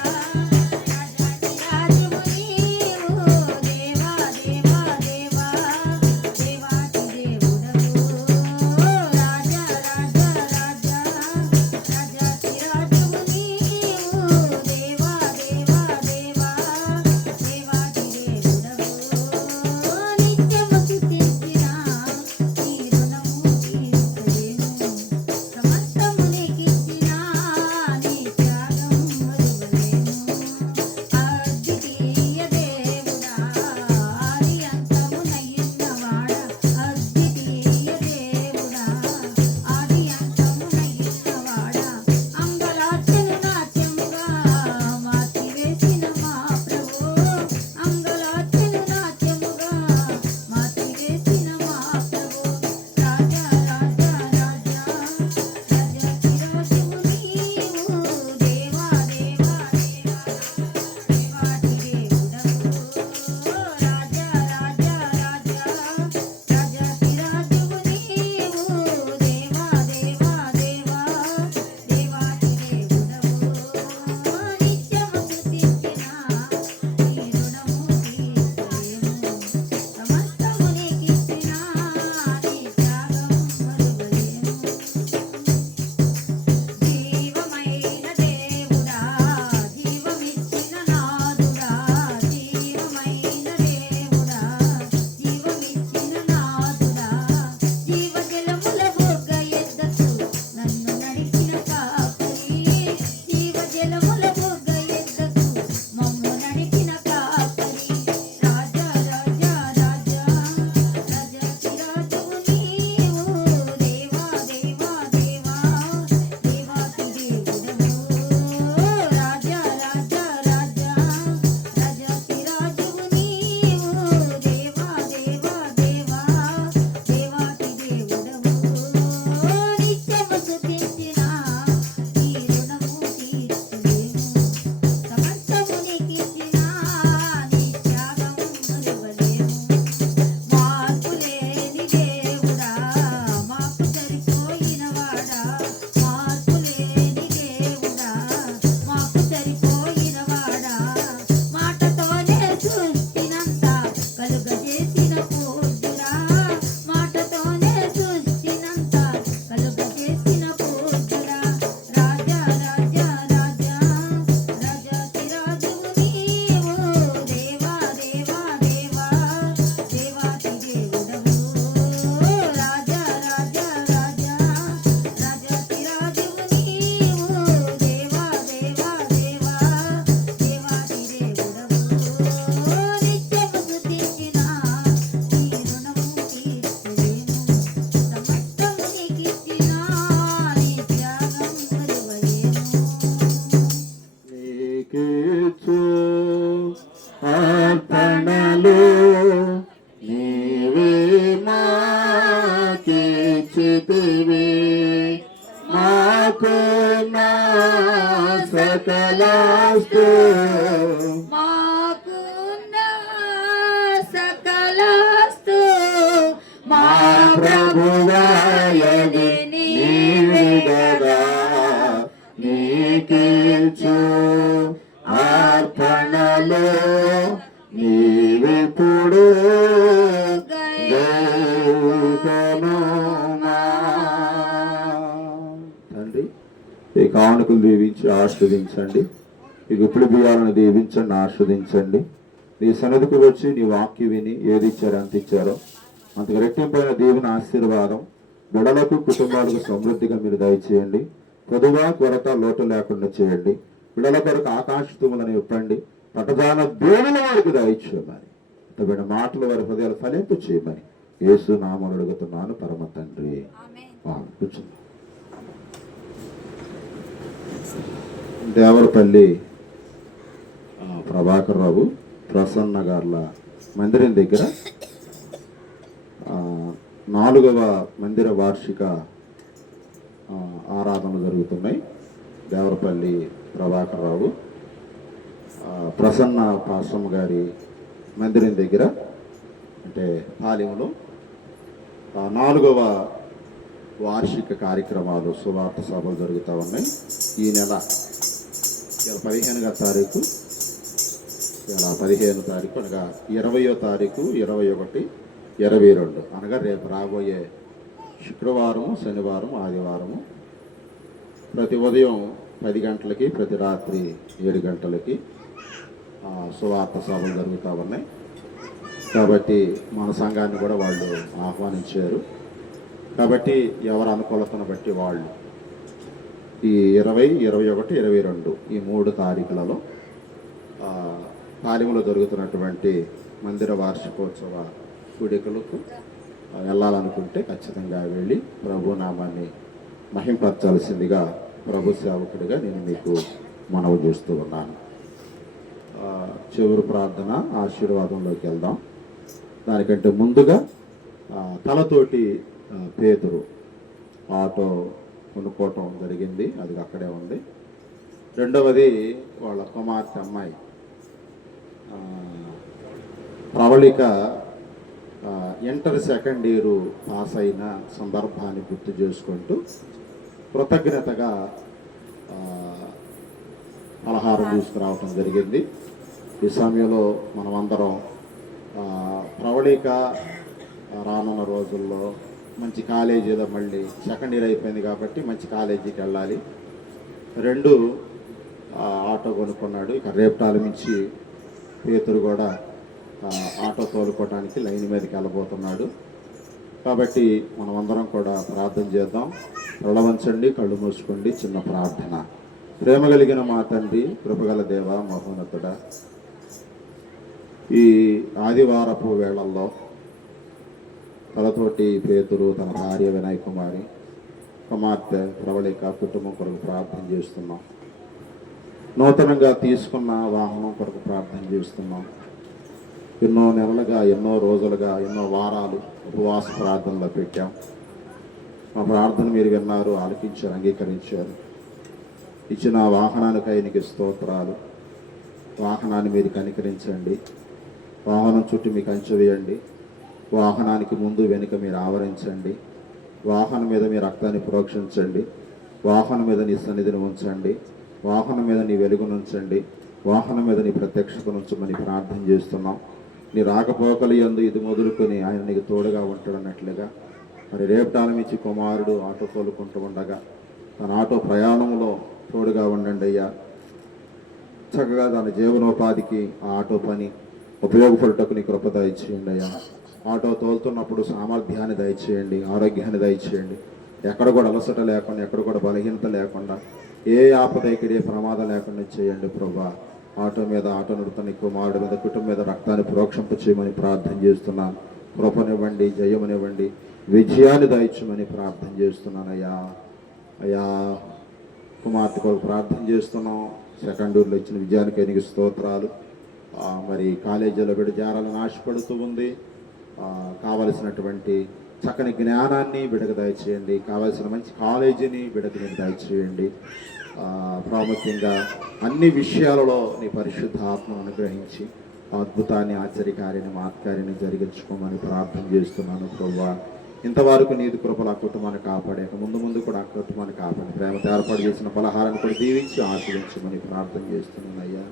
రాజాకి రాజువు నీవు, దేవా దేవా దేవా దేవాకి దేవుడవు. రాజా రాజా రాజా రాజాకి రాజువు నీవు, నీవే మాకున్న సకలాస్తు మాకున్న సకలాస్తు మా ప్రభువాయని నీవే గదా నీకిచ్చు అర్పణలో నీవిప్పుడు తండ్రి ఈ కానుకలు దీవించి ఆస్వాదించండి ఈ గుప్పిడి బియ్యాలను దీవించండి ఆస్వాదించండి నీ సన్నిధికి వచ్చి నీ వాక్యం విని ఏది ఇచ్చారో అంత ఇచ్చారో అంతకు రెట్టింపైన దేవుని ఆశీర్వాదం బిడలకు కుటుంబాలకు సమృద్ధిగా మీరు దయచేయండి పొదువా కొరత లోటు లేకుండా చేయండి బిడల కొరకు ఆకాశతుములను ఇవ్వండి పటజాన దేవుల వారికి దయచేయమని తగిన మాటలు వారి హృదయాలు ఫలింపు చేయమని యేసు నామమున అడుగుతున్నాను పరమ తండ్రి కూర్చుందాం. దేవరపల్లి ప్రభాకర్ రావు ప్రసన్న గార్ల మందిరం దగ్గర 4వ మందిర వార్షిక ఆరాధనలు జరుగుతున్నాయి. దేవరపల్లి ప్రభాకర్ రావు ప్రసన్న పాశ్రమ గారి మందిరం దగ్గర అంటే పాలెంలో 4వ వార్షిక కార్యక్రమాలు సువార్త సభలు జరుగుతూ ఉన్నాయి. ఈ నెల 15వ తారీఖు ఇలా 15వ తారీఖు అనగా 20వ తారీఖు 21, 22 అనగా రేపు రాబోయే శుక్రవారము, శనివారం, ఆదివారము ప్రతి ఉదయం 10 గంటలకి ప్రతి రాత్రి 7 గంటలకి సువార్త సభలు జరుగుతూ ఉన్నాయి. కాబట్టి మన సంఘాన్ని కూడా వాళ్ళు ఆహ్వానించారు. కాబట్టి ఎవరి అనుకూలతను బట్టి వాళ్ళు ఈ 20, 21, 22 ఈ 3 తారీఖులలో పాలెంలో జరుగుతున్నటువంటి మందిర వార్షికోత్సవ కూడికలకు వెళ్ళాలనుకుంటే ఖచ్చితంగా వెళ్ళి ప్రభు నామాన్ని మహింపరచాల్సిందిగా ప్రభు సేవకుడిగా నేను మీకు మనవి చేస్తూ ఉన్నాను. చివరి ప్రార్థన ఆశీర్వాదంలోకి వెళ్దాం. దానికంటే ముందుగా తలతోటి పేతురు ఆటో కొనుక్కోవటం జరిగింది, అది అక్కడే ఉంది. రెండవది వాళ్ళ కుమార్తె అమ్మాయి Pravallika inter second year pass అయిన సందర్భాన్ని గుర్తు చేసుకుంటూ కృతజ్ఞతగా పలహారం తీసుకురావటం జరిగింది. ఈ సమయంలో మనమందరం ప్రవళిక రానున్న రోజుల్లో మంచి కాలేజీలో మళ్ళీ సెకండ్ ఇయర్ అయిపోయింది కాబట్టి మంచి కాలేజీకి వెళ్ళాలి. 2 ఆటో కొనుక్కున్నాడు. ఇక రేపటాల నుంచి పేతురు కూడా ఆటో తోలుకోవడానికి లైన్ మీదకి వెళ్ళబోతున్నాడు. కాబట్టి మనమందరం కూడా ప్రార్థన చేద్దాం. ప్రళవంచండి, కళ్ళు మూసుకోండి. చిన్న ప్రార్థన. ప్రేమ కలిగిన మా తండ్రి, కృపగల దేవ, మహోన్నతుడా, ఈ ఆదివారపు వేళల్లో తలతోటి పేతురు తన భార్య వినయ్ కుమారి కుమార్తె ప్రవళిక కుటుంబం కొరకు ప్రార్థన చేస్తున్నాం. నూతనంగా తీసుకున్న వాహనం కొరకు ప్రార్థన చేస్తున్నాం. ఎన్నో నెలలుగా, ఎన్నో రోజులుగా, ఎన్నో వారాలు ఉపవాస ప్రార్థనలో పెట్టాం. మా ప్రార్థన మీరు విన్నారు, ఆలకించారు, అంగీకరించారు. ఇచ్చిన వాహనానికై నీకు స్తోత్రాలు. వాహనాన్ని మీరు కనికరించండి. వాహనం చుట్టూ మీకు కంచె వేయండి. వాహనానికి ముందు వెనుక మీరు ఆవరించండి. వాహనం మీద మీ రక్తాన్ని ప్రోక్షించండి. వాహనం మీద నీ సన్నిధిని ఉంచండి. వాహనం మీద నీ వెలుగును ఉంచండి. వాహనం మీద నీ ప్రత్యక్షతను ఉంచమని ప్రార్థన చేస్తున్నాం. నీ రాకపోకలు యందు ఇది మొదలుకొని ఆయన నీకు తోడుగా ఉంటాడన్నట్లుగా మరి రేపటాలం ఇచ్చి కుమారుడు ఆటో తోలుకుంటూ ఉండగా తన ఆటో ప్రయాణంలో తోడుగా ఉండండి అయ్యా. చక్కగా తన జీవనోపాధికి ఆ ఆటో పని ఉపయోగపడటకు నీ కృప దయచేయండి అయ్యా. ఆటో తోలుతున్నప్పుడు సామర్థ్యాన్ని దయచేయండి, ఆరోగ్యాన్ని దయచేయండి. ఎక్కడ కూడా అలసట లేకుండా, ఎక్కడ కూడా బలహీనత లేకుండా, ఏ ఆపద ఇక్కడే ప్రమాదం లేకుండా చేయండి ప్రభా. ఆటో మీద, ఆటో నడుతున్న కుమారుడు మీద, కుటుంబం మీద రక్తాన్ని ప్రోక్షంప చేయమని ప్రార్థన చేస్తున్నాను. కృపనివ్వండి, జయమనివ్వండి, విజయాన్ని దయచమని ప్రార్థన చేస్తున్నాను అయ్యా. అయ్యా కుమార్తె కొరకు ప్రార్థన చేస్తున్నాం. సెకండ్ ఇయర్లో ఇచ్చిన విజయానికి నీకు స్తోత్రాలు. మరి కాలేజీలో బిడ్డ చేరాలని ఆశపడుతూ ఉంది. కావలసినటువంటి చక్కని జ్ఞానాన్ని బిడ్డకు దయచేయండి. కావాల్సిన మంచి కాలేజీని బిడ్డకు మీరు దయచేయండి. ప్రాముఖ్యంగా అన్ని విషయాలలో నీ పరిశుద్ధాత్మను అనుగ్రహించి అద్భుతాన్ని, ఆశ్చర్యకార్యాన్ని, మాత్కార్యాన్ని జరిగించుకోమని ప్రార్థన చేస్తున్నాను ప్రభువా. ఇంతవరకు నీది కృపలు ఆ కుటుంబాన్ని కాపాడాక ముందు కూడా ఆ కుటుంబాన్ని కాపాడి ప్రేమతో ఏర్పాటు చేసిన పలహారాన్ని కూడా దీవించి ఆశీర్వించమని ప్రార్థన చేస్తున్నాను అయ్యా.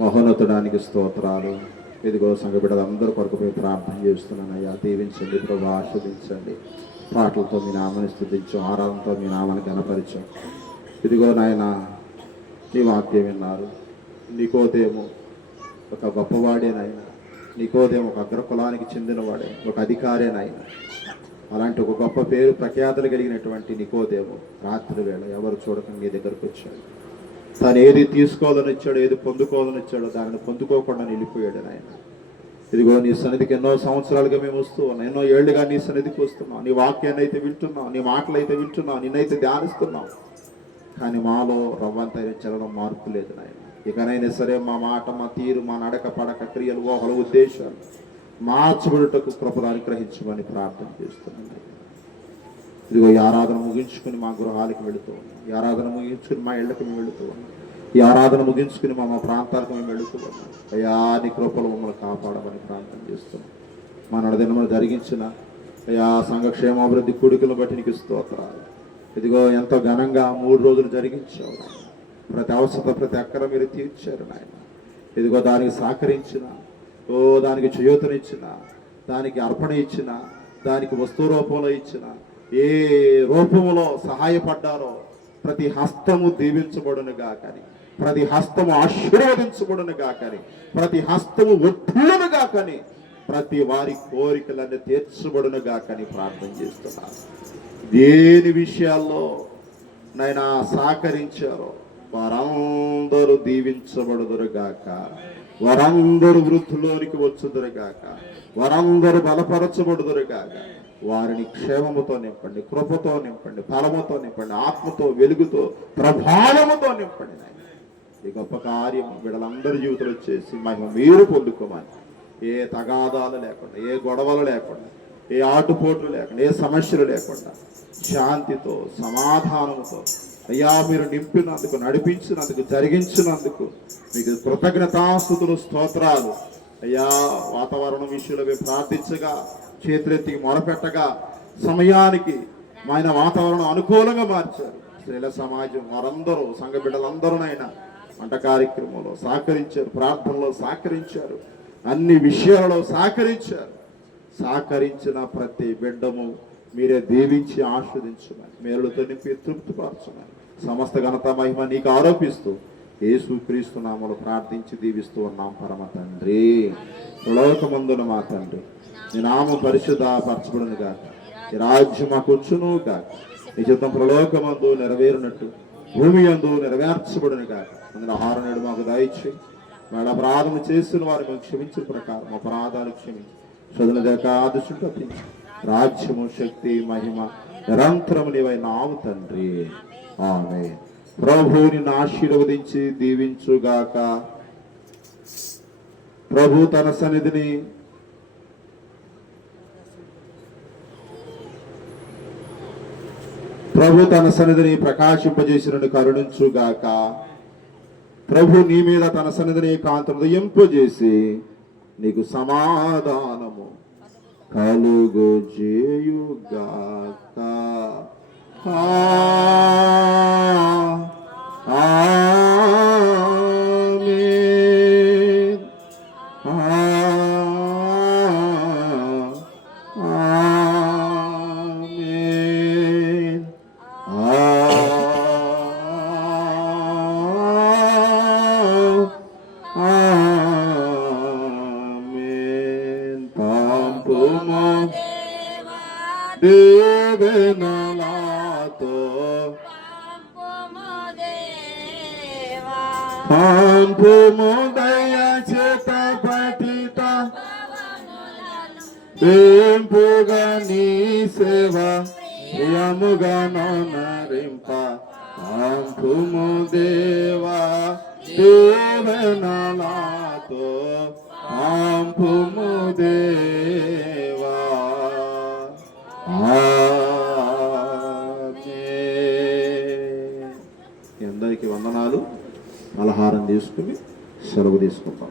మహోన్నతుడానికి స్తోత్రాలు. ఇదిగో సంఘ బిడ్డలందరూ కొరకుపోయి ప్రార్థన చేస్తున్నాను అయ్యా. దీవించండి ప్రభు, ఆశీర్వించండి. పాటలతో మీ నామాన్ని స్తుతించాం, ఆరాధనతో మీ నామాన్ని గణపరిచాం. ఇదిగో నాయన, నీ వాక్యం విన్నారు. నికోదేము ఒక గొప్పవాడేనాయన, నికోదేము ఒక అగ్రకులానికి చెందినవాడే, ఒక అధికారేనాయన. అలాంటి ఒక గొప్ప పేరు ప్రఖ్యాతులు కలిగినటువంటి నికోదేము రాత్రి వేళ ఎవరు చూడక మీ దగ్గరకు వచ్చాడు. తాను ఏది తీసుకోవాలని వచ్చాడో, ఏది పొందుకోవాలని వచ్చాడో దానిని పొందుకోకుండా వెళ్ళిపోయాడు నాయన. ఇదిగో నీ సన్నిధికి ఎన్నో సంవత్సరాలుగా మేము వస్తూ ఉన్నాం, ఎన్నో ఏళ్ళుగా నీ సన్నిధికి వస్తున్నాం. నీ వాక్యాన్ని అయితే వింటున్నాం, నీ మాటలు అయితే వింటున్నాం, నిన్నైతే ధ్యానిస్తున్నాం. కానీ మాలో రవ్వంతైన చలనం మార్పు లేదు నాయన. ఇకనైనా సరే మా మాట, మా తీరు, మా నడక, పడక, క్రియలు, ఊహల, ఉద్దేశాలు మార్చబడుటకు కృపను అనుగ్రహించమని ప్రార్థన చేస్తున్నాను. ఇదిగో ఈ ఆరాధన ముగించుకుని మా గృహాలకు వెళుతూ ఉన్నాం, ఈ ఆరాధన ముగించుకుని మా ఇళ్ళకి మేము వెళుతూ ఉన్నాం, ఈ ఆరాధన ముగించుకుని మా ప్రాంతాలకు మేము వెళుతూ ఉన్నాం. అయ్యా, నీ కృపలు మమ్మల్ని కాపాడమని ప్రార్థన చేస్తున్నాం. మా నడదినములు జరిగించిన అయ్యా సంఘ క్షేమాభివృద్ధి కూడికలను బట్టి నీకు స్తోత్రాలు. ఇదిగో ఎంతో ఘనంగా 3 రోజులు జరిగించావు నాయన. ప్రతి అవసరత, ప్రతి అక్కర మీరు తీర్చారు నాయన. ఇదిగో దానికి సహకరించిన, దానికి చేయూతనిచ్చిన, దానికి అర్పణ ఇచ్చిన, దానికి వస్తు రూపంలో ఇచ్చిన, ఏ రూపంలో సహాయపడ్డారో ప్రతి హస్తము దీవించబడునుగా కానీ, ప్రతి హస్తము ఆశీర్వదించబడునుగా కానీ, ప్రతి హస్తము ఒట్టులుగా కానీ, ప్రతి వారి కోరికలన్నీ తీర్చబడునుగా కానీ ప్రార్థన చేస్తున్నారు. దేని విషయాల్లో నైనా సహకరించారో వారందరూ దీవించబడుదురుగాక, వారందరూ వృద్ధిలోనికి వచ్చుదురుగాక, వారందరూ బలపరచబడుదురుగాక. వారిని క్షేమముతో నింపండి, కృపతో నింపండి, ఫలముతో నింపండి, ఆత్మతో, వెలుగుతో, ప్రభావముతో నింపండి నాయన. ఈ గొప్ప కార్యం వీళ్ళందరి జీవితంలో చేసి మహిమ మీరు పొందుకోమని, ఏ తగాదాలు లేకుండా, ఏ గొడవలు లేకుండా, ఏ ఆటుపోట్లు లేకుండా, ఏ సమస్యలు లేకుండా శాంతితో, సమాధానముతో అయ్యా మీరు నింపినందుకు, నడిపించినందుకు, జరిగించినందుకు మీకు కృతజ్ఞతాస్తుతులు, స్తోత్రాలు. అయ్యా, వాతావరణం విషయంలో మేము ప్రార్థించగా, చేతులెత్తికి మొరపెట్టగా సమయానికి ఆయన వాతావరణం అనుకూలంగా మార్చారు. స్త్రీల సమాజం వారందరూ, సంఘ బిడ్డలందరూనైనా వంట కార్యక్రమంలో సహకరించారు, ప్రార్థనలో సహకరించారు, అన్ని విషయాలలో సహకరించారు. సహకరించిన ప్రతి బిడ్డము మీరే దీవించి ఆస్వాదించమని, మేలుతో నింపి తృప్తిపరచమని, సమస్త ఘనత మహిమ నీకు ఆరోపిస్తూ యేసుక్రీస్తు నామములో ప్రార్థించి దీవిస్తూ ఉన్నాం పరమ తండ్రి. లోకమందున మా తండ్రి, నీ నామం పరిశుద్ధపరచబడును గాక, ఈ రాజ్యం మాకు వచ్చును గాక, నీ చిత్తం ప్రలోకమందు నెరవేరునట్టు భూమి యందు నెరవేర్చబడును గాక. అందులో ఆహారం నేడు మాకు దయచేయి. వాళ్ళ అపరాధము చేసిన వారు మేము క్షమించిన ప్రకారం అపరాధాలు క్షమించి చదువుల దాకా ఆదర్శం తప్పించి రాజ్యము, శక్తి, మహిమ నిరంతరము నీవై నావు తండ్రి. ఆమేన్. ప్రభు నిన్ను ఆశీర్వదించి దీవించుగాక. ప్రభు తన సన్నిధిని ప్రకాశింపజేసినను కరుణించుగాక. ప్రభు నీ మీద తన సన్నిధిని కాంతి ఉదయింపజేసి నీకు సమాధానము కలుగు చేయుగాక. దేవనలాతో పంపుము దయ చేత పతిత వేంపుగా నీ సేవ ప్రియముగా నరింప పంపుము దేవా దేవనలాతో పంపుము దేవా. మీ అందరికీ వందనాలు. పలహారం తీసుకుని సెలవు తీసుకుంటాం.